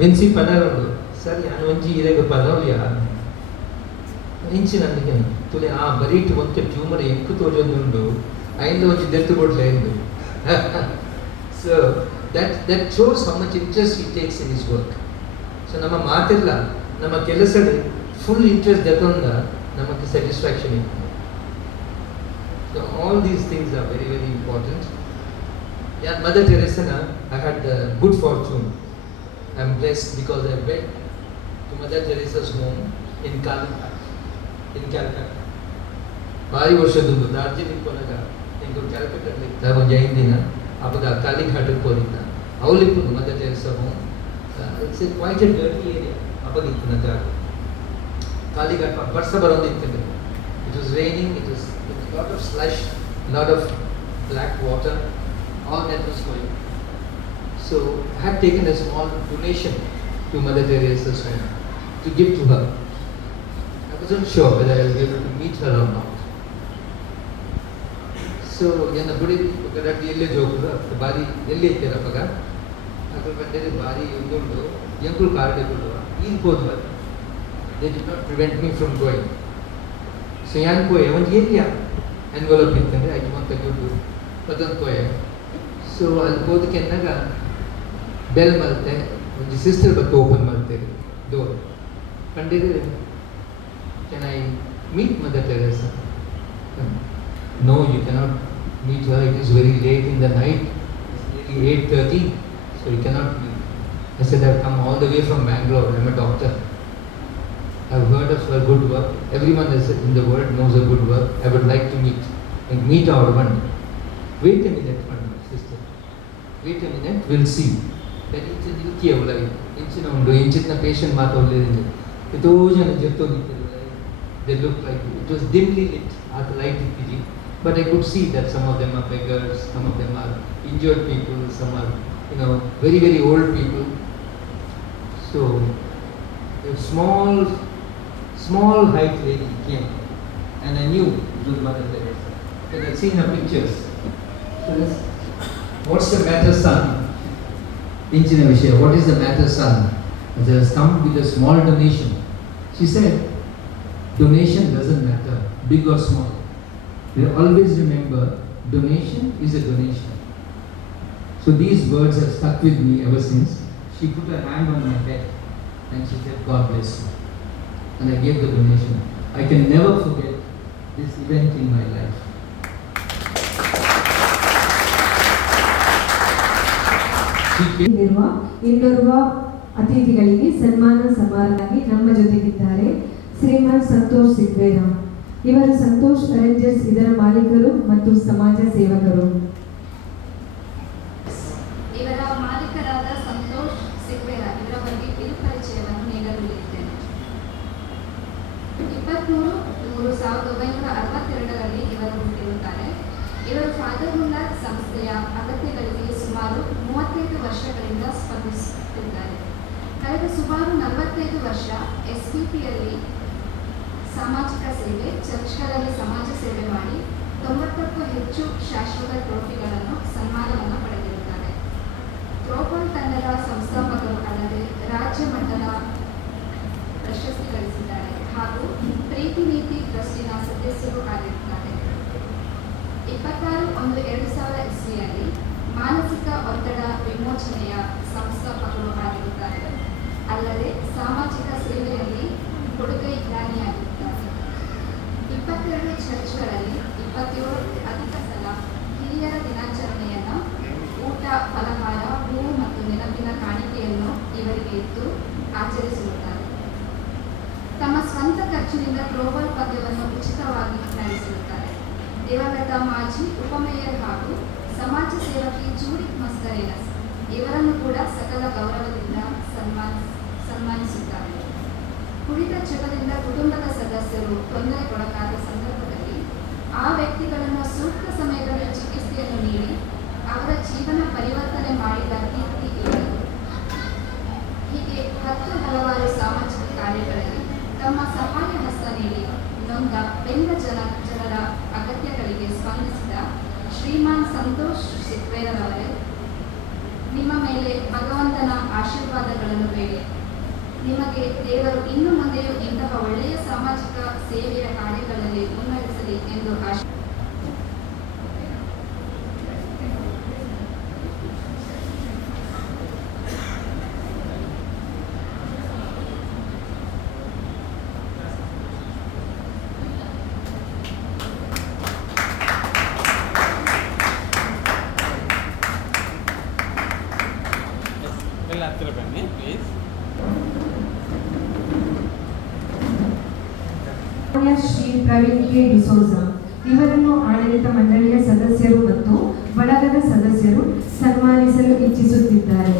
Vinci Panarandu, sir, Yanvanji Irega Panavya. ಇಂಚಿನ ತುಲೆ ಆ ಬರೀಟ್ ಒಂದು tumour ಎಂಕು ತೋಜೊಂದುಂಡು ಐಂದು ಒಂದು death ಕೊಡ್ಲೆ ಎಂದು so that shows how much interest he takes in his work so ನಮ್ಮ ಮಾತಿಲ್ಲ ನಮ್ಮ ಕೆಲಸದ ಫುಲ್ ಇಂಟ್ರೆಸ್ಟ್ ದೆತೊಂದ ನಮಗೆ ಸ್ಯಾಟಿಸ್ಫ್ಯಾಕ್ಷನ್ ಇತ್ತು so all these things are very very important ಯಾನ್ ಮದರ್ ಟೆರೇಸನ I had the good fortune I am blessed because I went to Mother Teresa's home in Calcutta ಭಾರಿ ವರ್ಷದ್ದು ಡಾರ್ಜಿಲಿಂಗ್ ಹೋದಾಗ ನಿಂಗೆ ಕ್ಯಾಲ್ಕಟಲ್ಲಿ ಒಂದು 5 ದಿನ ಅವಾಗ ಕಾಲಿಘಾಟಕ್ಕೆ ಹೋಗಿದ್ದ ಅವಲಿಪ್ಪು Mother Teresa home it's quite a dirty area ಅವಾಗ ಇತ್ತು ನ ಜಾಗ ಕಾಲಿಘಾಟ ವರ್ಷ ಬರೋದಿತ್ತು it was raining it was lot of slush lot of black water all that was going so I had taken a small donation to Mother Teresa's home to give to her. I wasn't sure whether I will be able to meet her or not. So, yana budi gadati elle jogura bari elle itterapaga adru bandere bari undu yankul karde kodwa in kodwa they did not prevent me from going. So yan koye one area envelope ittandre I want to go to padan koye. So al kodkennaga bell malte one sister but open malte door pandire can I meet Mother Teresa? No, you cannot meet her. It is very late in the night. It's nearly 8:30, so you cannot meet. I said, I've come all the way from Bangalore. I'm a doctor. I've heard of her good work. Everyone in the world knows her good work. I would like to meet our one. Wait a minute, sister. Wait a minute, we'll see. That ಇಂಚಿನ ರೀತಿಯ ಒಳಗೆ ಇಂಚಿನ ಉಂಡು ಇಂಚಿನ patient ಮಾತಾಡಲಿಲ್ಲ ಎಷ್ಟೋ ಜನ ಜೊತ್ತೋಗಿದ್ದರು. They look like it was dimly lit at the light ಇಟ್ಟಿದ್ವಿ. But I could see that some of them are beggars, some of them are injured people, some are, very, very old people. So, a small height lady came, and I knew it was Mother Teresa. Because I'd seen her pictures. So what's the matter, son? Inchina Vishaya, what is the matter, son? As I has come with a small donation. She said, donation doesn't matter, big or small. We always remember, donation is a donation. So these words have stuck with me ever since. She put her hand on my head and she said, God bless you. And I gave the donation. I can never forget this event in my life. ಇನ್ನೋರ್ವ ಅತಿಥಿಗಳಿಗೆ ಸನ್ಮಾನ ಸಮಾರಂಭವಾಗಿ ನಮ್ಮ ಜೊತೆಗಿದ್ದಾರೆ ಶ್ರೀಮಾನ್ ಸಂತೋಷ್ ಸಿಗ್ವೇರಾ. ಇವರು Santosh arrangers ಇದರ ಮಾಲೀಕರು ಮತ್ತು ಸಮಾಜ ಸೇವಕರು. ಇವರ ಮಾಲೀಕರಾದ ಸಂತೋಷ್ ಸಿಗ್ವೇರಾ ಇವರ ಬಗ್ಗೆ ಕಿರು ಪರಿಚಯವನ್ನು ನೀಡಲಿದ್ದೇನೆ. 23/3/1962ರಲ್ಲಿ ಇವರು ಹುಟ್ಟಿರುತ್ತಾರೆ. ಇವರು ಫಾದರ್ ಮುಲ್ಲರ್ ಸಂಸ್ಥೆಯ ಅಗತ್ಯಗಳಿಗೆ ಸುಮಾರು 35 ವರ್ಷಗಳಿಂದ ಸ್ಪಂದಿಸುತ್ತಿದ್ದಾರೆ. ಕಳೆದ ಸುಮಾರು 45 ವರ್ಷ SPPಯಲ್ಲಿ ಸಾಮಾಜಿಕ ಸೇವೆ, ಚರ್ಚ್ಗಳಲ್ಲಿ ಸಮಾಜ ಸೇವೆ ಮಾಡಿ 90ಕ್ಕೂ ಹೆಚ್ಚು ಶಾಶ್ವತ ಟ್ರೋಫಿಗಳನ್ನು ಸನ್ಮಾನವನ್ನು ಪಡೆದಿರುತ್ತಾರೆ. ಥ್ರೋಬಾಲ್ ತಂಡದ ಸಂಸ್ಥಾಪಕರು ಅಲ್ಲದೆ ರಾಜ್ಯ ಮಟ್ಟದ ಪ್ರಶಸ್ತಿ ಗಳಿಸಿದ್ದಾರೆ ಹಾಗೂ ಪ್ರೀತಿ ನೀತಿ ಟ್ರಸ್ಟಿನ ಸದಸ್ಯರು ಆಗಿರುತ್ತಾರೆ. 26/1/2000 ಇಸ್ವಿಯಲ್ಲಿ ಮಾನಸಿಕ ಒತ್ತಡ ವಿಮೋಚನೆಯ ಸಂಸ್ಥಾಪಕರು ಆಗಿರುತ್ತಾರೆ. ಅಲ್ಲದೆ ಸಾಮಾಜಿಕ ಸೇವೆಯಲ್ಲಿ ಕೊಡುಗೈ ದಾನಿಯಾಗಿರುತ್ತಾರೆ. 22 ಚರ್ಚ್ಗಳಲ್ಲಿ 27 ಅಧಿಕ ಸಲ ಹಿರಿಯರ ದಿನಾಚರಣೆಯನ್ನು ಊಟ, ಫಲಹಾರ, ಹೂವು ಮತ್ತು ನೆನಪಿನ ಕಾಣಿಕೆಯನ್ನು ಇವರಿಗೆ ಇತ್ತು ಆಚರಿಸುತ್ತಾರೆ. ತಮ್ಮ ಸ್ವಂತ ಖರ್ಚಿನಿಂದ ಥ್ರೋಬಾಲ್ ಪಂದ್ಯವನ್ನು ಉಚಿತವಾಗಿ ನಡೆಸಿರುತ್ತಾರೆ. ದಿವಂಗತ ಮಾಜಿ ಉಪಮೇಯರ್ ಹಾಗೂ ಸಮಾಜ ಸೇವಕಿ ಜೂಡಿತ್ ಮಸ್ಕರೇನಸ್ ಇವರನ್ನು ಕೂಡ ಸಕಲ ಗೌರವದಿಂದ ಸನ್ಮಾನಿಸುತ್ತಾರೆ. ಕುಡಿತ ಚಟದಿಂದ ಕುಟುಂಬದ ಸದಸ್ಯರು ತೊಂದರೆಗೊಳಗಾದ ಸಂದರ್ಭದಲ್ಲಿ ಆ ವ್ಯಕ್ತಿಗಳನ್ನು ಸೂಕ್ತ ಸಮಯದಲ್ಲಿ ಚಿಕಿತ್ಸೆಯನ್ನು ನೀಡಿ ಅವರ ಜೀವನ ಪರಿವರ್ತನೆ ಮಾಡಿದ ಕೀರ್ತಿ ಇವರದು. ಹೀಗೆ ಹಲವಾರು ಸಾಮಾಜಿಕ ಕಾರ್ಯಗಳಲ್ಲಿ ತಮ್ಮ ಸಹಾಯ ಹಸ್ತ ನೀಡಿ ನೊಂದ ಬೆಂದ ಜನರ ಅಗತ್ಯಗಳಿಗೆ ಸ್ಪಂದಿಸಿದ ಶ್ರೀಮಾನ್ ಸಂತೋಷ್ ಸಿಗ್ವೇರವರೇ, ನಿಮ್ಮ ಮೇಲೆ ಭಗವಂತನ ಆಶೀರ್ವಾದಗಳನ್ನು ಬೇಡಿ. ನಿಮಗೆ ದೇವರು ಇನ್ನು ಮುಂದೆಯೂ ಇಂತಹ ಒಳ್ಳೆಯ ಸಾಮಾಜಿಕ ಸೇವೆಯ ಕಾರ್ಯಗಳಲ್ಲಿ ಮುನ್ನಡೆಸಲಿ ಎಂದು ಹತ್ತಿರ ಬನ್ನಿ ಪ್ಲೀಸ್. ಶ್ರೀ ಪ್ರವೀಣ್ ಕೆ ಡಿಸೋಜಾ ಇವರನ್ನು ಆಡಳಿತ ಮಂಡಳಿಯ ಸದಸ್ಯರು ಮತ್ತು ಬಳಗದ ಸದಸ್ಯರು ಸನ್ಮಾನಿಸಲು ಇಚ್ಛಿಸುತ್ತಿದ್ದಾರೆ.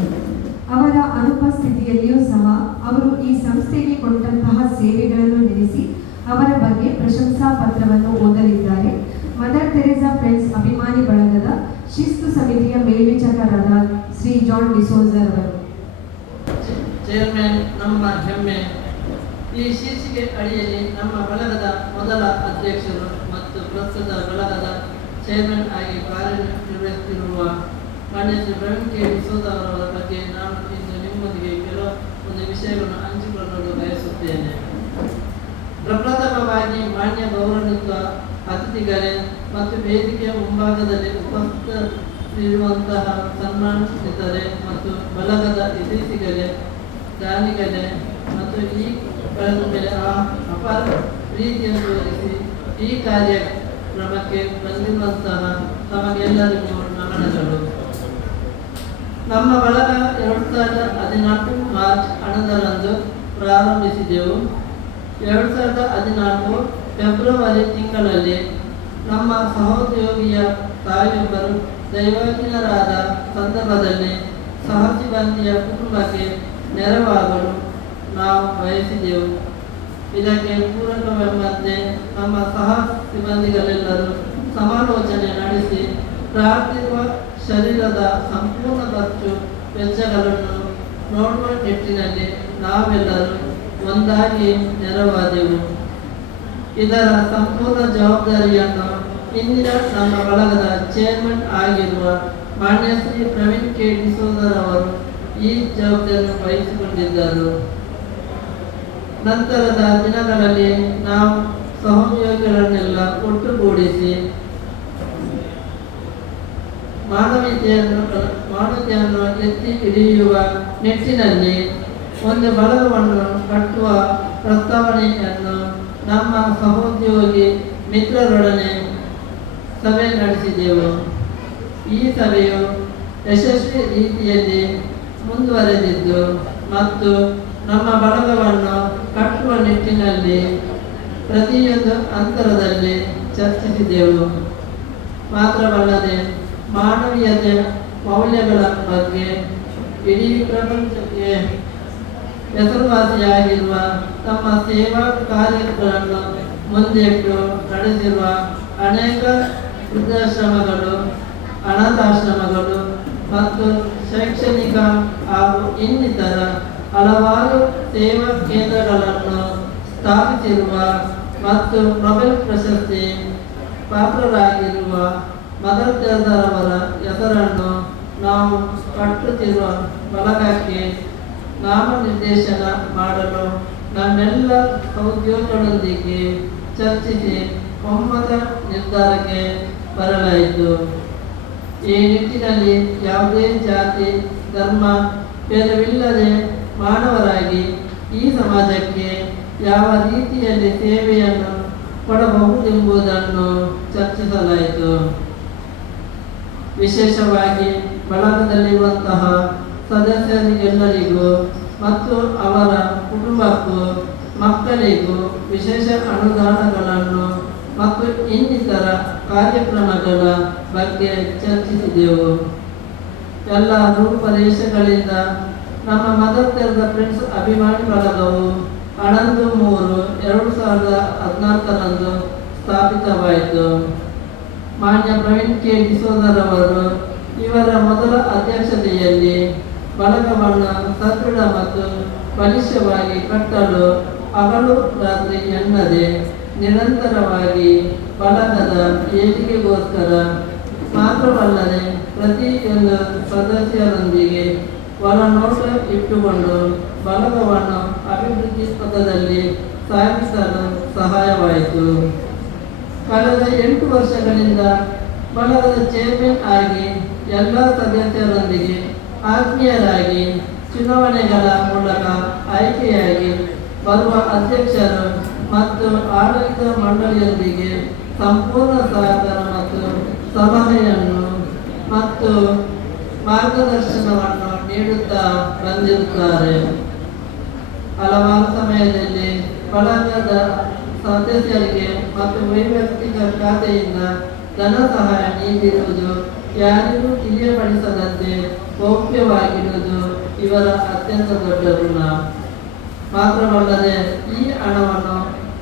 ಅವರ ಅನುಪಸ್ಥಿತಿಯಲ್ಲಿಯೂ ಸಹ ಅವರು ಈ ಸಂಸ್ಥೆಗೆ ಕೊಟ್ಟಂತಹ ಸೇವೆಗಳನ್ನು ನೆನೆಸಿ ಅವರ ಬಗ್ಗೆ ಪ್ರಶಂಸಾ ಪತ್ರವನ್ನು ಓದಲಿದ್ದಾರೆ. ಮದರ್ ತೆರೇಸಾ ಫ್ರೆಂಡ್ಸ್ ಅಭಿಮಾನಿ ಬಳಗದ ಶಿಸ್ತು ಸಮಿತಿಯ ಮೇಲ್ವಿಚಾರಕರಾದ ಶ್ರೀ ಜಾನ್ ಡಿಸೋಜಾ ಅವರು. ಚೇರ್ಮನ್ ನಮ್ಮ ಹೆಮ್ಮೆ. ಈ ಶೀರ್ಷಿಕೆ ಅಡಿಯಲ್ಲಿ ನಮ್ಮ ಬಳಗದ ಮೊದಲ ಅಧ್ಯಕ್ಷರು ಮತ್ತು ಪ್ರಸ್ತುತ ಬಳಗದ ಚೇರ್ಮನ್ ಆಗಿ ಕಾರ್ಯನಿರ್ವಹಿಸುತ್ತಿರುವ ಮಾನ್ಯ ಶ್ರೀ ಪ್ರವೀಣ್ ಕೆ ಡಿಸೋಜಾ ಅವರ ಬಗ್ಗೆ ನಾನು ಇಂದು ನಿಮ್ಮೊಂದಿಗೆ ಕೆಲವೊಂದು ವಿಷಯಗಳನ್ನು ಹಂಚಿಕೊಳ್ಳಲು ಬಯಸುತ್ತೇನೆ. ಪ್ರಪ್ರಥಮವಾಗಿ ಮಾನ್ಯ ಗೌರವಾನ್ವಿತ ಅತಿಥಿಗಳೇ ಮತ್ತು ವೇದಿಕೆಯ ಮುಂಭಾಗದಲ್ಲಿ ಉಪಸ್ಥಿತರಿರುವಂತಹ ಸನ್ಮಾನಿತರೆ ಮತ್ತು ಬಳಗದ ಇತಿಥಿಗಳೇ, ದಾನಿಗಳೇ ಮತ್ತು ಈ ಕಳೆದ ಮೇಲೆ ಅಪಾರ ಪ್ರೀತಿಯನ್ನು ತೋರಿಸಿ ಈ ಕಾರ್ಯಕ್ರಮಕ್ಕೆ ಬಂದಿರುವಂತಹ ತಮಗೆಲ್ಲರಿಗೂ ನಮನಗಳು. ನಮ್ಮ ಬಳಗ 2014 ಮಾರ್ಚ್ 11ರಂದು ಪ್ರಾರಂಭಿಸಿದೆವು. 2014 ಫೆಬ್ರವರಿ ತಿಂಗಳಲ್ಲಿ ನಮ್ಮ ಸಹೋದ್ಯೋಗಿಯ ತಾಯಿಯೊಬ್ಬರು ದೈವಜ್ಞರಾದ ಸಂದರ್ಭದಲ್ಲಿ ಸಹ ಸಿಬ್ಬಂದಿಯ ಕುಟುಂಬಕ್ಕೆ ನೆರವಾಗಲು ನಾವು ಬಯಸಿದೆವು. ಇದಕ್ಕೆ ಪೂರಕವೆಂಬಂತೆ ನಮ್ಮ ಸಹ ಸಿಬ್ಬಂದಿಗಳೆಲ್ಲರೂ ಸಮಾಲೋಚನೆ ನಡೆಸಿ ಪ್ರಾರ್ಥಿಸುವ ಶರೀರದ ಸಂಪೂರ್ಣ ಖರ್ಚು ವೆಚ್ಚಗಳನ್ನು ನೋಡುವ ನಿಟ್ಟಿನಲ್ಲಿ ನಾವೆಲ್ಲರೂ ಒಂದಾಗಿ ನೆರವಾದೆವು. ಇದರ ಸಂಪೂರ್ಣ ಜವಾಬ್ದಾರಿಯನ್ನು ಇಂದಿನ ನಮ್ಮ ಬಳಗದ ಚೇರ್ಮನ್ ಆಗಿರುವ ಮಾನ್ಯ ಶ್ರೀ ಪ್ರವೀಣ್ ಕೆ ಡಿಸೋಜರವರು ಈ ಜವಾಬ್ದಾರಿಯನ್ನು ವಹಿಸಿಕೊಂಡಿದ್ದರು. ನಂತರದ ದಿನಗಳಲ್ಲಿ ನಾವು ಸಹೋದ್ಯೋಗಿಗಳನ್ನೆಲ್ಲ ಒಟ್ಟುಗೂಡಿಸಿ ಮಾನವೀಯತೆಯನ್ನು ಎತ್ತಿ ಹಿಡಿಯುವ ನಿಟ್ಟಿನಲ್ಲಿ ಒಂದು ಬಳಗವನ್ನು ಕಟ್ಟುವ ಪ್ರಸ್ತಾವನೆಯನ್ನು ನಮ್ಮ ಸಹೋದ್ಯೋಗಿ ಮಿತ್ರರೊಡನೆ ಸಭೆ ನಡೆಸಿದೆವು. ಈ ಸಭೆಯು ಯಶಸ್ವಿ ರೀತಿಯಲ್ಲಿ ಮುಂದುವರೆದಿದ್ದು ಮತ್ತು ನಮ್ಮ ಬಳಗವನ್ನು ಕಟ್ಟುವ ನಿಟ್ಟಿನಲ್ಲಿ ಪ್ರತಿಯೊಂದು ಹಂತದಲ್ಲಿ ಚರ್ಚಿಸಿದೆವು. ಮಾತ್ರವಲ್ಲದೆ ಮಾನವೀಯತೆ ಮೌಲ್ಯಗಳ ಬಗ್ಗೆ ಇಡೀ ಪ್ರಪಂಚಕ್ಕೆ ಹೆಸರುವಾಸಿಯಾಗಿರುವ ತಮ್ಮ ಸೇವಾ ಕಾರ್ಯಗಳನ್ನು ಮುಂದಿಟ್ಟು ನಡೆಸಿರುವ ಅನೇಕ ವೃದ್ಧಾಶ್ರಮಗಳು, ಅನಾಥಾಶ್ರಮಗಳು ಮತ್ತು ಶೈಕ್ಷಣಿಕ ಹಾಗೂ ಇನ್ನಿತರ ಹಲವಾರು ಸೇವಾ ಕೇಂದ್ರಗಳನ್ನು ಸ್ಥಾಪಿಸಿರುವ ಮತ್ತು ನೊಬೆಲ್ ಪ್ರಶಸ್ತಿ ಪಾತ್ರರಾಗಿರುವ ಮದರ್ ತೆರೇಸಾರವರ ಹೆಸರನ್ನು ನಾವು ಕಟ್ಟುತ್ತಿರುವ ಬಳಗಕ್ಕೆ ನಾಮನಿರ್ದೇಶನ ಮಾಡಲು ನಮ್ಮೆಲ್ಲ ಸಹೋದ್ಯೋಗಿಗಳೊಂದಿಗೆ ಚರ್ಚಿಸಿ ಒಮ್ಮತ ನಿರ್ಧಾರಕ್ಕೆ ಬರಲಾಯಿತು. ಈ ನಿಟ್ಟಿನಲ್ಲಿ ಯಾವುದೇ ಜಾತಿ ಧರ್ಮ ಭೇದವಿಲ್ಲದೆ ಮಾನವರಾಗಿ ಈ ಸಮಾಜಕ್ಕೆ ಯಾವ ರೀತಿಯಲ್ಲಿ ಸೇವೆಯನ್ನು ಕೊಡಬಹುದೆಂಬುದನ್ನು ಚರ್ಚಿಸಲಾಯಿತು. ವಿಶೇಷವಾಗಿ ಬಳಗದಲ್ಲಿರುವಂತಹ ಸದಸ್ಯರಿಗೆಲ್ಲರಿಗೂ ಮತ್ತು ಅವರ ಕುಟುಂಬಕ್ಕೂ ಮಕ್ಕಳಿಗೂ ವಿಶೇಷ ಅನುದಾನಗಳನ್ನು ಮತ್ತು ಇನ್ನಿತರ ಕಾರ್ಯಕ್ರಮಗಳ ಬಗ್ಗೆ ಚರ್ಚಿಸಿದೆವು. ಎಲ್ಲ ರೂಪರೇಷೆಗಳಿಂದ ನಮ್ಮ ಮದರ್ ತೆರೇಸಾ ಫ್ರೆಂಡ್ಸ್ ಅಭಿಮಾನಿ ಬಳಗವು 11/3/2014 ಸ್ಥಾಪಿತವಾಯಿತು. ಮಾನ್ಯ ಪ್ರವೀಣ್ ಕೆ ಡಿಸೋಜರವರು ಇವರ ಮೊದಲ ಅಧ್ಯಕ್ಷತೆಯಲ್ಲಿ ಬಳಗವನ್ನು ಸದೃಢ ಮತ್ತು ಬಲಿಷ್ಠವಾಗಿ ಕಟ್ಟಲು ಹಗಲು ರಾತ್ರಿ ಎನ್ನದೆ ನಿರಂತರವಾಗಿ ಬಳಗದ ಏಳಿಗೆಗೋಸ್ಕರ ಮಾತ್ರವಲ್ಲದೆ ಪ್ರತಿಯೊಂದು ಸದಸ್ಯರೊಂದಿಗೆ ಒಳನೋಟ ಇಟ್ಟುಕೊಂಡು ಬಳಗವನ್ನು ಅಭಿವೃದ್ಧಿ ಪಥದಲ್ಲಿ ಸಾಗಿಸಲು ಸಹಾಯವಾಯಿತು. ಕಳೆದ 8 ವರ್ಷಗಳಿಂದ ಬಳಗದ ಚೇರ್ಮನ್ ಆಗಿ ಎಲ್ಲ ಸದಸ್ಯರೊಂದಿಗೆ ಆತ್ಮೀಯರಾಗಿ ಚುನಾವಣೆಗಳ ಮೂಲಕ ಆಯ್ಕೆಯಾಗಿ ಬರುವ ಅಧ್ಯಕ್ಷರು ಮತ್ತು ಆಡಳಿತ ಮಂಡಳಿಯೊಂದಿಗೆ ಸಂಪೂರ್ಣ ಸಹಕಾರ ಮತ್ತು ಸಲಹೆಯನ್ನು ಮತ್ತು ಮಾರ್ಗದರ್ಶನವನ್ನು ನೀಡುತ್ತಾ ಬಂದಿರುತ್ತಾರೆ. ಹಲವಾರು ಸಮಯದಲ್ಲಿ ಬಳಗದ ಸದಸ್ಯರಿಗೆ ಮತ್ತು ವೈಯಕ್ತಿಕ ಖಾತೆಯಿಂದ ಧನ ಸಹಾಯ ನೀಡಿರುವುದು ಯಾರಿಗೂ ತಿಳಿಯಪಡಿಸದಂತೆ ಗೌಪ್ಯವಾಗಿರುವುದು ಇವರ ಅತ್ಯಂತ ದೊಡ್ಡ ಗುಣ. ಮಾತ್ರವಲ್ಲದೆ ಈ ಹಣವನ್ನು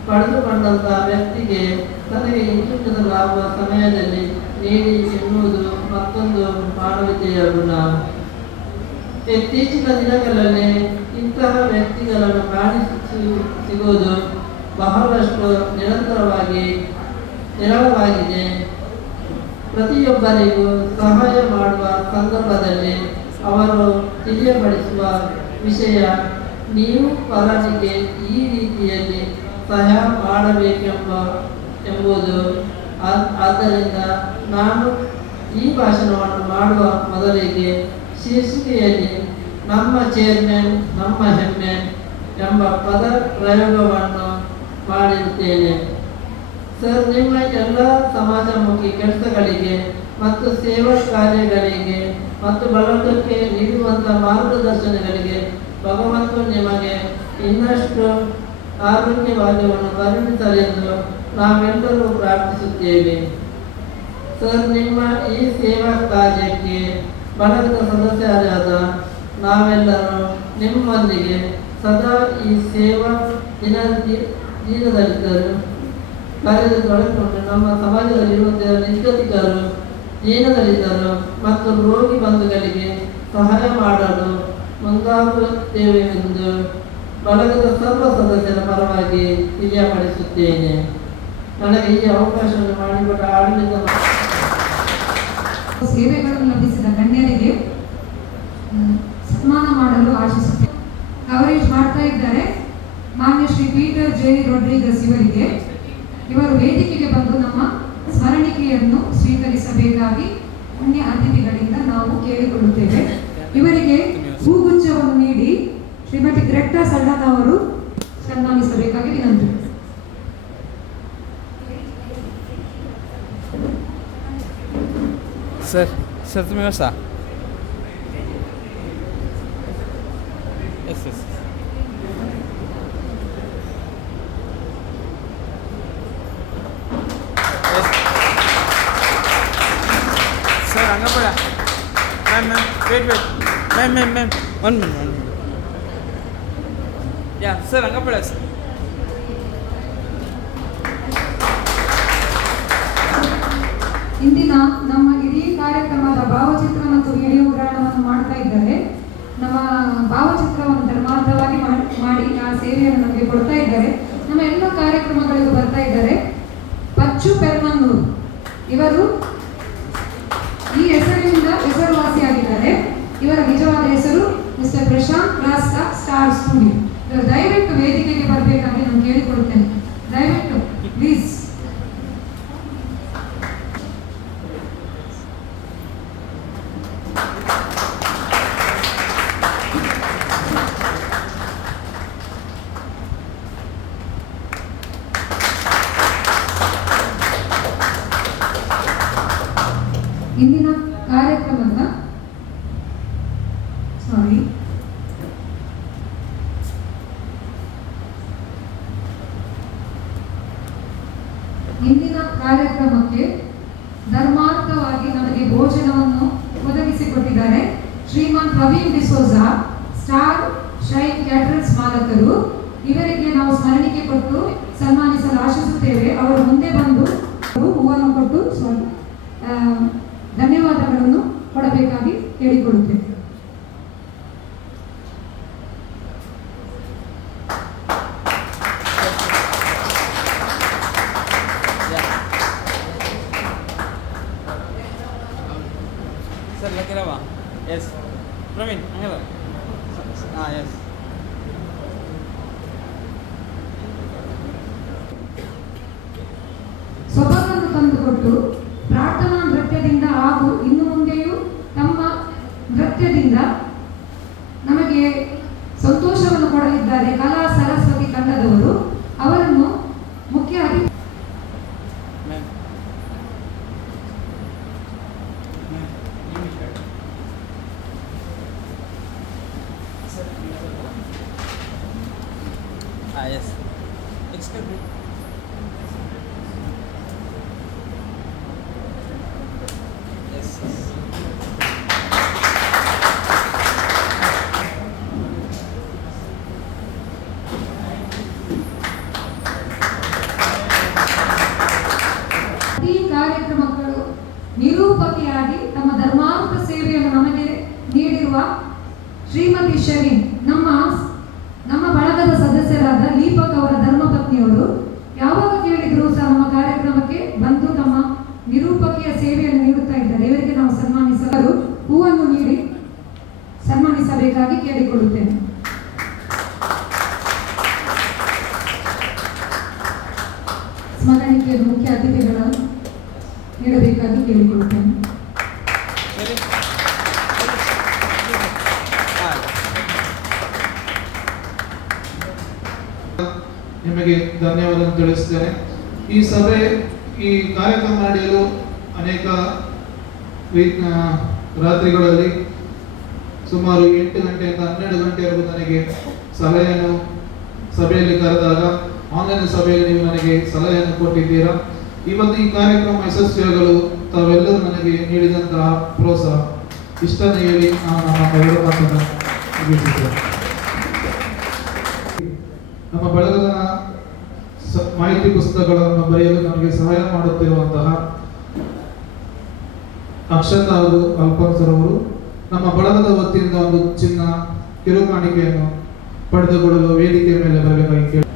ಪಡೆದುಕೊಂಡಂತಹ ವ್ಯಕ್ತಿಗೆ ತನಗೆ ಹಿಂತಿರುಗಿಸಲಾಗುವ ಸಮಯದಲ್ಲಿ ನೀಡಿ ಎನ್ನುವುದು ಮತ್ತೊಂದು ಮಾನವೀಯತೆಯ ಗುಣ. ಇತ್ತೀಚಿನ ದಿನಗಳಲ್ಲಿ ಇಂತಹ ವ್ಯಕ್ತಿಗಳನ್ನು ಕಾಣಿಸಿಗುವುದು ಬಹಳಷ್ಟು ನಿರಳವಾಗಿದೆ. ಪ್ರತಿಯೊಬ್ಬರಿಗೂ ಸಹಾಯ ಮಾಡುವ ಸಂದರ್ಭದಲ್ಲಿ ಅವರು ತಿಳಿಯಪಡಿಸುವ ವಿಷಯ, ನೀವು ಪರನಿಗೆ ಈ ರೀತಿಯಲ್ಲಿ ಸಹಾಯ ಮಾಡಬೇಕೆಂಬುದು. ಆದ್ದರಿಂದ ನಾನು ಈ ಭಾಷಣವನ್ನು ಮಾಡುವ ಮೊದಲಿಗೆ ಶೀರ್ಷಿಕೆಯಲ್ಲಿ ನಮ್ಮ ಚೇರ್ಮನ್ ನಮ್ಮ ಹೆಮ್ಮೆ ಎಂಬ ಪದ ಪ್ರಯೋಗವನ್ನು ಮಾಡಿರುತ್ತೇನೆ. ಸರ್, ನಿಮ್ಮ ಎಲ್ಲ ಸಮಾಜಮುಖಿ ಕೆಲಸಗಳಿಗೆ ಮತ್ತು ಸೇವಾ ಕಾರ್ಯಗಳಿಗೆ ಮತ್ತು ಬಳಗಕ್ಕೆ ನೀಡುವಂಥ ಮಾರ್ಗದರ್ಶನಗಳಿಗೆ ಭಗವಂತ ನಿಮಗೆ ಇನ್ನಷ್ಟು ಆರೋಗ್ಯವಾದವನ್ನು ಕರುಣಿಸಲೆಂದು ನಾವೆಲ್ಲರೂ ಪ್ರಾರ್ಥಿಸುತ್ತೇವೆ. ಸರ್, ನಿಮ್ಮ ಈ ಸೇವಾ ಕಾರ್ಯಕ್ಕೆ ಬಳಗದ ಸದಸ್ಯರಾದ ನಾವೆಲ್ಲರೂ ನಿಮ್ಮೊಂದಿಗೆ ಸದಾ ಈ ಸೇವಾ ದೀನದಲಿತರು ಕಾರ್ಯದಲ್ಲಿ ತೊಡಗಿಕೊಂಡು ನಮ್ಮ ಸಮಾಜದಲ್ಲಿರುವಂತಹ ನಿರ್ಗತಿಕರು, ದೀನದಲಿತರು ಮತ್ತು ರೋಗಿ ಬಂಧುಗಳಿಗೆ ಸಹಾಯ ಮಾಡಲು ಮುಂದಾಗುತ್ತೇವೆ ಎಂದು ಬಳಗದ ಸರ್ವ ಸದಸ್ಯರ ಪರವಾಗಿ ತಿಳಿಯಪಡಿಸುತ್ತೇನೆ. ನನಗೆ ಈ ಅವಕಾಶವನ್ನು ಮಾಡಿಕೊಟ್ಟ ಆಡಳಿತ ಸೇವೆಗಳನ್ನು ಲಭಿಸಿದ ಗಣ್ಯರಿಗೆ ಸನ್ಮಾನ ಮಾಡಲು ಆಶಿಸುತ್ತೇನೆ. ಕವರೇಜ್ ಮಾಡ್ತಾ ಇದ್ದಾರೆ ಮಾನ್ಯ ಶ್ರೀ ಪೀಟರ್ ಜೆ ರೊಡ್ರಿಗಸ್ ಇವರಿಗೆ. ಇವರು ವೇದಿಕೆಗೆ ಬಂದು ನಮ್ಮ ಸ್ಮರಣಿಕೆಯನ್ನು ಸ್ವೀಕರಿಸಬೇಕಾಗಿ ಪುಣ್ಯ ಅತಿಥಿಗಳಿಂದ ನಾವು ಕೇಳಿಕೊಳ್ಳುತ್ತೇವೆ. ಇವರಿಗೆ ಹೂಗುಚ್ಛವನ್ನು ನೀಡಿ ಶ್ರೀಮತಿ ಗ್ರೆಟಾ ಸಳ್ಳನ್ ಅವರು ಸನ್ಮಾನಿಸಬೇಕಾಗಿ ವಿನಂತಿ. ಸರ್ तुम्ही बसा. एस एस सर अंगा पड़ा. Ma'am wait ma'am 1 minute. या सर अंगा पड़ा सर. ಇಂದಿನ ನಮ್ಮ ಇಡೀ ಕಾರ್ಯಕ್ರಮದ ಭಾವಚಿತ್ರ ಮತ್ತು ವಿಡಿಯೋಗ್ರಹಣವನ್ನು ಮಾಡ್ತಾ ಇದ್ದಾರೆ. ನಮ್ಮ ಭಾವಚಿತ್ರವನ್ನು ಧರ್ಮಾರ್ಥವಾಗಿ ಮಾಡಿ ಆ ಸೇವೆಯನ್ನು ನಮಗೆ ಕೊಡ್ತಾ ಇದ್ದಾರೆ. ನಮ್ಮ ಎಲ್ಲ ಕಾರ್ಯಕ್ರಮಗಳಿಗೂ ಬರ್ತಾ ಇದ್ದಾರೆ. ಪಚ್ಚು ಪೆರ್ಮನ್ನೂರು ಇವರು ಈ ಹೆಸರಿನಿಂದ ಹೆಸರುವಾಸಿಯಾಗಿದ್ದಾರೆ. ಇವರ ನಿಜವಾದ ಹೆಸರು mister Prashant Rasta star studio. ಇವರು ದಯವಿಟ್ಟು ವೇದಿಕೆಗೆ ಬರಬೇಕಾಗಿ ನಾನು ಕೇಳಿಕೊಡುತ್ತೇನೆ. ದಯವಿಟ್ಟು ಪ್ಲೀಸ್. ಇಂದಿನ ಕಾರ್ಯಕ್ರಮದ ಇಂದಿನ ಕಾರ್ಯಕ್ರಮಕ್ಕೆ ಧರ್ಮಾರ್ಥವಾಗಿ ನಮಗೆ ಭೋಜನವನ್ನು ಒದಗಿಸಿಕೊಟ್ಟಿದ್ದಾರೆ Shriman Praveen D'Souza, star shine caterers ಮಾಲಕರು. ಇವರಿಗೆ ನಾವು ಸ್ಮರಣಿಕೆ ಕೊಟ್ಟು ಸನ್ಮಾನಿಸಲು ಆಶಿಸುತ್ತೇವೆ. ಅವರು ಮುಂದೆ ಬಂದು ಹೂವನ್ನು ಕೊಟ್ಟು ಧನ್ಯವಾದಗಳನ್ನು ಕೊಡಬೇಕಾಗಿ ಕೇಳಿಕೊಳ್ಳುತ್ತೇವೆ. सर लगे रहा यस प्रवीण हेलो हाँ यस ಸೊಬಗನ್ನು ತಂದುಕೊಟ್ಟು ಪ್ರಾರ್ಥನಾ ನೃತ್ಯದಿಂದ ಹಾಗೂ ಇನ್ನು ಮುಂದೆಯೂ ತಮ್ಮ ನೃತ್ಯದಿಂದ ನಮಗೆ ಸಂತೋಷವನ್ನು ಕೊಡಲಿದ್ದಾರೆ ಕಲಾ ಸರಸ್ವತಿ ತಂಡದವರು. ಅವರನ್ನು ಮುಖ್ಯ ಅತಿಥಿ यस एक्सक्यूज मी यस ಈ ಕಾರ್ಯಕ್ರಮಗಳು ನಿರೂಪಕಿಯಾಗಿ ತಮ್ಮ ಧರ್ಮಾರ್ಥ ಸೇವೆಯನ್ನು ನಮಗೆ ನೀಡಿರುವ ಶ್ರೀಮತಿ ಶರೀನ್, ನಮ್ಮ ಬಳಗದ ಸದಸ್ಯರಾದ ದೀಪಕ್ ಅವರ ಧರ್ಮಪತ್ನಿಯವರು ಯಾವಾಗ ಕೇಳಿದ್ರು ಸಹ ನಮ್ಮ ಕಾರ್ಯಕ್ರಮಕ್ಕೆ ಬಂದು ತಮ್ಮ ನಿರೂಪಕಿಯ ಸೇವೆಯನ್ನು ನೀಡುತ್ತಾ ಇದ್ದಾರೆ. ಇವರಿಗೆ ನಾವು ಸನ್ಮಾನಿಸಲು ಹೂವನ್ನು ನೀಡಿ ಸನ್ಮಾನಿಸಬೇಕಾಗಿ ಕೇಳಿಕೊಳ್ಳುತ್ತೇನೆ. ಸ್ಮರಣಿಕೆಯನ್ನು ಮುಖ್ಯ ಅತಿಥಿಗಳನ್ನು ನೀಡಬೇಕಾಗಿ ಕೇಳಿಕೊಳ್ಳುತ್ತೇನೆ. ನಿಮಗೆ ಧನ್ಯವಾದ ತಿಳಿಸ್ತೇನೆ. ಈ ಸಭೆ ಈ ಕಾರ್ಯಕ್ರಮ ನಡೆಯಲು ಅನೇಕ ರಾತ್ರಿಗಳಲ್ಲಿ ಸುಮಾರು 8 ಗಂಟೆಯಿಂದ 12 ಗಂಟೆವರೆಗೂ ನನಗೆ ಸಲಹೆಯನ್ನು ಸಭೆಯಲ್ಲಿ ಕರೆದಾಗ ಆನ್ಲೈನ್ ಸಭೆಯಲ್ಲಿ ನೀವು ನನಗೆ ಸಲಹೆಯನ್ನು ಕೊಟ್ಟಿದ್ದೀರಾ. ಇವತ್ತು ಈ ಕಾರ್ಯಕ್ರಮ ಯಶಸ್ವಿಯಾಗಲು ತಾವೆಲ್ಲರೂ ನನಗೆ ನೀಡಿದಂತಹ ಪ್ರೋತ್ಸಾಹ ಇಷ್ಟನ್ನು ಹೇಳಿ ನಾನು ನಮ್ಮ ಎರಡು ಮಾತನ್ನು ಮುಗಿಸುತ್ತೇನೆ. ನಮ್ಮ ಬಳಗದ ಮಾಹಿತಿ ಪುಸ್ತಕಗಳನ್ನು ಬರೆಯಲು ನಮಗೆ ಸಹಾಯ ಮಾಡುತ್ತಿರುವಂತಹ ಅಕ್ಷತಾ ಹಾಗೂ ಅಲ್ಫೋನ್ಸ್ ರವರು ನಮ್ಮ ಬಳಗದ ವತಿಯಿಂದ ಒಂದು ಚಿನ್ನ ಕಿರುಕಾಣಿಕೆಯನ್ನು ಪಡೆದುಕೊಳ್ಳಲು ವೇದಿಕೆಯ ಮೇಲೆ ಬರಬೇಕಾಗಿ ಕೇಳಿ.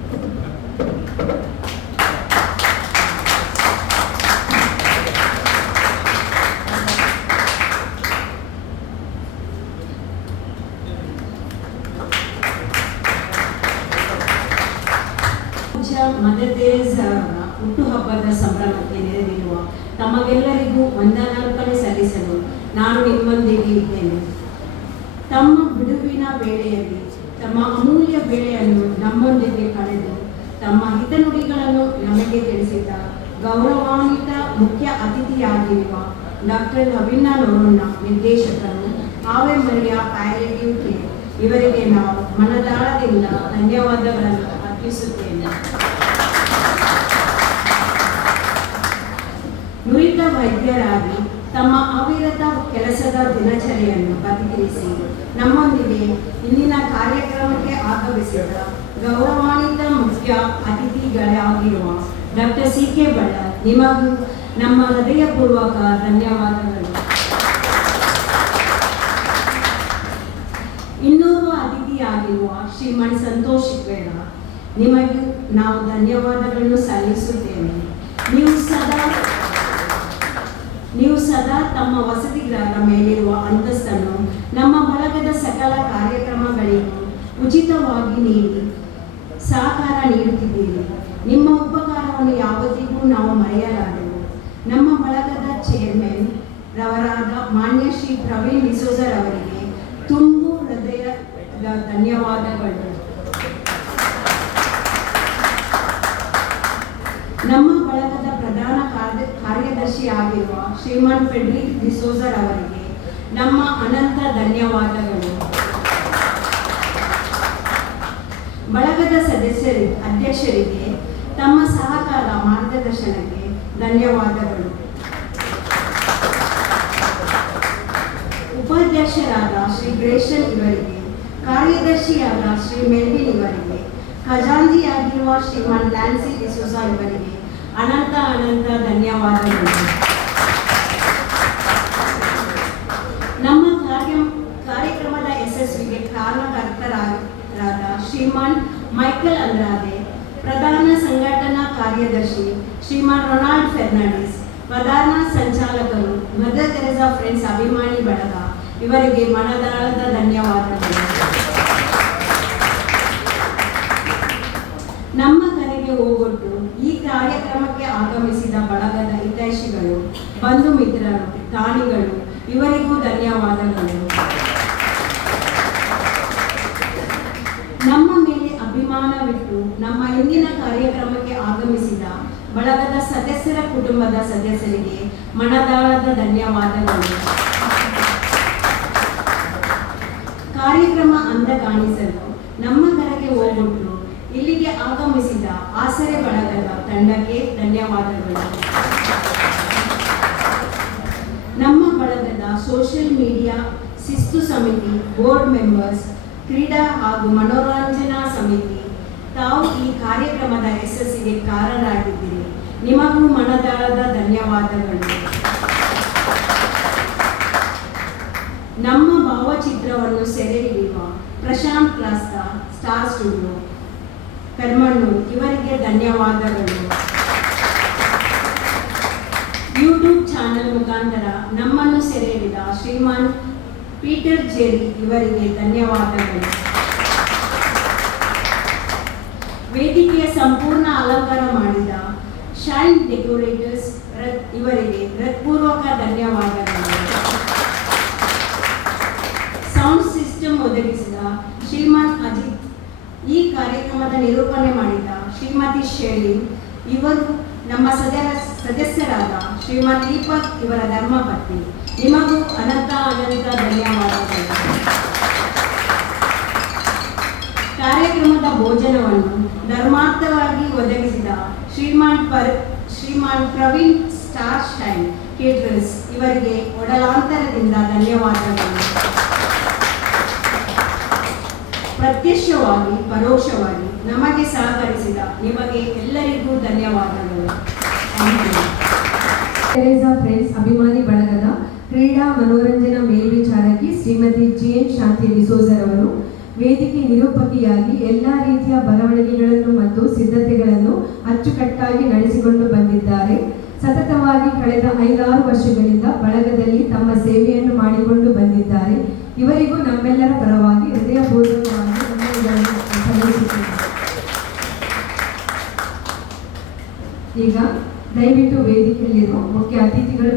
ಮದರ್ ತೆರೇಸಾ ಅವರ ಹುಟ್ಟುಹಬ್ಬದ ಸಂಭ್ರಮಕ್ಕೆ ನೆರೆದಿರುವ ತಮಗೆಲ್ಲರಿಗೂ ವಂದನಾರ್ಪಣೆ ಸಲ್ಲಿಸಲು ನಾನು ನಿಮ್ಮೊಂದಿಗೆ ಇದ್ದೇನೆ. ತಮ್ಮ ಬಿಡುವಿನ ವೇಳೆಯಲ್ಲಿ ತಮ್ಮ ಅಮೂಲ್ಯ ವೇಳೆಯನ್ನು ನಮ್ಮೊಂದಿಗೆ ಕಳೆದು ತಮ್ಮ ಹಿತನುಡಿಗಳನ್ನು ನಮಗೆ ತಿಳಿಸಿದ ಗೌರವಾನ್ವಿತ ಮುಖ್ಯ ಅತಿಥಿಯಾಗಿರುವ ಡಾಕ್ಟರ್ ಅಭಿನಾ ನೋರಣ್ಣ ನಿರ್ದೇಶಕರು ಆವೆ ಮರಿಯಾ ಪ್ಯಾಲಿಯೇಟಿವ್ ಕೇರ್ ಇವರಿಗೆ ನಾವು ಮನದಾಳದಿಂದ ಧನ್ಯವಾದಗಳನ್ನು ಅರ್ಪಿಸುತ್ತೇನೆ. ನುರಿತ ವೈದ್ಯರಾಗಿ ತಮ್ಮ ಅವಿರತ ಕೆಲಸದ ದಿನಚರಿಯನ್ನು ಪ್ರತಿಕ್ರಿಯಿಸಿ ನಮ್ಮೊಂದಿಗೆ ಇಂದಿನ ಕಾರ್ಯಕ್ರಮಕ್ಕೆ ಆಗಮಿಸಿದ ಗೌರವಾನ್ವಿತ ಮುಖ್ಯ ಅತಿಥಿಗಳಾಗಿರುವ ಡಾಕ್ಟರ್ CK ಬಳ್ಳಾರ್ ನಿಮಗೂ ನಮ್ಮ ಹೃದಯಪೂರ್ವಕ ಧನ್ಯವಾದಗಳು. ಇನ್ನೋರ್ವ ಅತಿಥಿಯಾಗಿರುವ ಶ್ರೀಮನ್ ಸಂತೋಷ್ ಬೇಡ ನಿಮಗೂ ನಾವು ಧನ್ಯವಾದಗಳನ್ನು ಸಲ್ಲಿಸುತ್ತೇವೆ. ನೀವು ಸದಾ ತಮ್ಮ ವಸತಿಗೃಹದ ಮೇಲಿರುವ ಅಂತಸ್ತನ್ನು ನಮ್ಮ ಬಳಗದ ಸಕಲ ಕಾರ್ಯಕ್ರಮಗಳಿಗೂ ಉಚಿತವಾಗಿ ನೀಡಿ ಸಹಕಾರ ನೀಡುತ್ತಿದ್ದೀರಿ. ನಿಮ್ಮ ಉಪಕಾರವನ್ನು ಯಾವತ್ತಿಗೂ ನಾವು ಮರೆಯಲಾರೆವು. ನಮ್ಮ ಬಳಗದ ಚೇರ್ಮನ್ ರವರಾದ ಮಾನ್ಯ ಶ್ರೀ ಪ್ರವೀಣ್ ಡಿಸೋಜರ್ ಅವರಿಗೆ ತುಂಬು ಹೃದಯದ ಧನ್ಯವಾದಗಳು. ನಮ್ಮ ಬಳಗದ ಪ್ರಧಾನ ಕಾರ್ಯದರ್ಶಿಯಾಗಿರುವ ಶ್ರೀಮಾನ್ ಫೆಡ್ರಿಕ್ ಡಿಸೋಜರ್ ಅವರಿಗೆ ನಮ್ಮ ಅನಂತ ಧನ್ಯವಾದಗಳು. ಬಳಗದ ಅಧ್ಯಕ್ಷರಿಗೆ ತಮ್ಮ ಸಹಕಾರ ಮಾರ್ಗದರ್ಶನಕ್ಕೆ ಧನ್ಯವಾದಗಳು. ಉಪಾಧ್ಯಕ್ಷರಾದ ಶ್ರೀ ಗ್ರೇಷನ್ ಇವರಿಗೆ, ಕಾರ್ಯದರ್ಶಿಯಾದ ಶ್ರೀ ಮೆಲ್ವಿನ್ ಇವರಿಗೆ, ಖಜಾಂಚಿಯಾಗಿರುವ ಶ್ರೀಮಾನ್ ಲ್ಯಾನ್ಸಿ ಡಿಸೋಜಾ ಇವರಿಗೆ ಅನಂತ ಧನ್ಯವಾದಗಳು. ನಮ್ಮ ಕಾರ್ಯಕ್ರಮದ ಯಶಸ್ವಿಗೆ ಕಾರಣಕರ್ತರಾದ ಶ್ರೀಮಾನ್ ಮೈಕಲ್ ಅಂದ್ರಾದೆ, ಪ್ರಧಾನ ಸಂಘಟನಾ ಕಾರ್ಯದರ್ಶಿ ಶ್ರೀಮಾನ್ ರೊನಾಲ್ಡ್ ಫೆರ್ನಾಂಡಿಸ್, ಪ್ರಧಾನ ಸಂಚಾಲಕರು ಮದರ್ ತೆರೇಸಾ ಫ್ರೆಂಡ್ಸ್ ಅಭಿಮಾನಿ ಬಳಗ ಇವರಿಗೆ ಮನದಾಳದ ಧನ್ಯವಾದಗಳು. ನಮ್ಮ ಕರೆಗೆ ಹೋಗೊಟ್ಟು ಈ ಕಾರ್ಯಕ್ರಮಕ್ಕೆ ಆಗಮಿಸಿದ ಬಳಗದ ಹಿತೈಷಿಗಳು, ಬಂಧು ಮಿತ್ರರು, ದಾನಿಗಳು ಇವರಿಗೂ ಧನ್ಯವಾದಗಳು. ನಮ್ಮ ಮೇಲೆ ಅಭಿಮಾನವಿಟ್ಟು ನಮ್ಮ ಇಂದಿನ ಕಾರ್ಯಕ್ರಮಕ್ಕೆ ಆಗಮಿಸಿದ ಬಳಗದ ಸದಸ್ಯರ ಕುಟುಂಬದ ಸದಸ್ಯರಿಗೆ ಮನದಾಳದ ಧನ್ಯವಾದಗಳು. ಕಾರ್ಯಕ್ರಮ ಅಂದ ಕಾಣಿಸಲು ನಮ್ಮ ಕರೆಗೆ ಹೋಗೊಟ್ಟು ಇಲ್ಲಿಗೆ ಆಗಮಿಸಿದ ಆಸರೆ ಬಳಗದ ತಂಡಕ್ಕೆ ಧನ್ಯವಾದಗಳು. ನಮ್ಮ ಬಳಗದ ಸೋಷಿಯಲ್ ಮೀಡಿಯಾ ಶಿಸ್ತು ಸಮಿತಿ ಬೋರ್ಡ್ ಮೆಂಬರ್ಸ್, ಕ್ರೀಡಾ ಹಾಗೂ ಮನೋರಂಜನಾ ಸಮಿತಿ ತಾವು ಈ ಕಾರ್ಯಕ್ರಮದ ಯಶಸ್ಸಿಗೆ ಕಾರಣರಾಗಿದ್ದೀರಿ. ನಿಮಗೂ ಮನದಾಳದ ಧನ್ಯವಾದಗಳು. ನಮ್ಮ ಭಾವಚಿತ್ರವನ್ನು ಸೆರೆ ಹಿಡಿಯುವ ಪ್ರಶಾಂತ್ ರಾಸ್ತಾ, ಸ್ಟಾರ್ ಸ್ಟುಡಿಯೋ, ಪೆರ್ಮಣ್ಣೂರು ಇವರಿಗೆ ಧನ್ಯವಾದಗಳು. ಯೂಟ್ಯೂಬ್ ಚಾನೆಲ್ ಮುಖಾಂತರ ನಮ್ಮನ್ನು ಸೆರೆ ಹಿಡಿದ ಶ್ರೀಮಾನ್ ಪೀಟರ್ ಜೆರಿ ಇವರಿಗೆ ಧನ್ಯವಾದಗಳು. ವೇದಿಕೆಯ ಸಂಪೂರ್ಣ ಅಲಂಕಾರ ಮಾಡಿದ ಶೈನ್ ಡೆಕೋರೇಟರ್ಸ್ ಇವರಿಗೆ ಹೃತ್ಪೂರ್ವಕ ಧನ್ಯವಾದಗಳು. ಸೌಂಡ್ ಸಿಸ್ಟಮ್ ಒದಗಿಸಿದ ಶ್ರೀಮಾನ್ ಅಜಿತ್, ಈ ಕಾರ್ಯಕ್ರಮದ ನಿರೂಪಣೆ ಮಾಡಿದ ಶ್ರೀಮತಿ ಶೇರ್ಲಿನ್ ಇವರು ನಮ್ಮ ಸದಸ್ಯರಾದ ಶ್ರೀಮಾನ್ ದೀಪಕ್ ಇವರ ಧರ್ಮಪತ್ನಿ. ನಿಮಗೂ ಅನಂತ ಧನ್ಯವಾದಗಳು. ಕಾರ್ಯಕ್ರಮದ ಭೋಜನವನ್ನು ಧರ್ಮಾರ್ಥವಾಗಿ ಒದಗಿಸಿದ ಶ್ರೀಮಾನ್ ಪ್ರವೀಣ್ ಸ್ಟಾರ್ ಶೈನ್ ಕೇಟರರ್ಸ್ ಇವರಿಗೆ ಒಡಲಾಂತರದಿಂದ ಧನ್ಯವಾದಗಳು. ಪ್ರತ್ಯಕ್ಷವಾಗಿ ಪರೋಕ್ಷವಾಗಿ ನಮಗೆ ಸಹಕರಿಸಿದ ನಿಮಗೆ ಎಲ್ಲರಿಗೂ ಧನ್ಯವಾದಗಳು. ತೆರೇಸಾ ಫ್ರೆಂಡ್ಸ್ ಅಭಿಮಾನಿ ಬಳಗದ ಕ್ರೀಡಾ ಮನೋರಂಜನಾ ಮೇಲ್ವಿಚಾರಕಿ ಶ್ರೀಮತಿ ಜಿ.ಎನ್. ಶಾಂತಿ ಡಿಸೋಜರ್ ಅವರು ವೇದಿಕೆ ನಿರೂಪಕಿಯಾಗಿ ಎಲ್ಲ ರೀತಿಯ ಬರವಣಿಗೆಗಳನ್ನು ಮತ್ತು ಸಿದ್ಧತೆಗಳನ್ನು ಅಚ್ಚುಕಟ್ಟಾಗಿ ನಡೆಸಿಕೊಂಡು ಬಂದಿದ್ದಾರೆ. ಸತತವಾಗಿ ಕಳೆದ 5-6 ವರ್ಷಗಳಿಂದ ಬಳಗದಲ್ಲಿ ತಮ್ಮ ಸೇವೆಯನ್ನು ಮಾಡಿಕೊಂಡು ಬಂದಿದ್ದಾರೆ. ಇವರಿಗೂ ನಮ್ಮೆಲ್ಲರ ಪರವಾಗಿ ಹೃದಯಪೂರ್ವಕವಾಗಿ ಧನ್ಯವಾದಗಳನ್ನು ಸಲ್ಲಿಸುತ್ತೇನೆ. ಈಗ ದಯವಿಟ್ಟು ವೇದಿಕೆಯಲ್ಲಿರುವ ಮುಖ್ಯ ಅತಿಥಿಗಳು